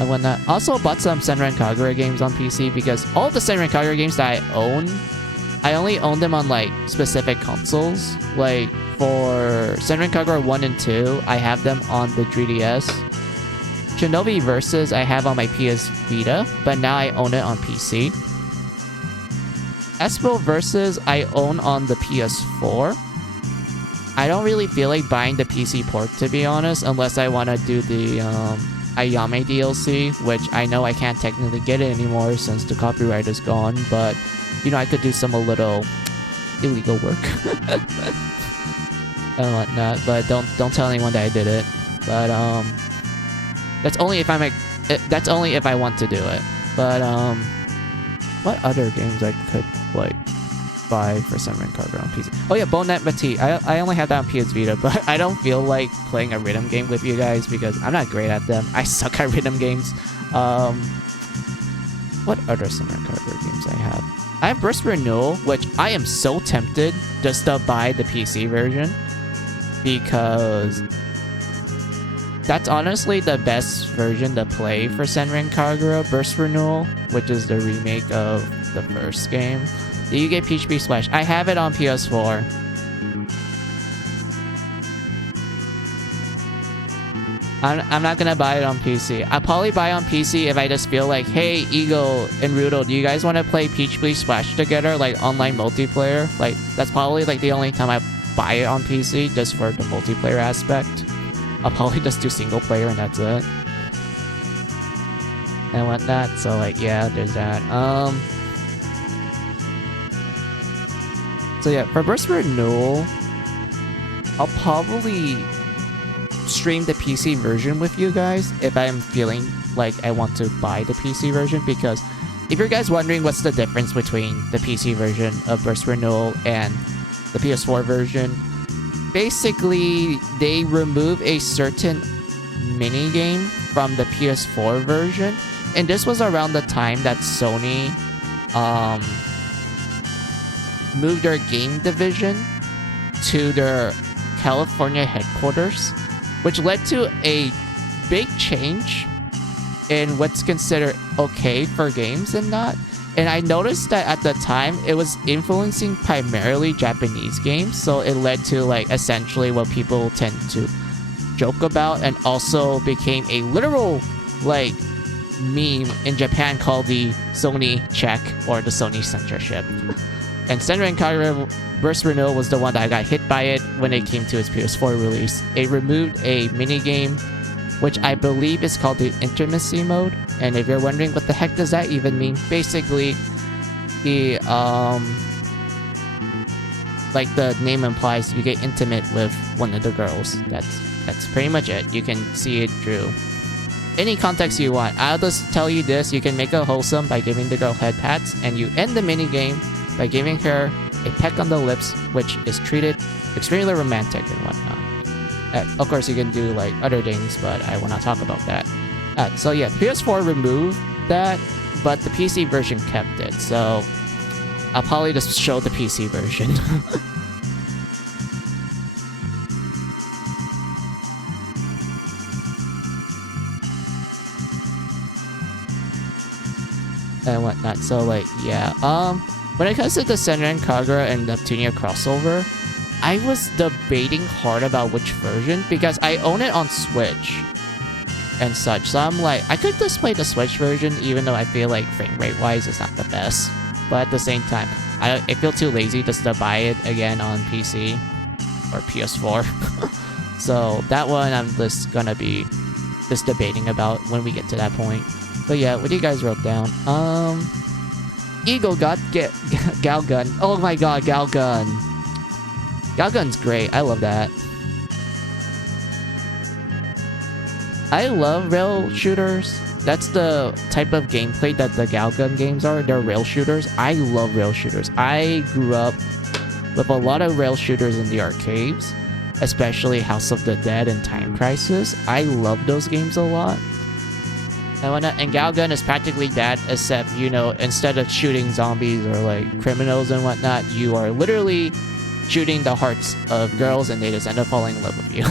And whatnot. Also bought some Senran Kagura games on PC because all of the Senran Kagura games that I own, I only own them on like specific consoles. Like for Senran Kagura 1 and 2, I have them on the 3DS. Shinobi Versus I have on my PS Vita, but now I own it on PC. Espo Versus I own on the PS4. I don't really feel like buying the PC port, to be honest, unless I want to do the Ayame DLC, which I know I can't technically get it anymore since the copyright is gone, but you know, I could do some a little illegal work and whatnot, but don't tell anyone that I did it. But that's only if I want to do it. But what other games I could like buy for Senran Kagura on PC? Oh yeah, Bonnet Mati. I only have that on PS Vita, but I don't feel like playing a rhythm game with you guys because I'm not great at them. I suck at rhythm games. What other Senran Kagura games I have? I have Burst Renewal, which I am so tempted just to buy the PC version because that's honestly the best version to play for Senran Kagura, Burst Renewal, which is the remake of the first game. You get PHP Splash. I have it on PS4. I'm not gonna buy it on PC. I'll probably buy it on PC if I just feel like, hey, Eagle and Rudo, do you guys want to play PHP Splash together, like online multiplayer? Like, that's probably like the only time I buy it on PC, just for the multiplayer aspect. I'll probably just do single player and that's it. And whatnot. So like, yeah, there's that. So yeah, for Burst Renewal, I'll probably stream the PC version with you guys if I'm feeling like I want to buy the PC version, because if you're guys wondering what's the difference between the PC version of Burst Renewal and the PS4 version, basically they remove a certain mini game from the PS4 version, and this was around the time that Sony moved their game division to their California headquarters, which led to a big change in what's considered okay for games and not. And I noticed that at the time it was influencing primarily Japanese games, so it led to like essentially what people tend to joke about, and also became a literal like meme in Japan called the Sony check or the Sony censorship. And Senran Kagura Burst Renewal was the one that got hit by it when it came to its PS4 release. It removed a minigame, which I believe is called the Intimacy Mode. And if you're wondering what the heck does that even mean, basically, like the name implies, you get intimate with one of the girls. That's pretty much it. You can see it through any context you want. I'll just tell you this: you can make it wholesome by giving the girl head pats, and you end the minigame by giving her a peck on the lips, which is treated extremely romantic and whatnot. Of course, you can do like other things, but I will not talk about that. So yeah, PS4 removed that, but the PC version kept it. So I'll probably just show the PC version. And whatnot. So like, yeah. When it comes to the Senran Kagura and Neptunia crossover, I was debating hard about which version because I own it on Switch and such. So I'm like, I could just play the Switch version, even though I feel like frame rate wise it's not the best. But at the same time, I feel too lazy just to buy it again on PC or PS4. So that one I'm just gonna be just debating about when we get to that point. But yeah, what do you guys wrote down? Eagle got Galgun. Oh my god, Galgun. Galgun's great. I love that. I love rail shooters. That's the type of gameplay that the Galgun games are. They're rail shooters. I love rail shooters. I grew up with a lot of rail shooters in the arcades, especially House of the Dead and Time Crisis. I love those games a lot. And Galgun is practically that, except, you know, instead of shooting zombies or like criminals and whatnot, you are literally shooting the hearts of girls and they just end up falling in love with you.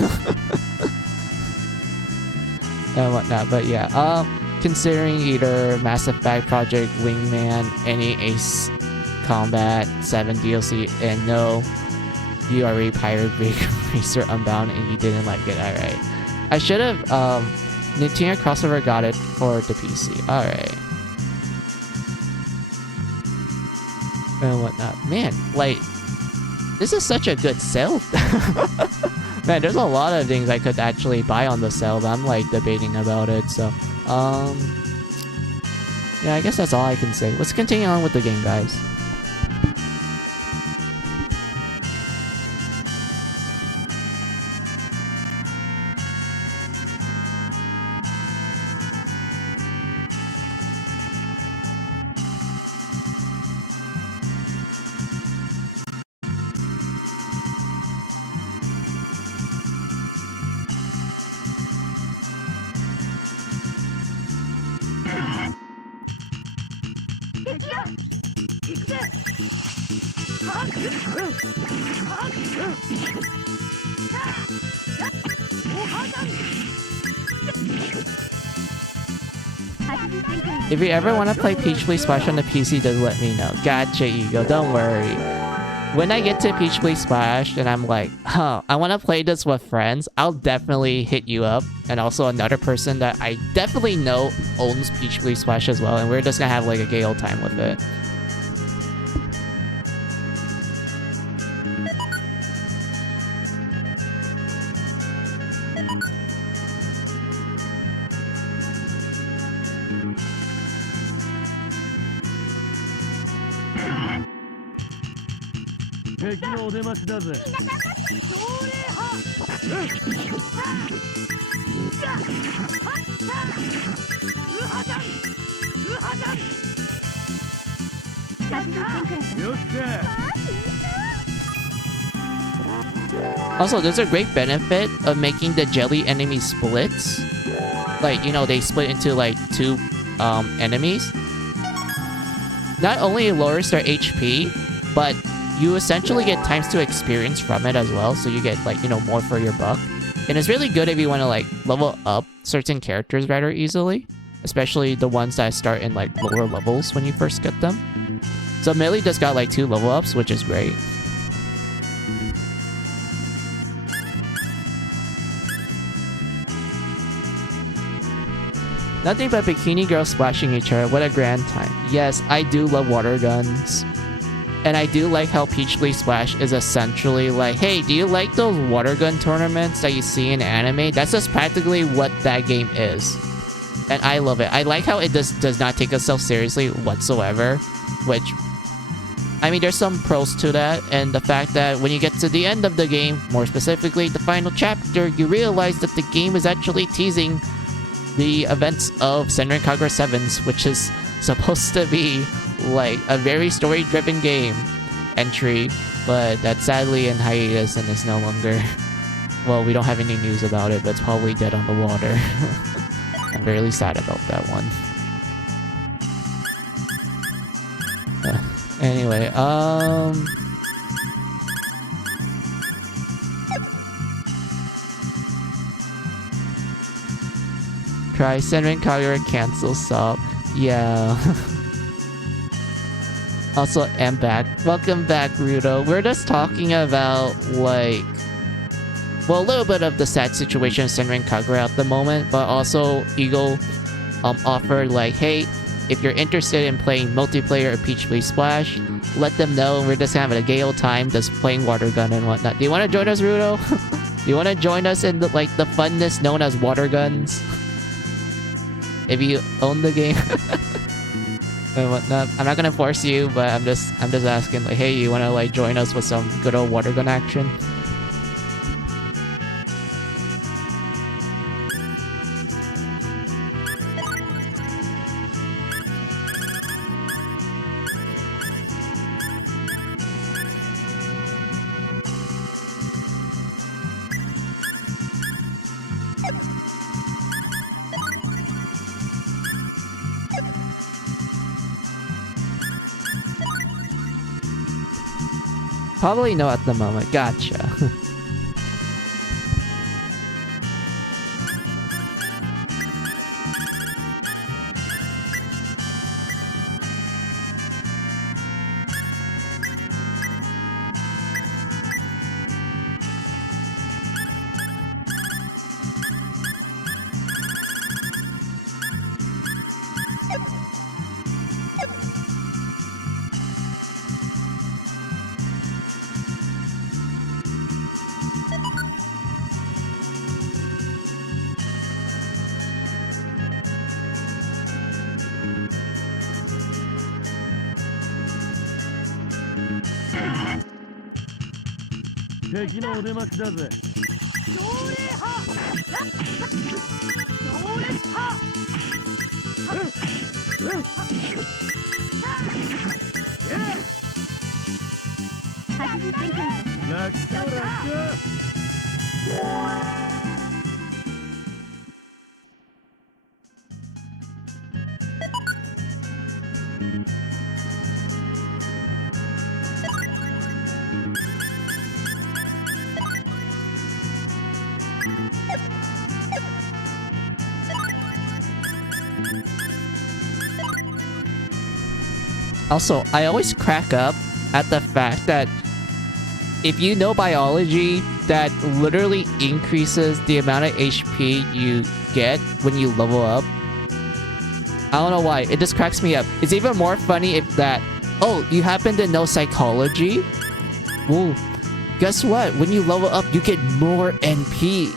And whatnot. But yeah, considering either Mass Effect, Project Wingman, any Ace Combat 7 DLC, and no, you are a Pirate Racer Unbound and you didn't like it. Alright. I should have, Nintendo crossover got it for the PC. Alright. And whatnot. Man, like, this is such a good sale. Man, there's a lot of things I could actually buy on the sale, but I'm like debating about it. So, yeah, I guess that's all I can say. Let's continue on with the game, guys. If you ever want to play Peach Please Splash on the PC, just let me know. Gotcha, Ego. Don't worry. When I get to Peach Please Splash and I'm like, huh, I want to play this with friends, I'll definitely hit you up. And also another person that I definitely know owns Peach Please Splash as well. And we're just going to have like a gay old time with it. よっしゃ Also, there's a great benefit of making the jelly enemy splits. Like, you know, they split into like two enemies. Not only it lowers their HP, but you essentially get times 2 experience from it as well. So you get like, you know, more for your buck. And it's really good if you want to like level up certain characters rather easily. Especially the ones that start in like lower levels when you first get them. So Millie just got like 2 level ups, which is great. Nothing but bikini girls splashing each other. What a grand time. Yes, I do love water guns. And I do like how Peachly Splash is essentially like, hey, do you like those water gun tournaments that you see in anime? That's just practically what that game is. And I love it. I like how it does not take itself seriously whatsoever. Which, I mean, there's some pros to that. And the fact that when you get to the end of the game, more specifically the final chapter, you realize that the game is actually teasing the events of Senran Kagura 7's, which is supposed to be like a very story-driven game entry, but that's sadly in hiatus and is no longer... Well, we don't have any news about it, but it's probably dead on the water. I'm really sad about that one. Anyway, Cry, Senran Kagura cancel sub. Yeah. Also, am back. Welcome back, Rudo. We're just talking about, like... Well, a little bit of the sad situation of Senran Kagura at the moment, but also Eagle offered, like, hey, if you're interested in playing multiplayer or Peachly Splash, let them know. We're just having a gay old time just playing water gun and whatnot. Do you want to join us, Rudo? Do you want to join us in the, like, the funness known as water guns? If you own the game and whatnot. I'm not gonna force you, but I'm just asking, like, hey, you wanna like join us with some good old water gun action? Probably no at the moment. Gotcha.敵のお出ましだぜ。楽勝楽勝。Also, I always crack up at the fact that if you know biology, that literally increases the amount of HP you get when you level up. I don't know why. It just cracks me up. It's even more funny if that... Oh, you happen to know psychology? Well, guess what? When you level up, you get more NP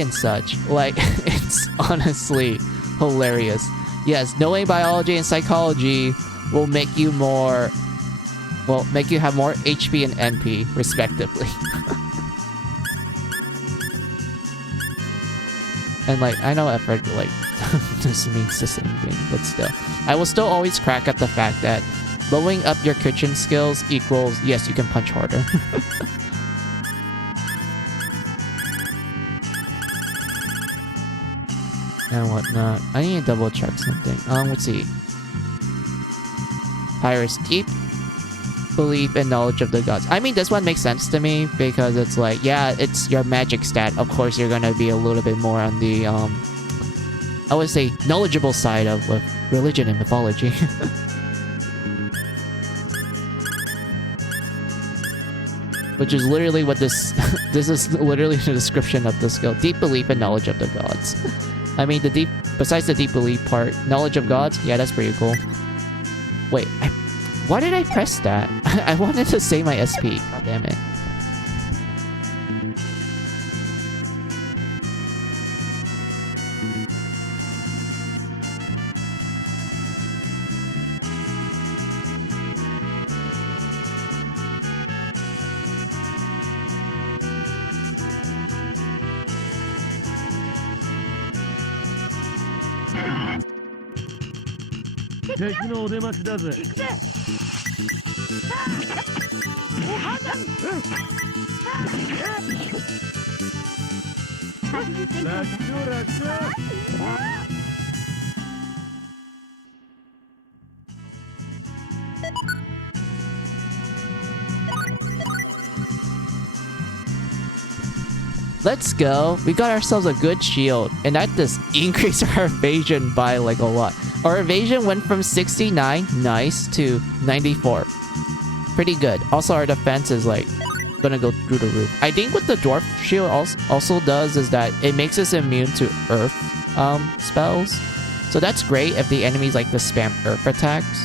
and such. Like, it's honestly hilarious. Yes, knowing biology and psychology will make you more... Well, make you have more HP and NP, respectively. And like, I know effort, like, this means the same thing, but still. I will still always crack at the fact that blowing up your kitchen skills equals, yes, you can punch harder. And whatnot. I need to double check something. Let's see. Pyrus, deep belief and knowledge of the gods. I mean, this one makes sense to me because it's like, yeah, it's your magic stat. Of course, you're gonna be a little bit more on the, I would say, knowledgeable side of religion and mythology. Which is literally what this... this is literally the description of the skill. Deep belief and knowledge of the gods. I mean, besides the deep belief part, knowledge of gods? Yeah, that's pretty cool. Wait, why did I press that? I wanted to say my SP. God damn it. Let's go. We got ourselves a good shield. And that just increased our evasion by like a lot. Our evasion went from 69, nice, to 94. Pretty good. Also, our defense is like gonna go through the roof. I think what the dwarf shield also does is that it makes us immune to earth spells. So that's great if the enemies like to spam earth attacks.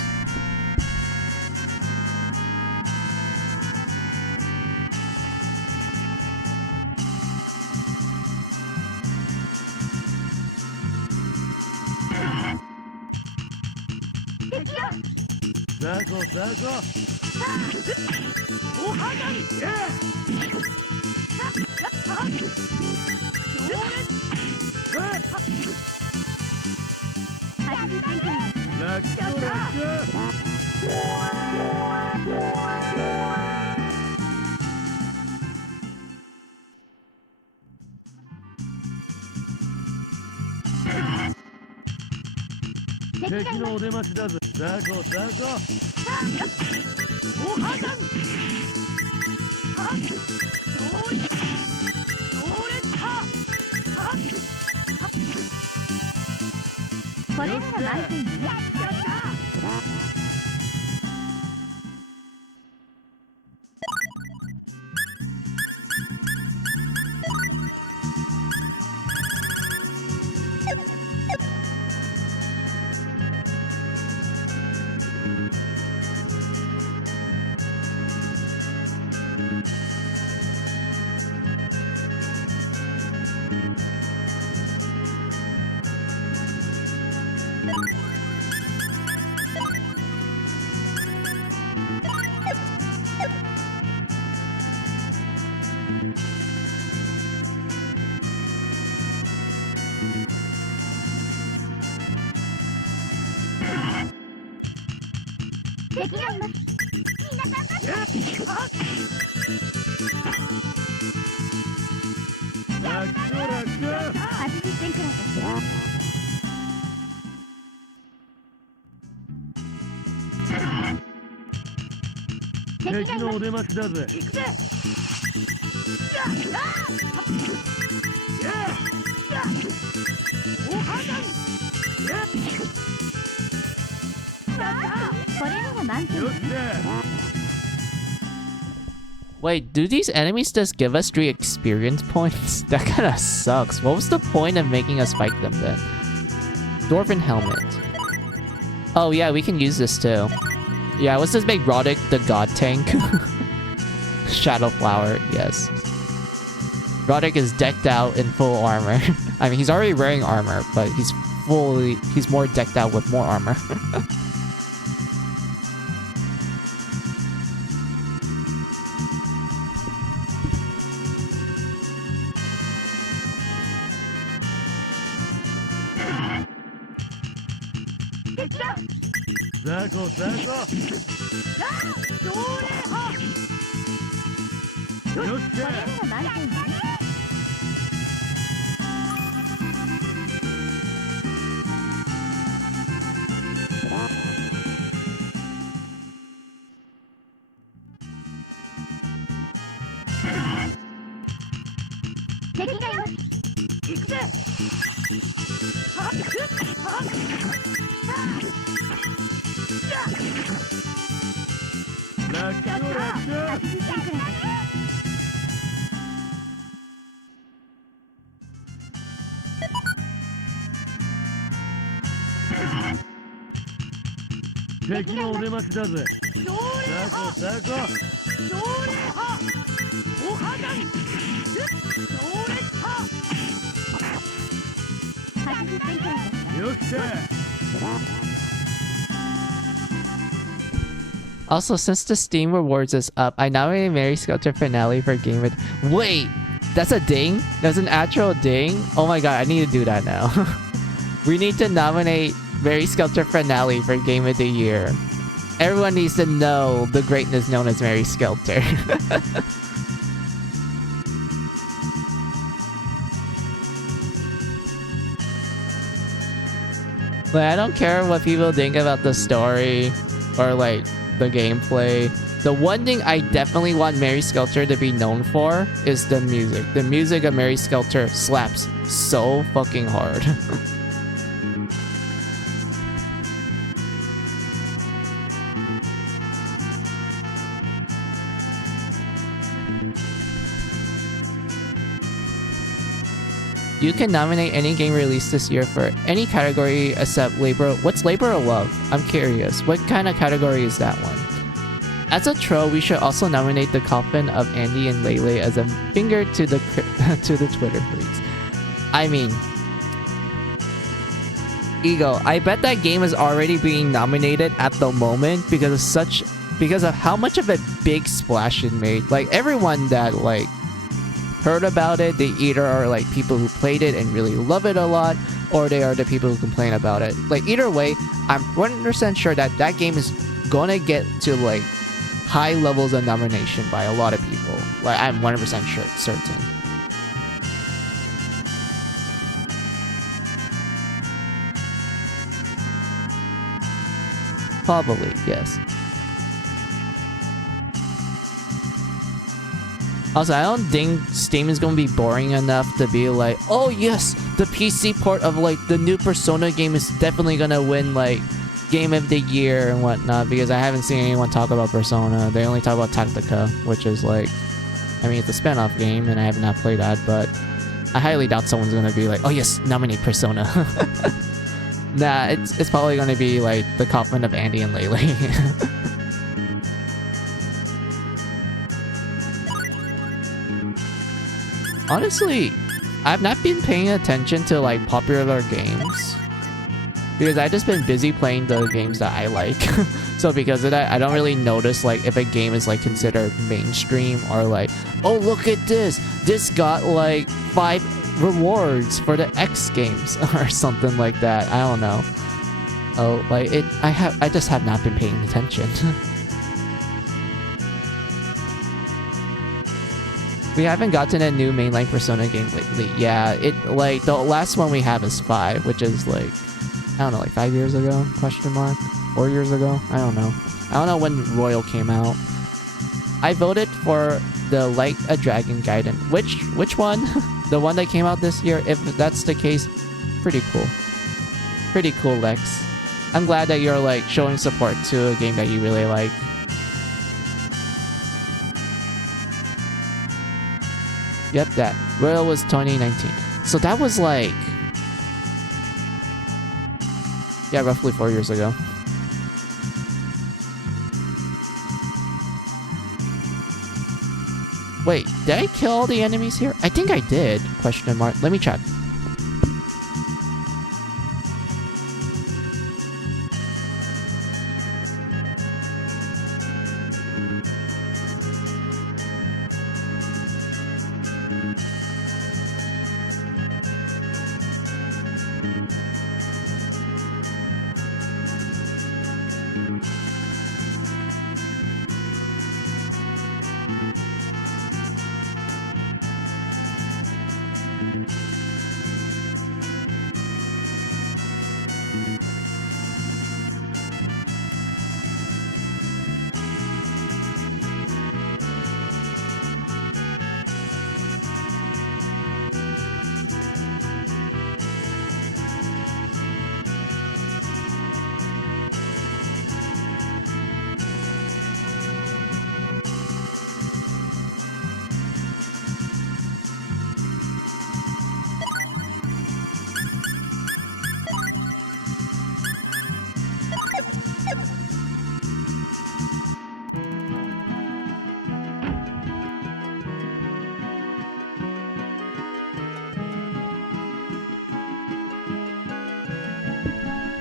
Wait, do these enemies just give us 3 experience points? That kinda sucks. What was the point of making us fight them then? Dwarven helmet. Oh yeah, we can use this too. Yeah, let's just make Roddick the god tank. Shadow Flower, yes. Roddick is decked out in full armor. I mean, he's already wearing armor, but he's more decked out with more armor. 敵だ雑魚雑魚さあ奨励派よっしゃこれなら満点だね。敵がいます。行くぜはっはっ楽勝楽勝80点くらいだね。敵のお出ましだぜ奨励雑派魚雑魚奨励派お肌に奨励派80点くらいだったね。よっしゃ Also, since the Steam Rewards is up, I nominated Mary Skelter Finale for Game of... Wait! That's a ding? That's an actual ding? Oh my god, I need to do that now. We need to nominate Mary Skelter Finale for Game of the Year. Everyone needs to know the greatness known as Mary Skelter. Like, I don't care what people think about the story or like the gameplay. The one thing I definitely want Mary Skelter to be known for is the music. The music of Mary Skelter slaps so fucking hard. You can nominate any game released this year for any category except labor. What's labor of love? I'm curious. What kind of category is that one? As a troll, we should also nominate the coffin of Andy and Lele as a finger to the to the Twitter freaks. I mean, Ego, I bet that game is already being nominated at the moment because of how much of a big splash it made. Like everyone that like heard about it, they either are like people who played it and really love it a lot, or they are the people who complain about it. Like either way, I'm 100% sure that that game is gonna get to like high levels of nomination by a lot of people. Like I'm 100% sure, certain. Probably, yes. Also, I don't think Steam is gonna be boring enough to be like, oh yes, the PC port of like the new Persona game is definitely gonna win like Game of the Year and whatnot, because I haven't seen anyone talk about Persona. They only talk about Tactica, which is like, I mean, it's a spin-off game and I have not played that, but I highly doubt someone's gonna be like, oh yes, nominate Persona. Nah, it's probably gonna be like the coffin of Andy and Lele. Honestly, I've not been paying attention to like popular games because I've just been busy playing the games that I like. So because of that, I don't really notice like if a game is like considered mainstream or like, oh look at this, got like 5 rewards for the X games or something like that. I don't know. Oh, like I just have not been paying attention. We haven't gotten a new mainline Persona game lately. Yeah, like the last one we have is 5, which is like, I don't know, like 5 years ago? Question mark? 4 years ago? I don't know. I don't know when Royal came out. I voted for the Like a Dragon Gaiden. Which one? The one that came out this year? If that's the case, pretty cool. Pretty cool, Lex. I'm glad that you're like showing support to a game that you really like. Yep, that. Royal was 2019. So that was like... yeah, roughly 4 years ago. Wait, did I kill all the enemies here? I think I did. Question mark. Let me check.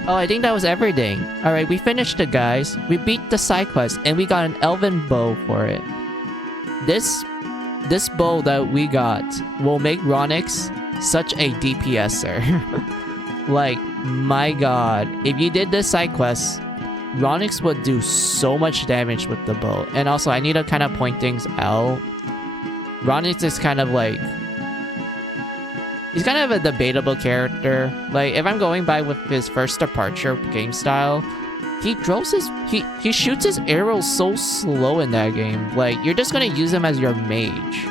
Oh, I think that was everything. Alright, we finished it, guys. We beat the side quest, and we got an elven bow for it. This bow that we got will make Ronix such a DPSer. Like, my god. If you did this side quest, Ronix would do so much damage with the bow. And also, I need to kind of point things out. Ronix is kind of like... He's kind of a debatable character. Like, if I'm going by with his first departure game style, he shoots his arrows so slow in that game. Like, you're just gonna use him as your mage.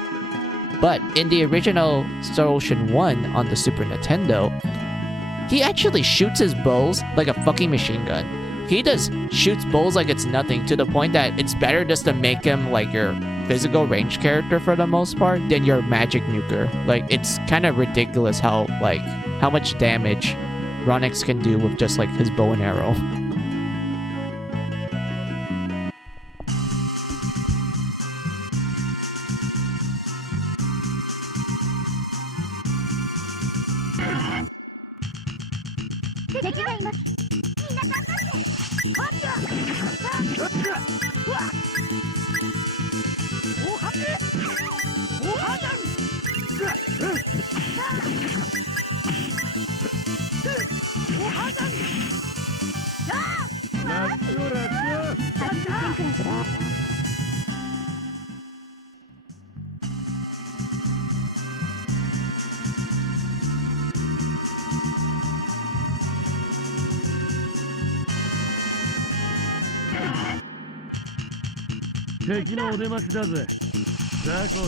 But in the original Star Ocean 1 on the Super Nintendo, he actually shoots his bows like a fucking machine gun. He just shoots bows like it's nothing, to the point that it's better just to make him like your physical range character for the most part than your magic nuker. Like, it's kind of ridiculous how much damage Ronix can do with just like his bow and arrow.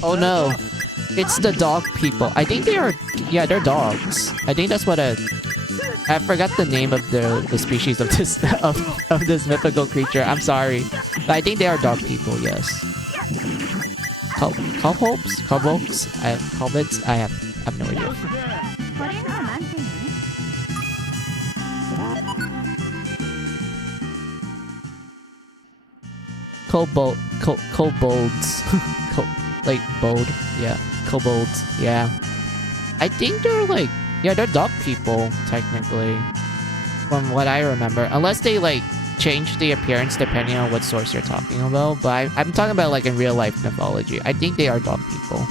Oh no, it's the dog people. I think they are, yeah, they're dogs. I think that's what I forgot the name of the species of this of this mythical creature. I'm sorry, but I think they are dog people. Yes. Kobolds? I have no idea. Kobolds. Like bold, yeah. Kobolds, yeah. I think they're like, yeah, they're dog people technically, from what I remember. Unless they like change the appearance depending on what source you're talking about. But I'm talking about like in real life mythology. I think they are dog people.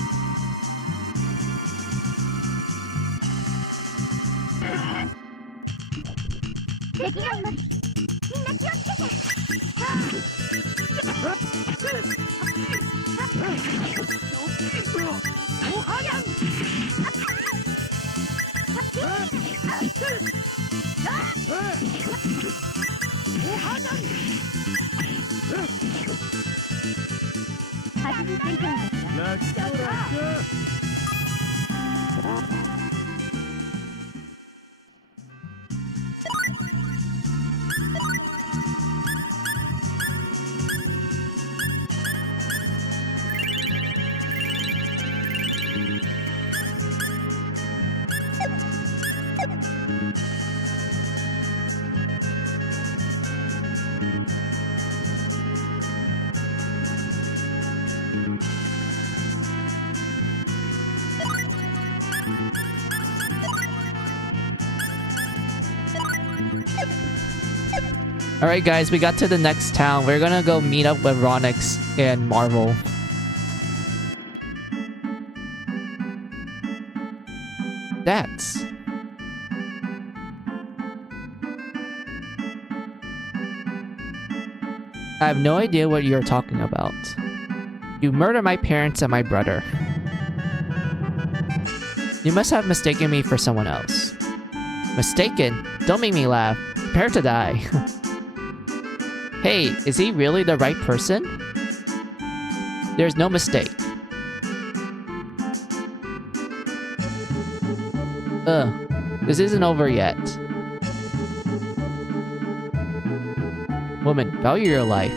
Alright guys, we got to the next town. We're gonna go meet up with Ronix and Marvel. That's... I have no idea what you're talking about. You murdered my parents and my brother. You must have mistaken me for someone else. Mistaken? Don't make me laugh. Prepare to die. Hey, is he really the right person? There's no mistake. This isn't over yet. Woman, value your life.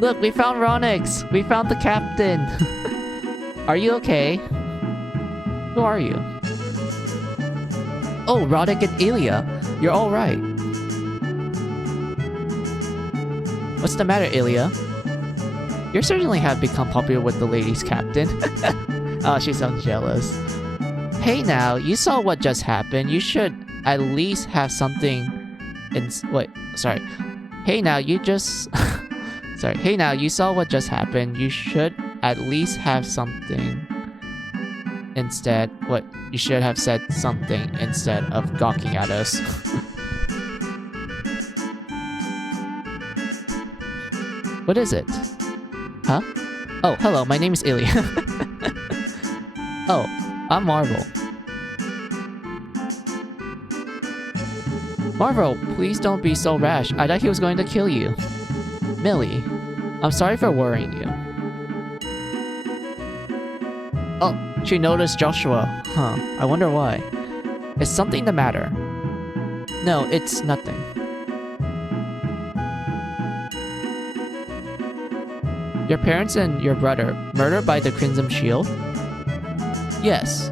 Look, we found Ronix! We found the captain! Are you okay? Who are you? Oh, Roddick and Ilya. You're alright. What's the matter, Ilya? You certainly have become popular with the ladies, Captain. Oh, she sounds jealous. Hey now, you saw what just happened. You should at least have something in... Wait, sorry. Hey now, you just... sorry. Hey now, you saw what just happened. You should at least have something instead... What? You should have said something instead of gawking at us. What is it? Huh? Oh, hello, my name is Ilya. Oh, I'm Marvel. Marvel, please don't be so rash. I thought he was going to kill you. Millie, I'm sorry for worrying you. Oh, she noticed Joshua. Huh, I wonder why. Is something the matter? No, it's nothing. Your parents and your brother murdered by the Crimson Shield? Yes.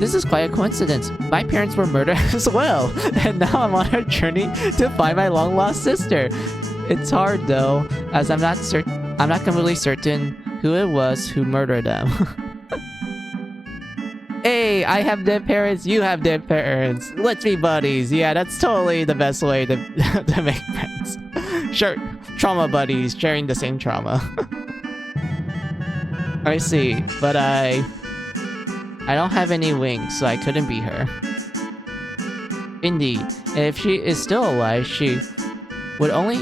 This is quite a coincidence. My parents were murdered as well, and now I'm on a journey to find my long-lost sister. It's hard though, as I'm not completely certain who it was who murdered them. Hey, I have dead parents, you have dead parents. Let's be buddies. Yeah, that's totally the best way to, to make friends. Sure, trauma buddies, sharing the same trauma. I see, but I don't have any wings, so I couldn't be her. Indeed, and if she is still alive, she would only...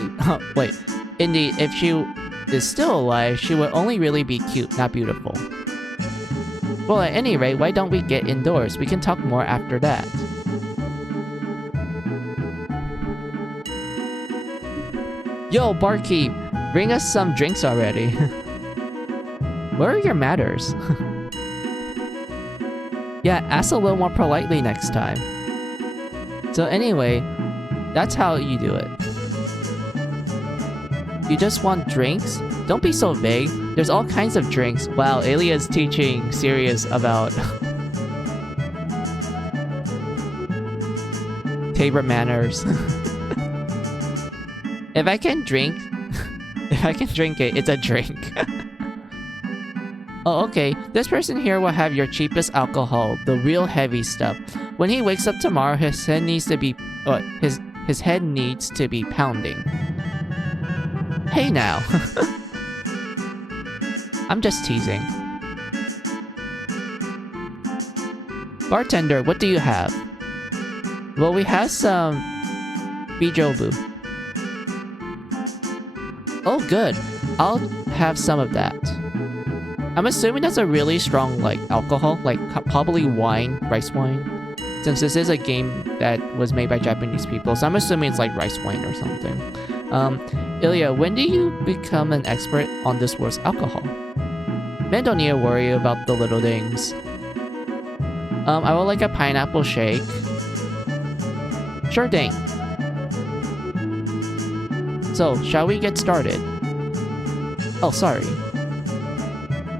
wait. Indeed, if she is still alive, she would only really be cute, not beautiful. Well, at any rate, why don't we get indoors? We can talk more after that. Yo, barkeep, bring us some drinks already. What are your matters? Yeah, ask a little more politely next time. So anyway, that's how you do it. You just want drinks? Don't be so vague. There's all kinds of drinks. Wow, Alia's teaching serious about table manners. If I can drink it, it's a drink. Oh, okay. This person here will have your cheapest alcohol, the real heavy stuff. When he wakes up tomorrow, his head needs to be his head needs to be pounding. Hey now. I'm just teasing. Bartender, what do you have? Well, we have some Bijobu. Oh, good. I'll have some of that. I'm assuming that's a really strong, like, alcohol, like, probably wine, rice wine. Since this is a game that was made by Japanese people, so I'm assuming it's like rice wine or something. Ilya, when do you become an expert on this world's alcohol? Men don't need to worry about the little things. I would like a pineapple shake. Sure thing. So, shall we get started? Oh, sorry.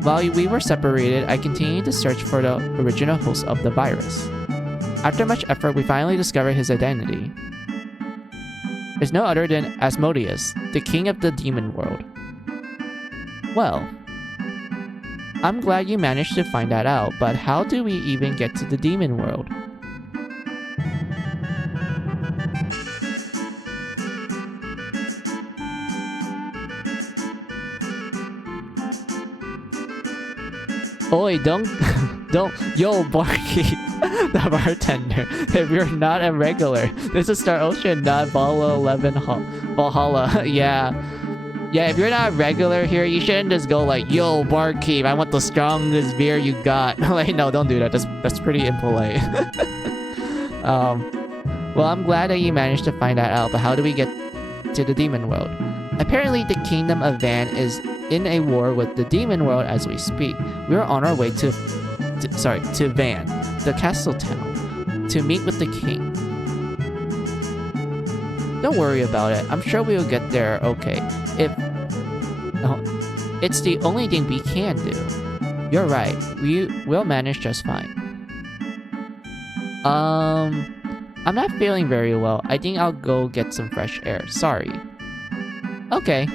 While we were separated, I continued to search for the original host of the virus. After much effort, we finally discovered his identity. It's no other than Asmodeus, the king of the demon world. Well, I'm glad you managed to find that out, but how do we even get to the demon world? Oi, don't, yo, barkeep, the bartender, if you're not a regular, this is Star Ocean, not Valhalla 11 Valhalla, yeah, if you're not a regular here, you shouldn't just go like, yo, barkeep, I want the strongest beer you got, like, no, don't do that, that's pretty impolite. Well, I'm glad that you managed to find that out, but how do we get to the demon world? Apparently, the kingdom of Van is in a war with the demon world as we speak. We are on our way to Van, the castle town, to meet with the king. Don't worry about it. I'm sure we will get there okay. It's the only thing we can do. You're right. We will manage just fine. I'm not feeling very well. I think I'll go get some fresh air. Sorry. Okay.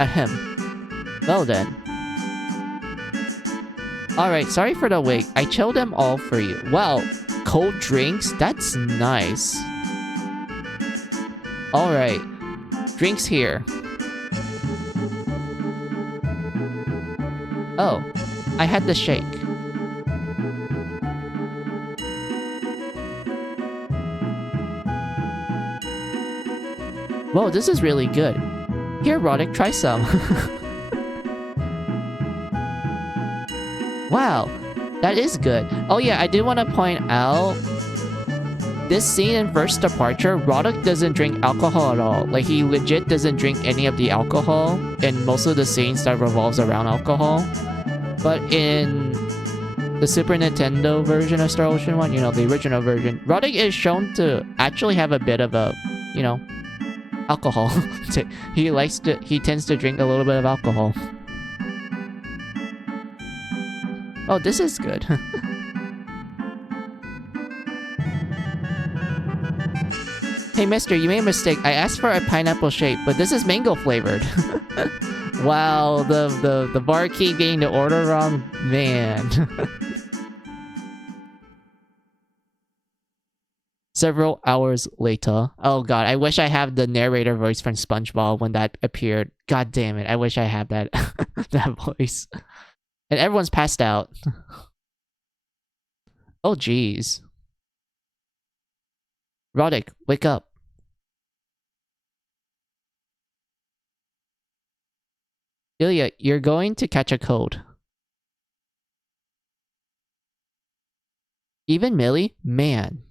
at him. Well then. Alright, sorry for the wait. I chilled them all for you. Wow, cold drinks? That's nice. Alright, drinks here. Oh, I had the shake. Whoa, this is really good. Here, Roddick, try some. Wow, that is good. Oh yeah, I did want to point out, this scene in First Departure, Roddick doesn't drink alcohol at all. Like, he legit doesn't drink any of the alcohol in most of the scenes that revolves around alcohol. But in the Super Nintendo version of Star Ocean 1, you know, the original version, Roddick is shown to actually have a bit of a, you know, alcohol. He tends to drink a little bit of alcohol. Oh, this is good. Hey mister, you made a mistake. I asked for a pineapple shake, but this is mango flavored. Wow, the barkeep getting the order wrong, man. Several hours later. Oh god, I wish I have the narrator voice from SpongeBob when that appeared. God damn it, I wish I had that that voice. And everyone's passed out. Oh jeez. Roddick, wake up. Ilya, you're going to catch a cold. Even Millie? Man.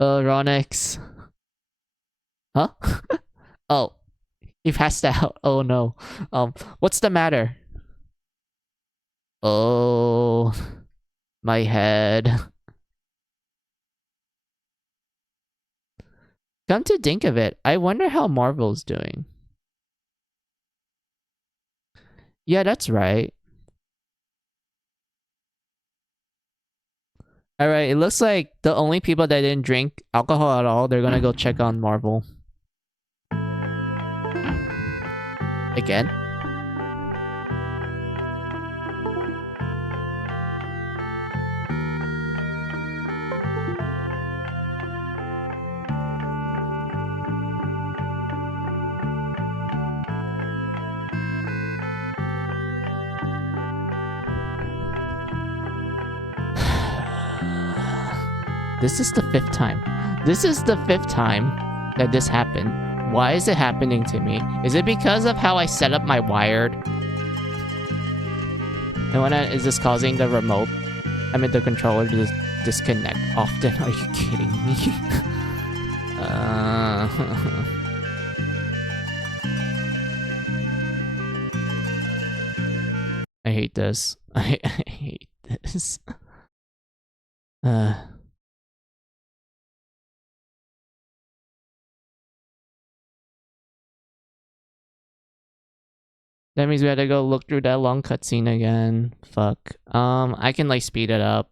Ronix. Huh? Oh, he passed out. Oh no. What's the matter? Oh, my head. Come to think of it, I wonder how Marvel's doing. Yeah, that's right. Alright, it looks like the only people that didn't drink alcohol at all, they're gonna go check on Marvel. Again? This is the 5th time. This is the 5th time that this happened. Why is it happening to me? Is it because of how I set up my wired? And when is this causing the remote, I mean the controller, to disconnect often? Are you kidding me? I hate this. I hate this. That means we had to go look through that long cutscene again. Fuck. I can like speed it up.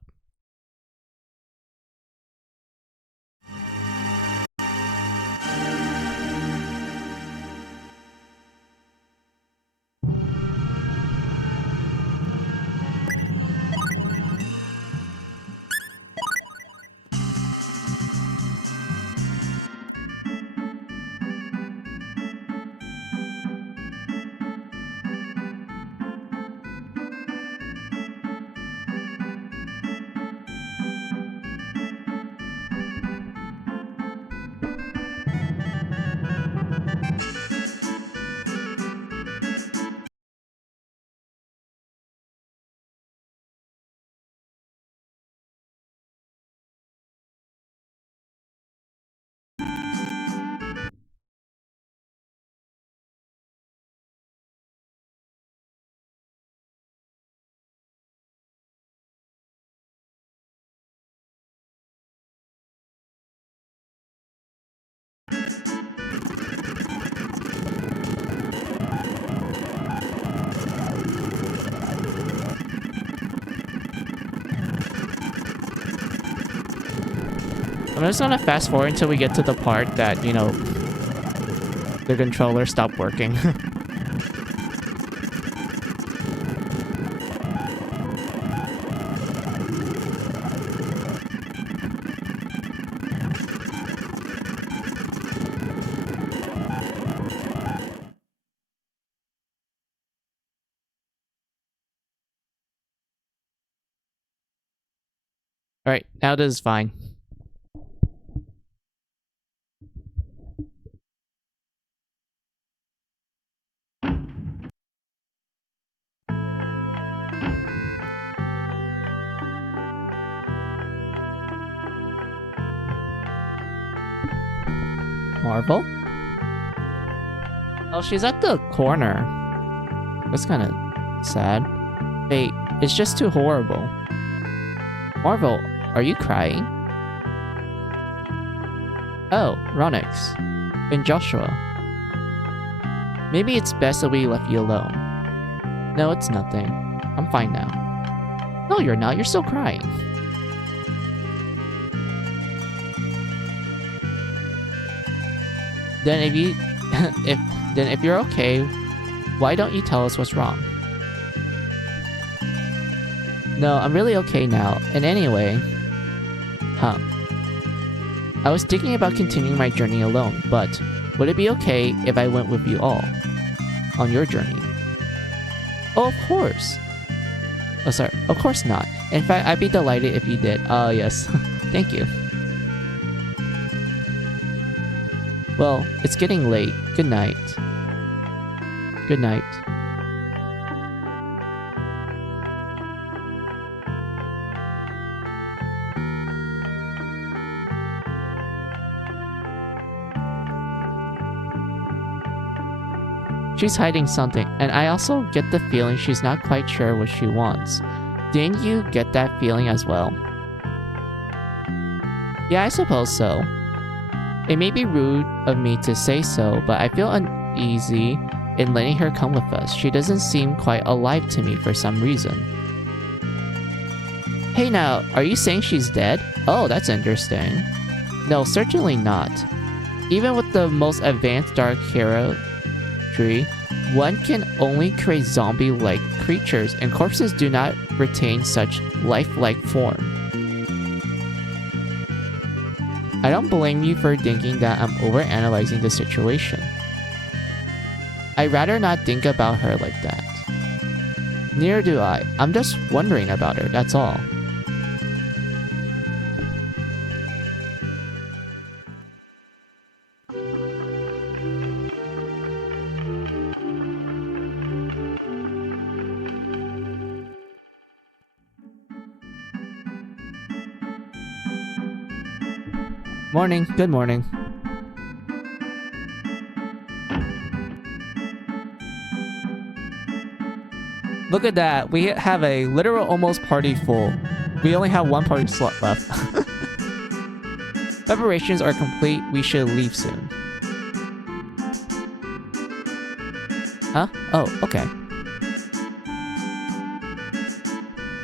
I'm just gonna fast forward until we get to the part that, you know, the controller stopped working. Alright, now this is fine. Marvel? Oh, she's at the corner. That's kind of sad. Wait, it's just too horrible. Marvel, are you crying? Oh, Ronix. And Joshua. Maybe it's best that we left you alone. No, it's nothing. I'm fine now. No, you're not. You're still crying. Then if you... if you're okay, why don't you tell us what's wrong? No, I'm really okay now. And anyway... Huh. I was thinking about continuing my journey alone, but would it be okay if I went with you all? On your journey? Oh, of course! Oh, sorry. Of course not. In fact, I'd be delighted if you did. Yes. Thank you. Well, it's getting late. Good night. Good night. She's hiding something, and I also get the feeling she's not quite sure what she wants. Didn't you get that feeling as well? Yeah, I suppose so. It may be rude of me to say so, but I feel uneasy in letting her come with us. She doesn't seem quite alive to me for some reason. Hey now, are you saying she's dead? Oh, that's interesting. No, certainly not. Even with the most advanced Dark Hero tree, one can only create zombie-like creatures, and corpses do not retain such lifelike form. I don't blame you for thinking that I'm overanalyzing the situation. I'd rather not think about her like that. Neither do I. I'm just wondering about her, that's all. Morning, good morning. Look at that, we have a literal almost party full. We only have one party slot left. Preparations are complete, we should leave soon. Huh? Oh, okay.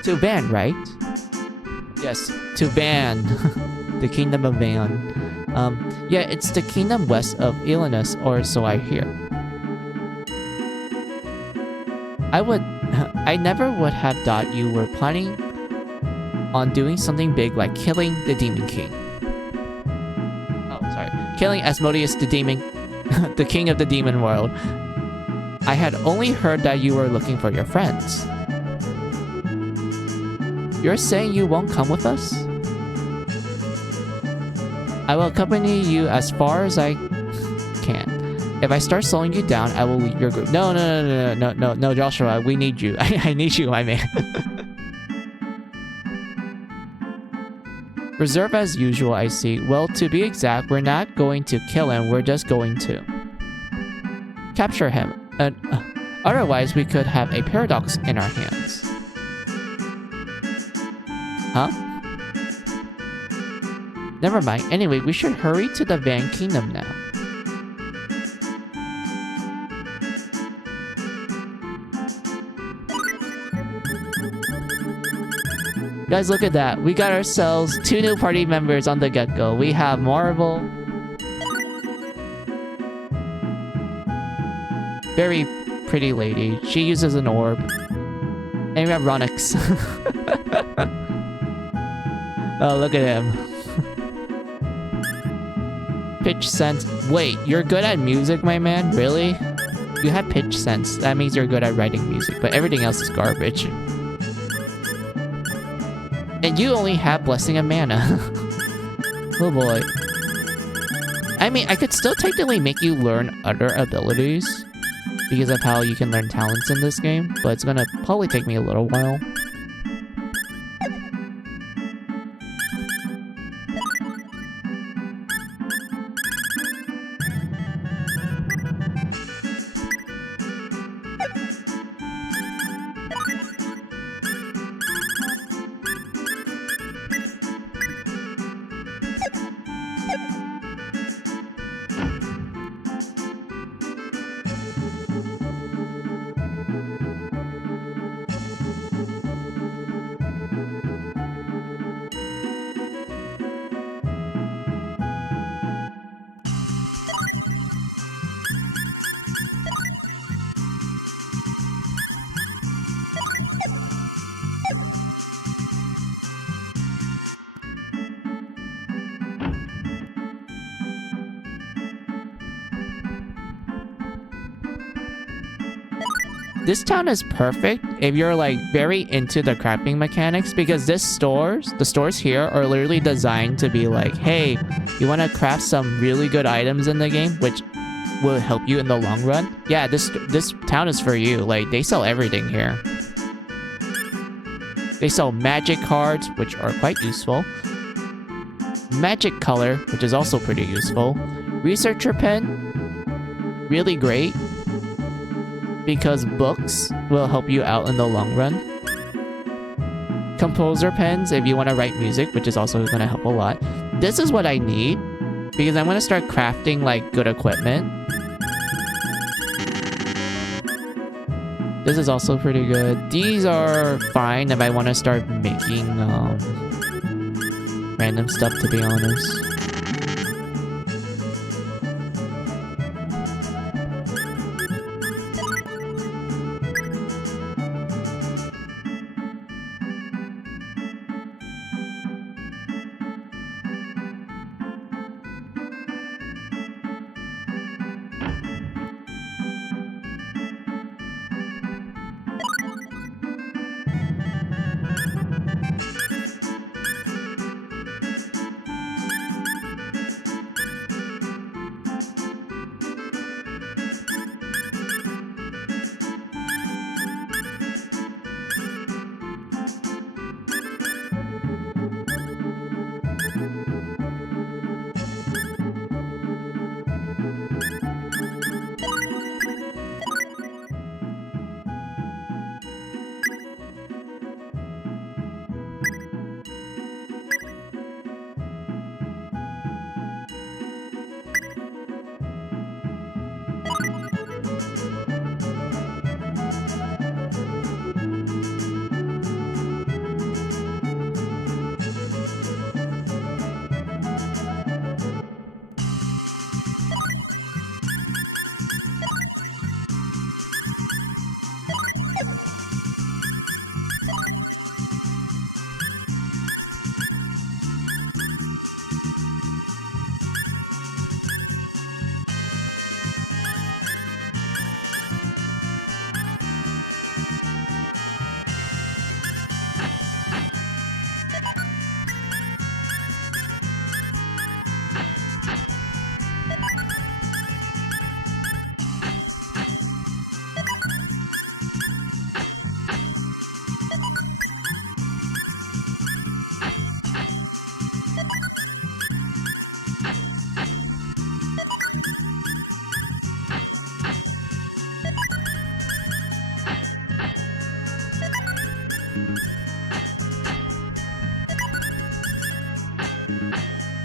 To Van, right? Yes, to Van. The kingdom of Van. Yeah, it's the kingdom west of Illinois, or so I hear. I never would have thought you were planning on doing something big like killing the Demon King. Oh, sorry. Killing Asmodeus the Demon, the king of the demon world. I had only heard that you were looking for your friends. You're saying you won't come with us? I will accompany you as far as I can. If I start slowing you down, I will leave your group. No, Joshua, we need you. I need you, my man. Reserve as usual, I see. Well, to be exact, we're not going to kill him, we're just going to capture him. And otherwise, we could have a paradox in our hands. Huh? Never mind. Anyway, we should hurry to the Van Kingdom now. Guys, look at that. We got ourselves 2 new party members on the get-go. We have Marvel. Very pretty lady. She uses an orb. And we have Ronix. Oh, look at him. Pitch sense. Wait, you're good at music, my man? Really? You have pitch sense. That means you're good at writing music, but everything else is garbage. And you only have Blessing of Mana. Oh boy. I mean, I could still technically make you learn other abilities because of how you can learn talents in this game, but it's gonna probably take me a little while. This town is perfect if you're like very into the crafting mechanics because the stores here are literally designed to be like, hey, you want to craft some really good items in the game, which will help you in the long run. Yeah, this town is for you. Like, they sell everything here. They sell magic cards, which are quite useful. Magic color, which is also pretty useful. Researcher pen, really great. Because books will help you out in the long run. Composer pens if you want to write music, which is also going to help a lot. This is what I need because I'm going to start crafting like good equipment. This is also pretty good. These are fine if I want to start making random stuff, to be honest.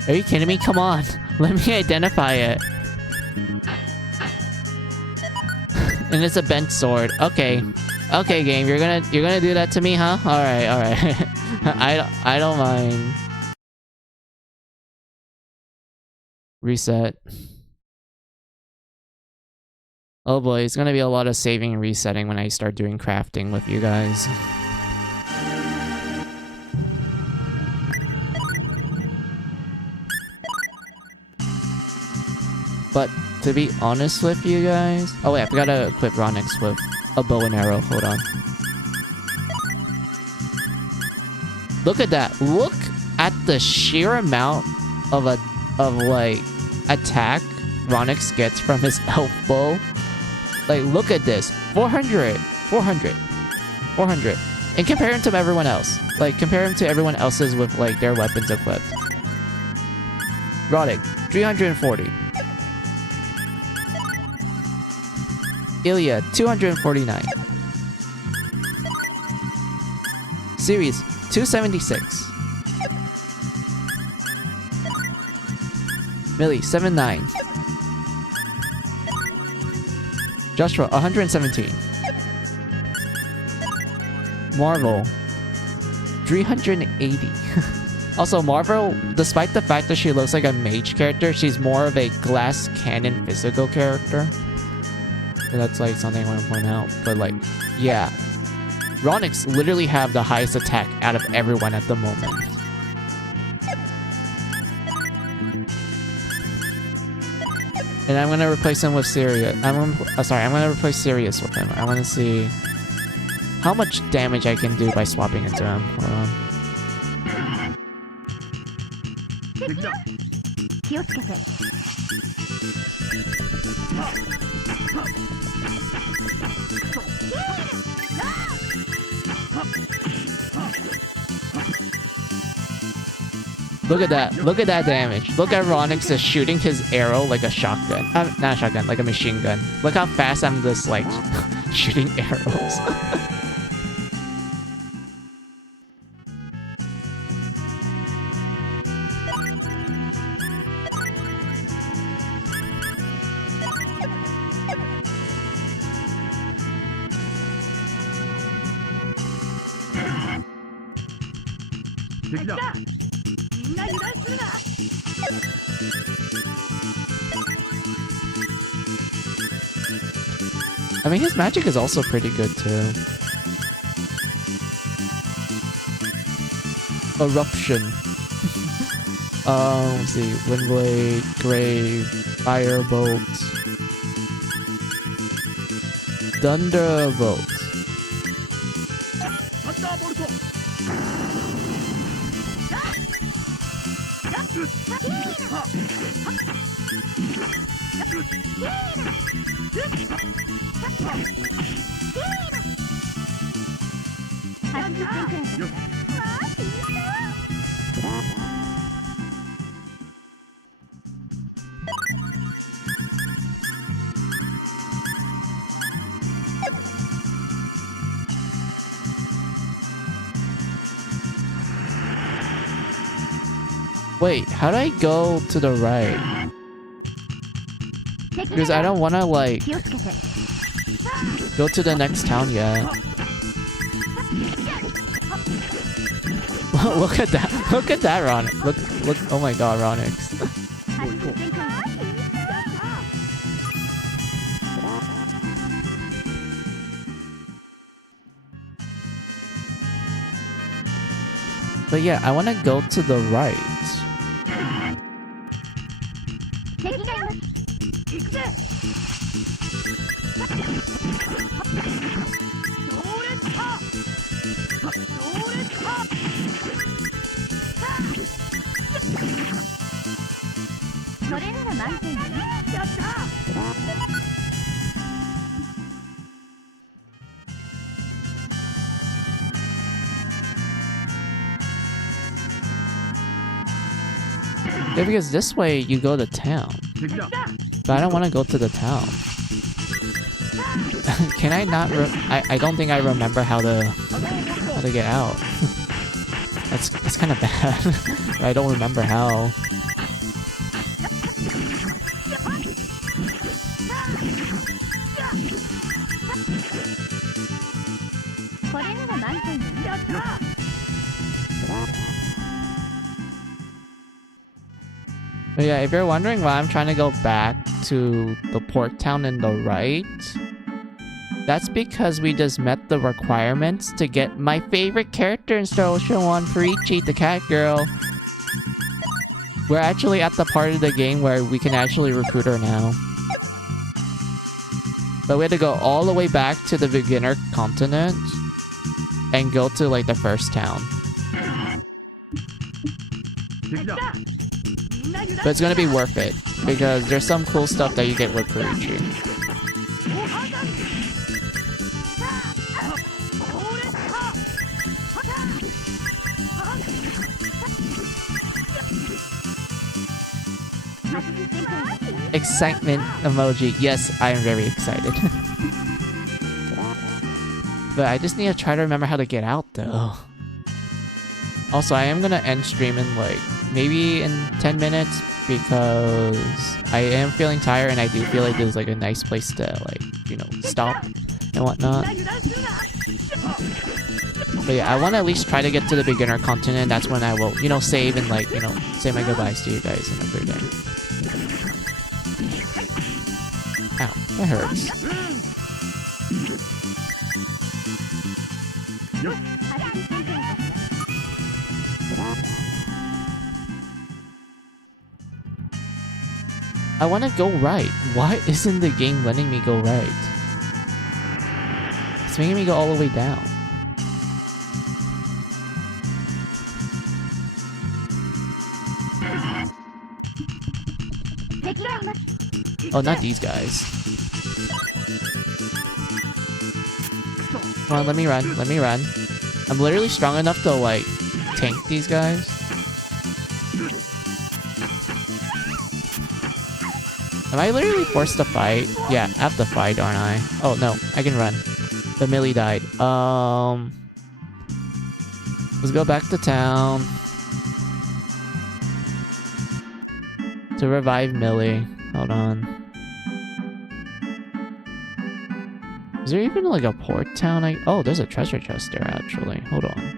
Are you kidding me? Come on. Let me identify it. And it's a bent sword. Okay. Okay, game. You're gonna do that to me, huh? Alright, alright. I don't mind. Reset. Oh boy, it's gonna be a lot of saving and resetting when I start doing crafting with you guys. But to be honest with you guys... Oh wait, I forgot to equip Ronix with a bow and arrow. Hold on. Look at that. Look at the sheer amount of like attack Ronix gets from his elf bow. Like, look at this. 400. 400. 400. And compare him to everyone else. Like, compare him to everyone else's with, like, their weapons equipped. Roddick, 340. Ilya, 249. Series, 276. Millie, 79. Joshua, 117. Marvel, 380. Also, Marvel, despite the fact that she looks like a mage character, she's more of a glass cannon physical character. And that's like something I want to point out. But like, yeah. Ronix literally have the highest attack out of everyone at the moment. And I'm gonna replace him with Sirius. I'm gonna replace Sirius with him. I wanna see how much damage I can do by swapping into him. Hold on. 気をつけて Look at that. Look at that damage. Look at Ronix just shooting his arrow like a shotgun. Not a shotgun, like a machine gun. Look how fast I'm just like shooting arrows. I mean, his magic is also pretty good too. Eruption. Let's see. Windblade, Grave, Firebolt, Thunderbolt. Wait, how do I go to the right? Because I don't want to, like, go to the next town yet. Look at that. Look at that, Ronix. Look. Oh my god, Ronix. But yeah, I want to go to the right. Yeah, because this way you go to town. But I don't want to go to the town. Can I not I don't think I remember how to get out. That's kind of bad. I don't remember how. これなら満点よ。やった。 But yeah, if you're wondering why I'm trying to go back to the port town in the right, that's because we just met the requirements to get my favorite character in Star Ocean 1, Parichi, the cat girl. We're actually at the part of the game where we can actually recruit her now. But we had to go all the way back to the beginner continent and go to like the first town. 敵だ。 But it's gonna be worth it because there's some cool stuff that you get with Parichi. Excitement emoji. Yes, I am very excited. But I just need to try to remember how to get out though. Also, I am gonna end stream in like maybe in 10 minutes because I am feeling tired and I do feel like this is like a nice place to like, you know, stop and whatnot. But yeah, I want to at least try to get to the beginner continent. That's when I will, you know, save and like, you know, say my goodbyes to you guys and everything. Ow, that hurts. I want to go right. Why isn't the game letting me go right? It's making me go all the way down. Oh, not these guys. Come on, let me run. Let me run. I'm literally strong enough to, like, tank these guys. Am I literally forced to fight? Yeah, I have to fight, aren't I? Oh, no. I can run. The Millie died. Let's go back to town. To revive Millie. Hold on. Is there even like a port town? Oh, there's a treasure chest there actually. Hold on.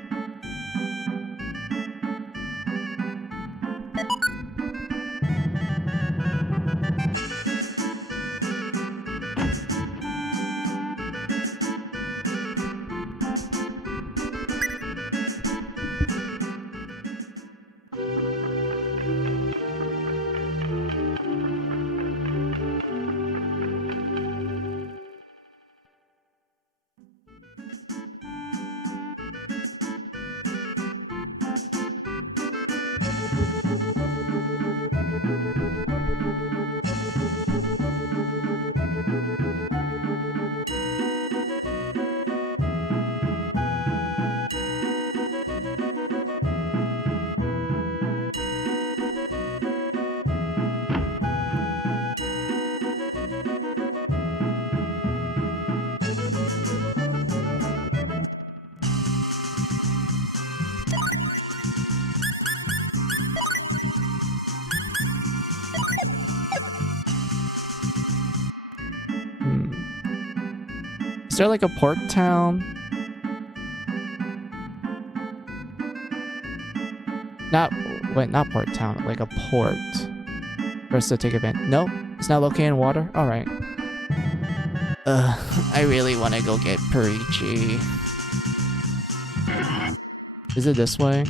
Is there like a port town? Not port town, like a port. For us to take advantage. Nope, it's not located in water? Alright. I really want to go get Parichi. Is it this way?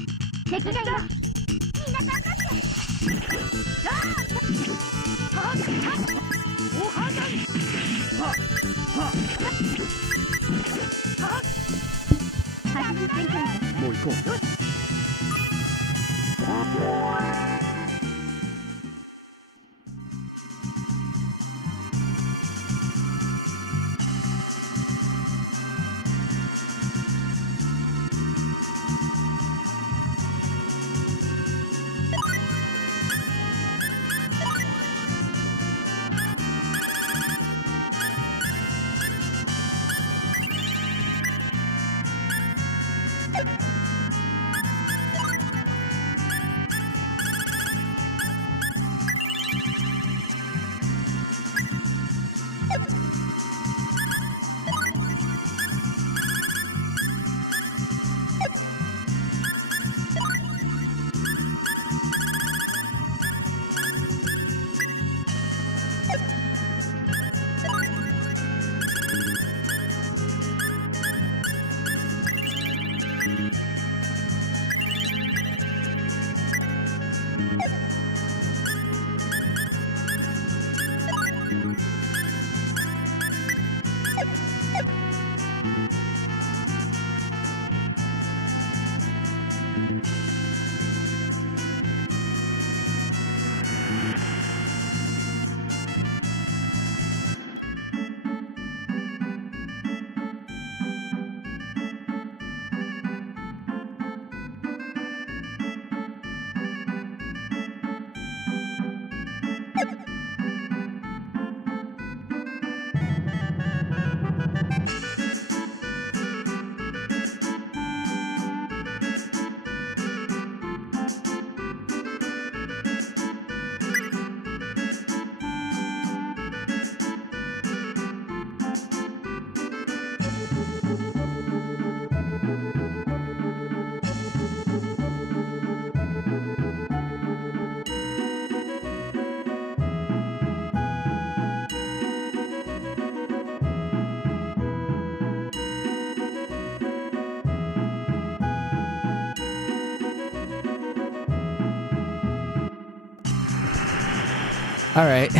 Alright.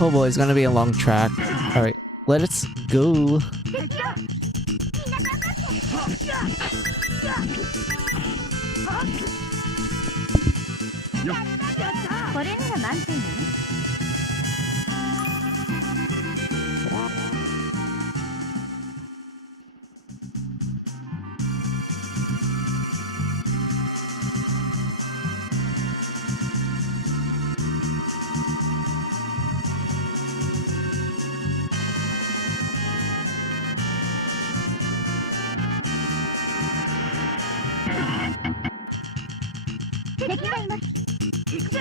Oh boy, it's gonna be a long track. Alright, let's go. これなら満点よね。敵がいます。行くぜ。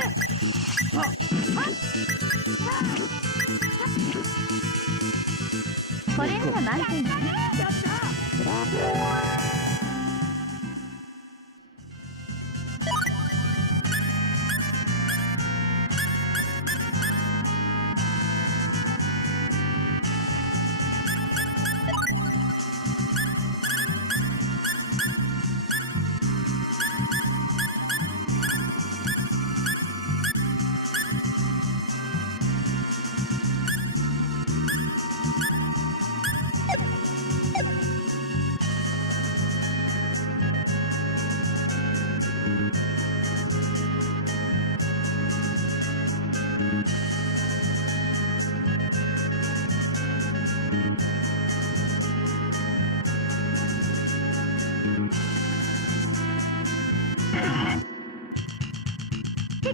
これなら満点よね。やった。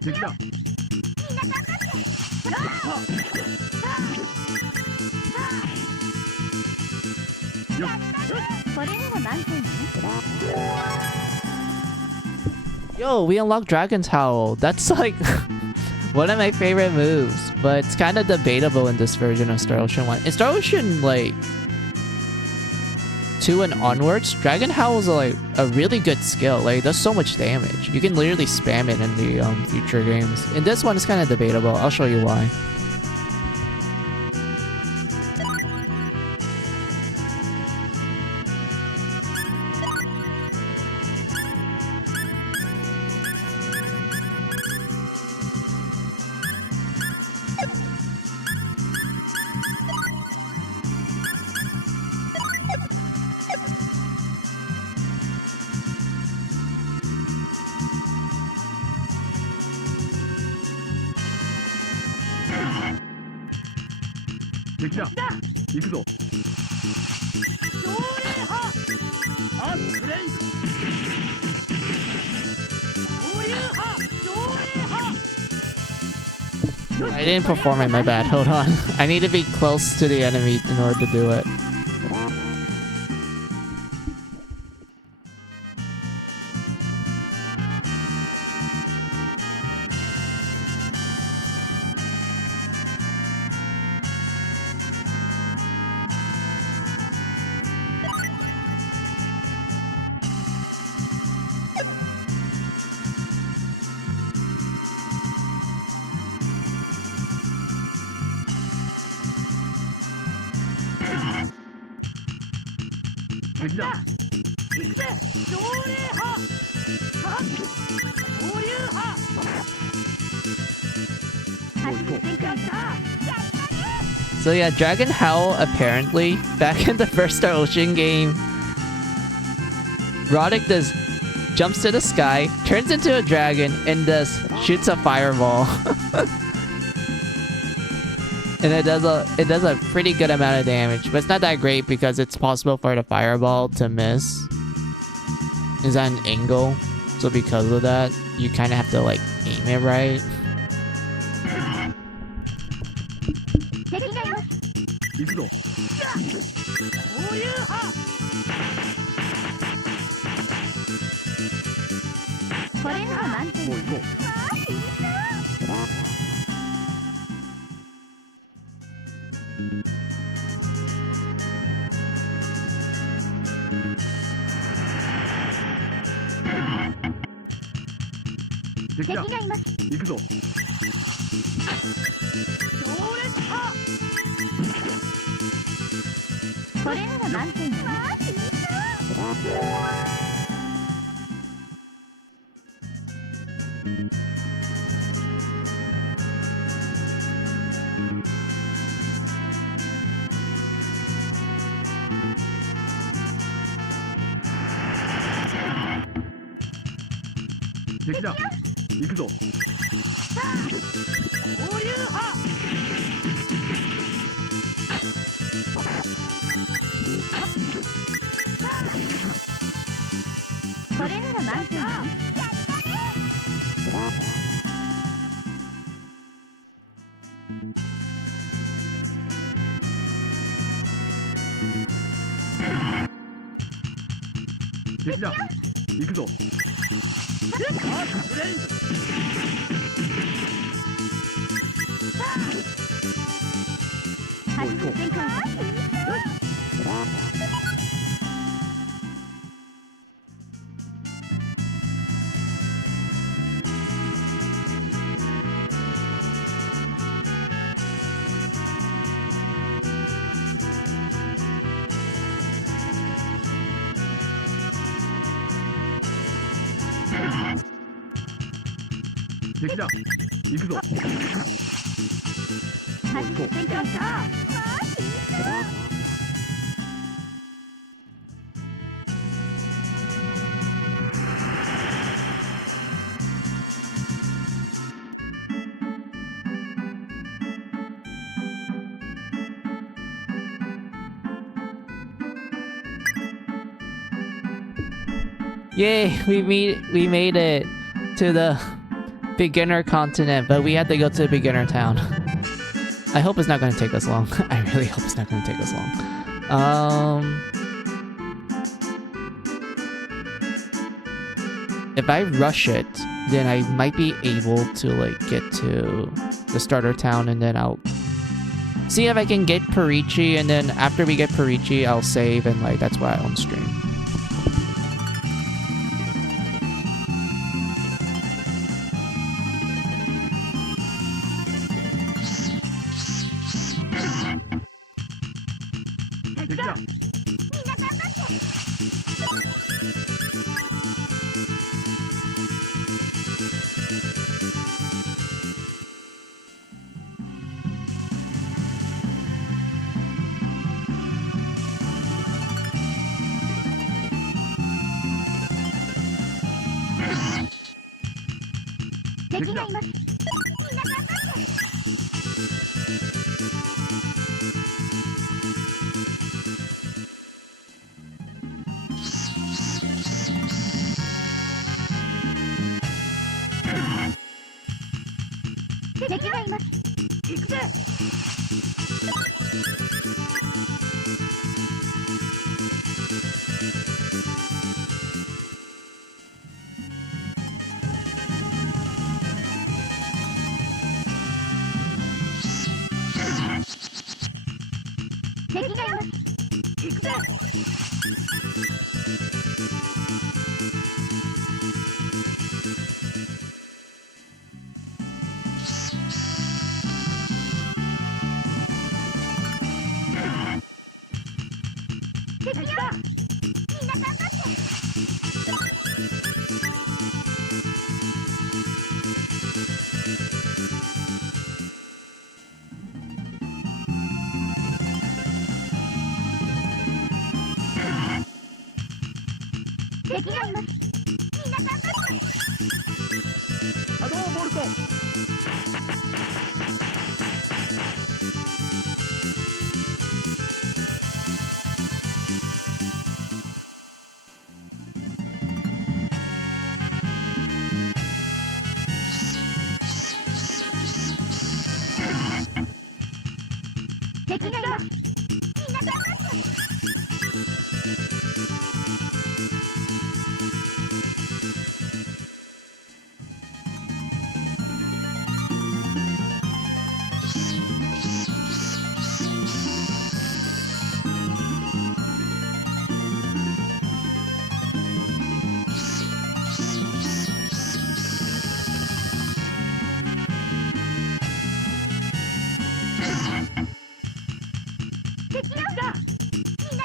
敵だ。よっ。これなら満点よね。 Yo, we unlocked Dragon's Howl. That's like one of my favorite moves, but it's kind of debatable in this version of Star Ocean 1. In Star Ocean, like, 2 and onwards, Dragon Howl is like a really good skill. Like, it does so much damage. You can literally spam it in the future games. In this one, it's kind of debatable. I'll show you why.敵だ。行くぞ。上霊派アンフレイズ上流派上霊派 I didn't perform it, my bad. Hold on. I need to be close to the enemy in order to do it.敵だ。行くぜ上霊派は上流派 So yeah, Dragon Howl apparently, back in the first Star Ocean game, Roddick does jumps to the sky, turns into a dragon, and does shoots a fireball. And it does a pretty good amount of damage, but it's not that great because it's possible for the fireball to miss. Is at an angle, so because of that, you kind of have to like aim it right. 敵がいます。行くぞ。上流派これなら満点よね。もう行こう。敵だ。敵がいます。行くぞ。上烈派これなら満点よね。敵だ。行くぞ。交流波これなら満点よ。敵だ。行くぞ。ブレイン初出展開。敵だ。行くぞ。初出展開。Yay, we made it to the beginner continent, but we had to go to the beginner town. I hope it's not going to take us long. I really hope it's not going to take us long. If I rush it, then I might be able to like get to the starter town, and then I'll see if I can get Parichi, and then after we get Parichi, I'll save, and like that's why I'll stream.敵がいます。敵がいます。行くぜ。敵がいます。行くぜ。敵だ。みんな頑張って。敵がいます。みんな頑張って。シャドーボルト。敵がいます。みんな頑張って。敵だ。みんな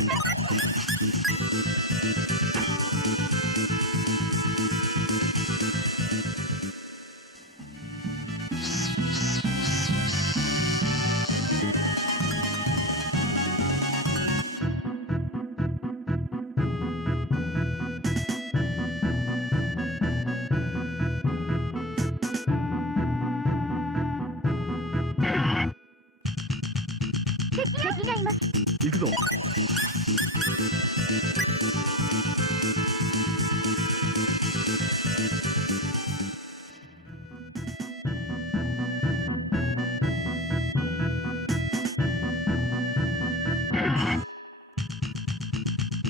敵がいます。行くぞ。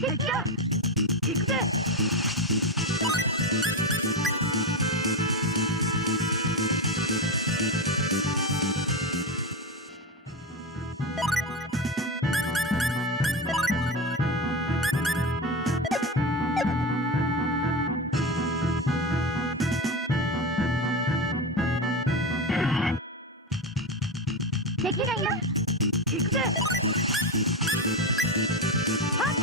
敵だ。行くぜ。敵がいます。行くぜ。はっ。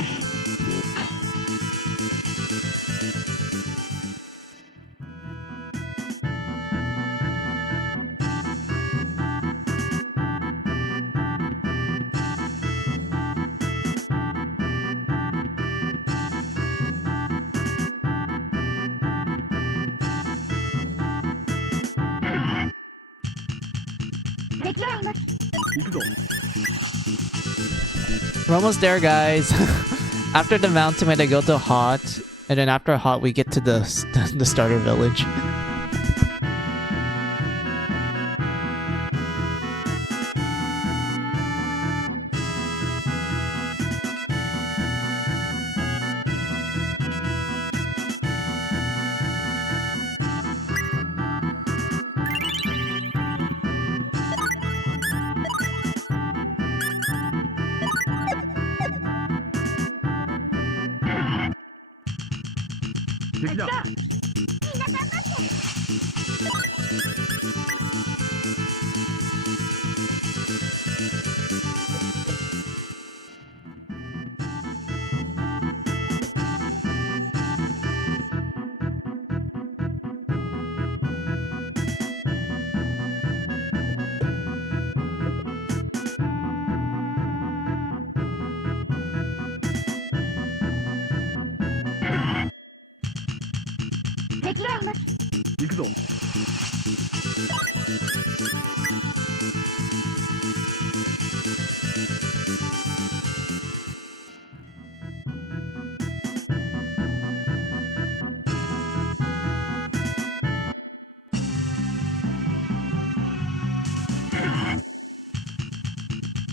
敵がいます。行くぞ。 We're almost there, guys. After the mountain, we had to go to Hot, and then after Hot, we get to the starter village.敵だ。敵がいます。行くぞ。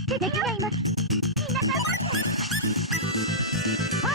敵がいます。みんな頑張って。はっ。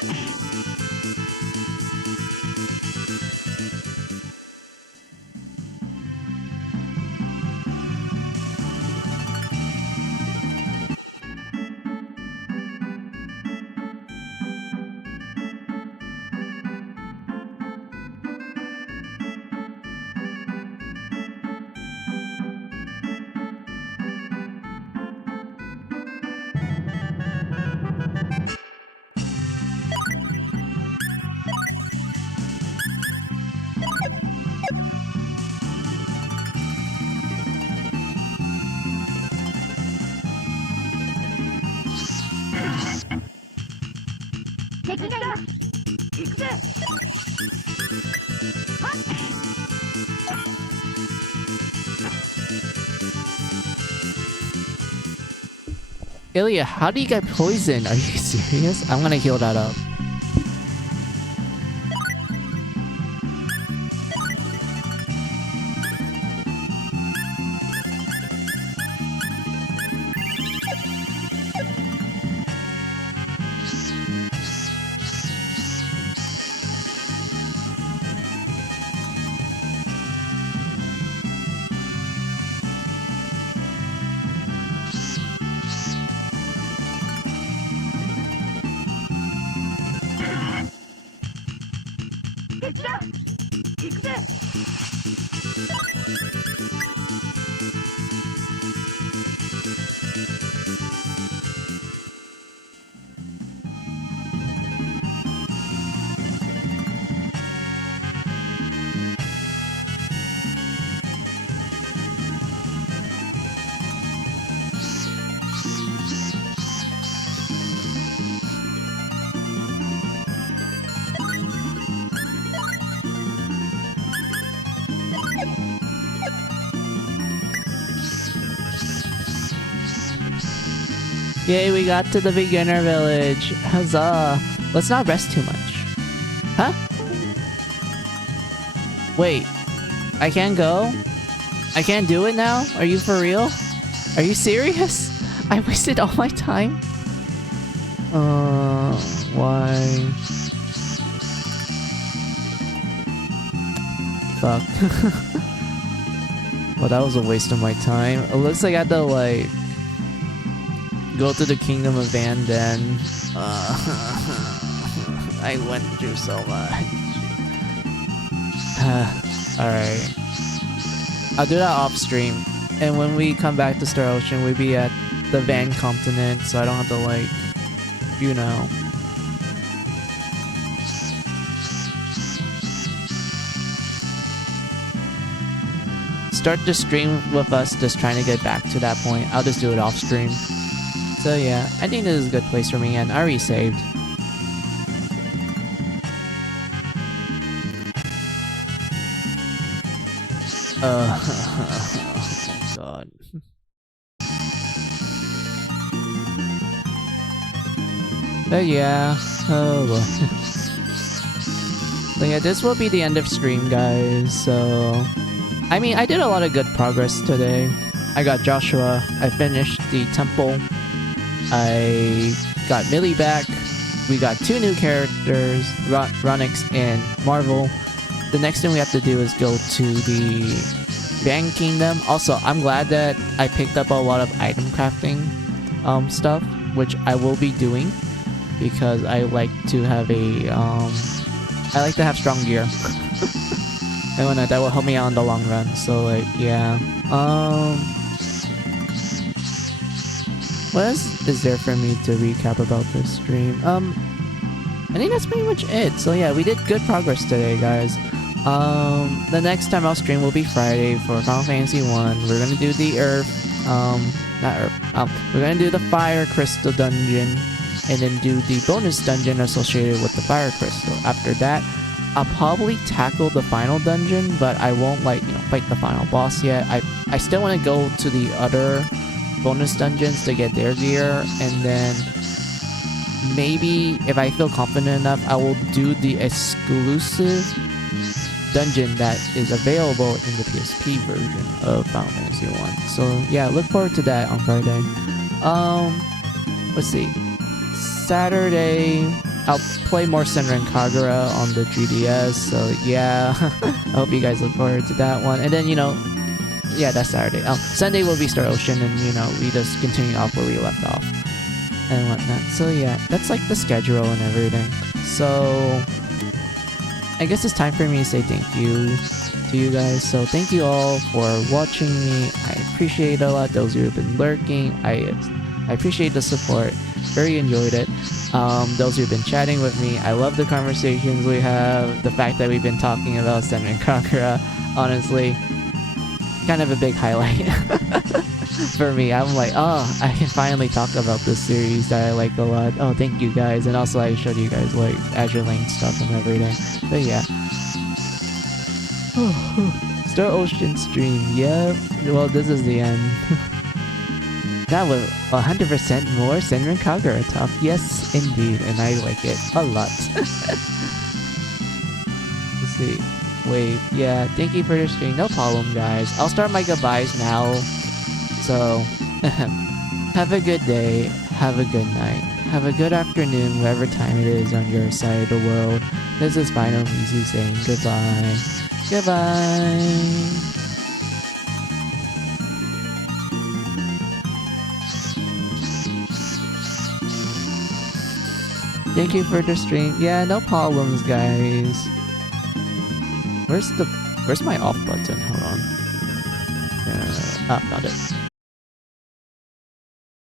敵がいます。行くぜ。はっ。 Ilya, how do you get poisoned? Are you serious? I'm gonna heal that up. Yay, we got to the beginner village. Huzzah. Let's not rest too much. Huh? Wait. I can't go? I can't do it now? Are you for real? Are you serious? I wasted all my time? Why? Fuck. Well, that was a waste of my time. It looks like I had to, like, go to the Kingdom of Vanden. I went through so much. Alright. I'll do that off stream. And when we come back to Star Ocean, we'll be at the Van continent, so I don't have to, like, you know. Start the stream with us just trying to get back to that point. I'll just do it off stream. So yeah, I think this is a good place for me, and I already saved. Oh god. But yeah, oh boy. But yeah, this will be the end of stream, guys, so... I mean, I did a lot of good progress today. I got Joshua, I finished the temple, I got Millie back, we got 2 new characters, Ronix and Marvel. The next thing we have to do is go to the Van Kingdom. Also, I'm glad that I picked up a lot of item crafting stuff, which I will be doing, because I like to have a, I like to have strong gear. And that will help me out in the long run, so like, yeah. What else is there for me to recap about this stream? I think that's pretty much it. So yeah, we did good progress today, guys. The next time I'll stream will be Friday for Final Fantasy 1. We're gonna do the we're gonna do the Fire Crystal Dungeon, and then do the bonus dungeon associated with the Fire Crystal. After that, I'll probably tackle the final dungeon, but I won't, like, you know, fight the final boss yet. I still want to go to the other bonus dungeons to get their gear, and then maybe if I feel confident enough, I will do the exclusive dungeon that is available in the PSP version of Final Fantasy 1. So yeah, look forward to that on Friday. Let's see. Saturday, I'll play more Senran Kagura on the 3DS, so yeah. I hope you guys look forward to that one. And then, you know, yeah, that's Saturday. Sunday will be Star Ocean, and, you know, we just continue off where we left off and whatnot. So yeah, that's like the schedule and everything. So I guess it's time for me to say thank you to you guys. So thank you all for watching me. I appreciate it a lot. Those who have been lurking, I appreciate the support. Very enjoyed it. Those who've been chatting with me, I love the conversations we have. The fact that we've been talking about Senran Kagura, honestly, kind of a big highlight for me. I'm like, oh, I can finally talk about this series that I like a lot. Oh, thank you guys. And also I showed you guys like Azure Lane stuff and everything. But yeah. Star Ocean stream, yep. Well, this is the end. That was 100% more Senran Kagura talk. Yes, indeed, and I like it a lot. Let's see. Wait, yeah, thank you for the stream. No problem, guys. I'll start my goodbyes now. So, have a good day, have a good night, have a good afternoon, whatever time it is on your side of the world. This is Final Mizu saying goodbye. Goodbye! Thank you for the stream. Yeah, no problems, guys. Where's my off button? Hold on. Found it.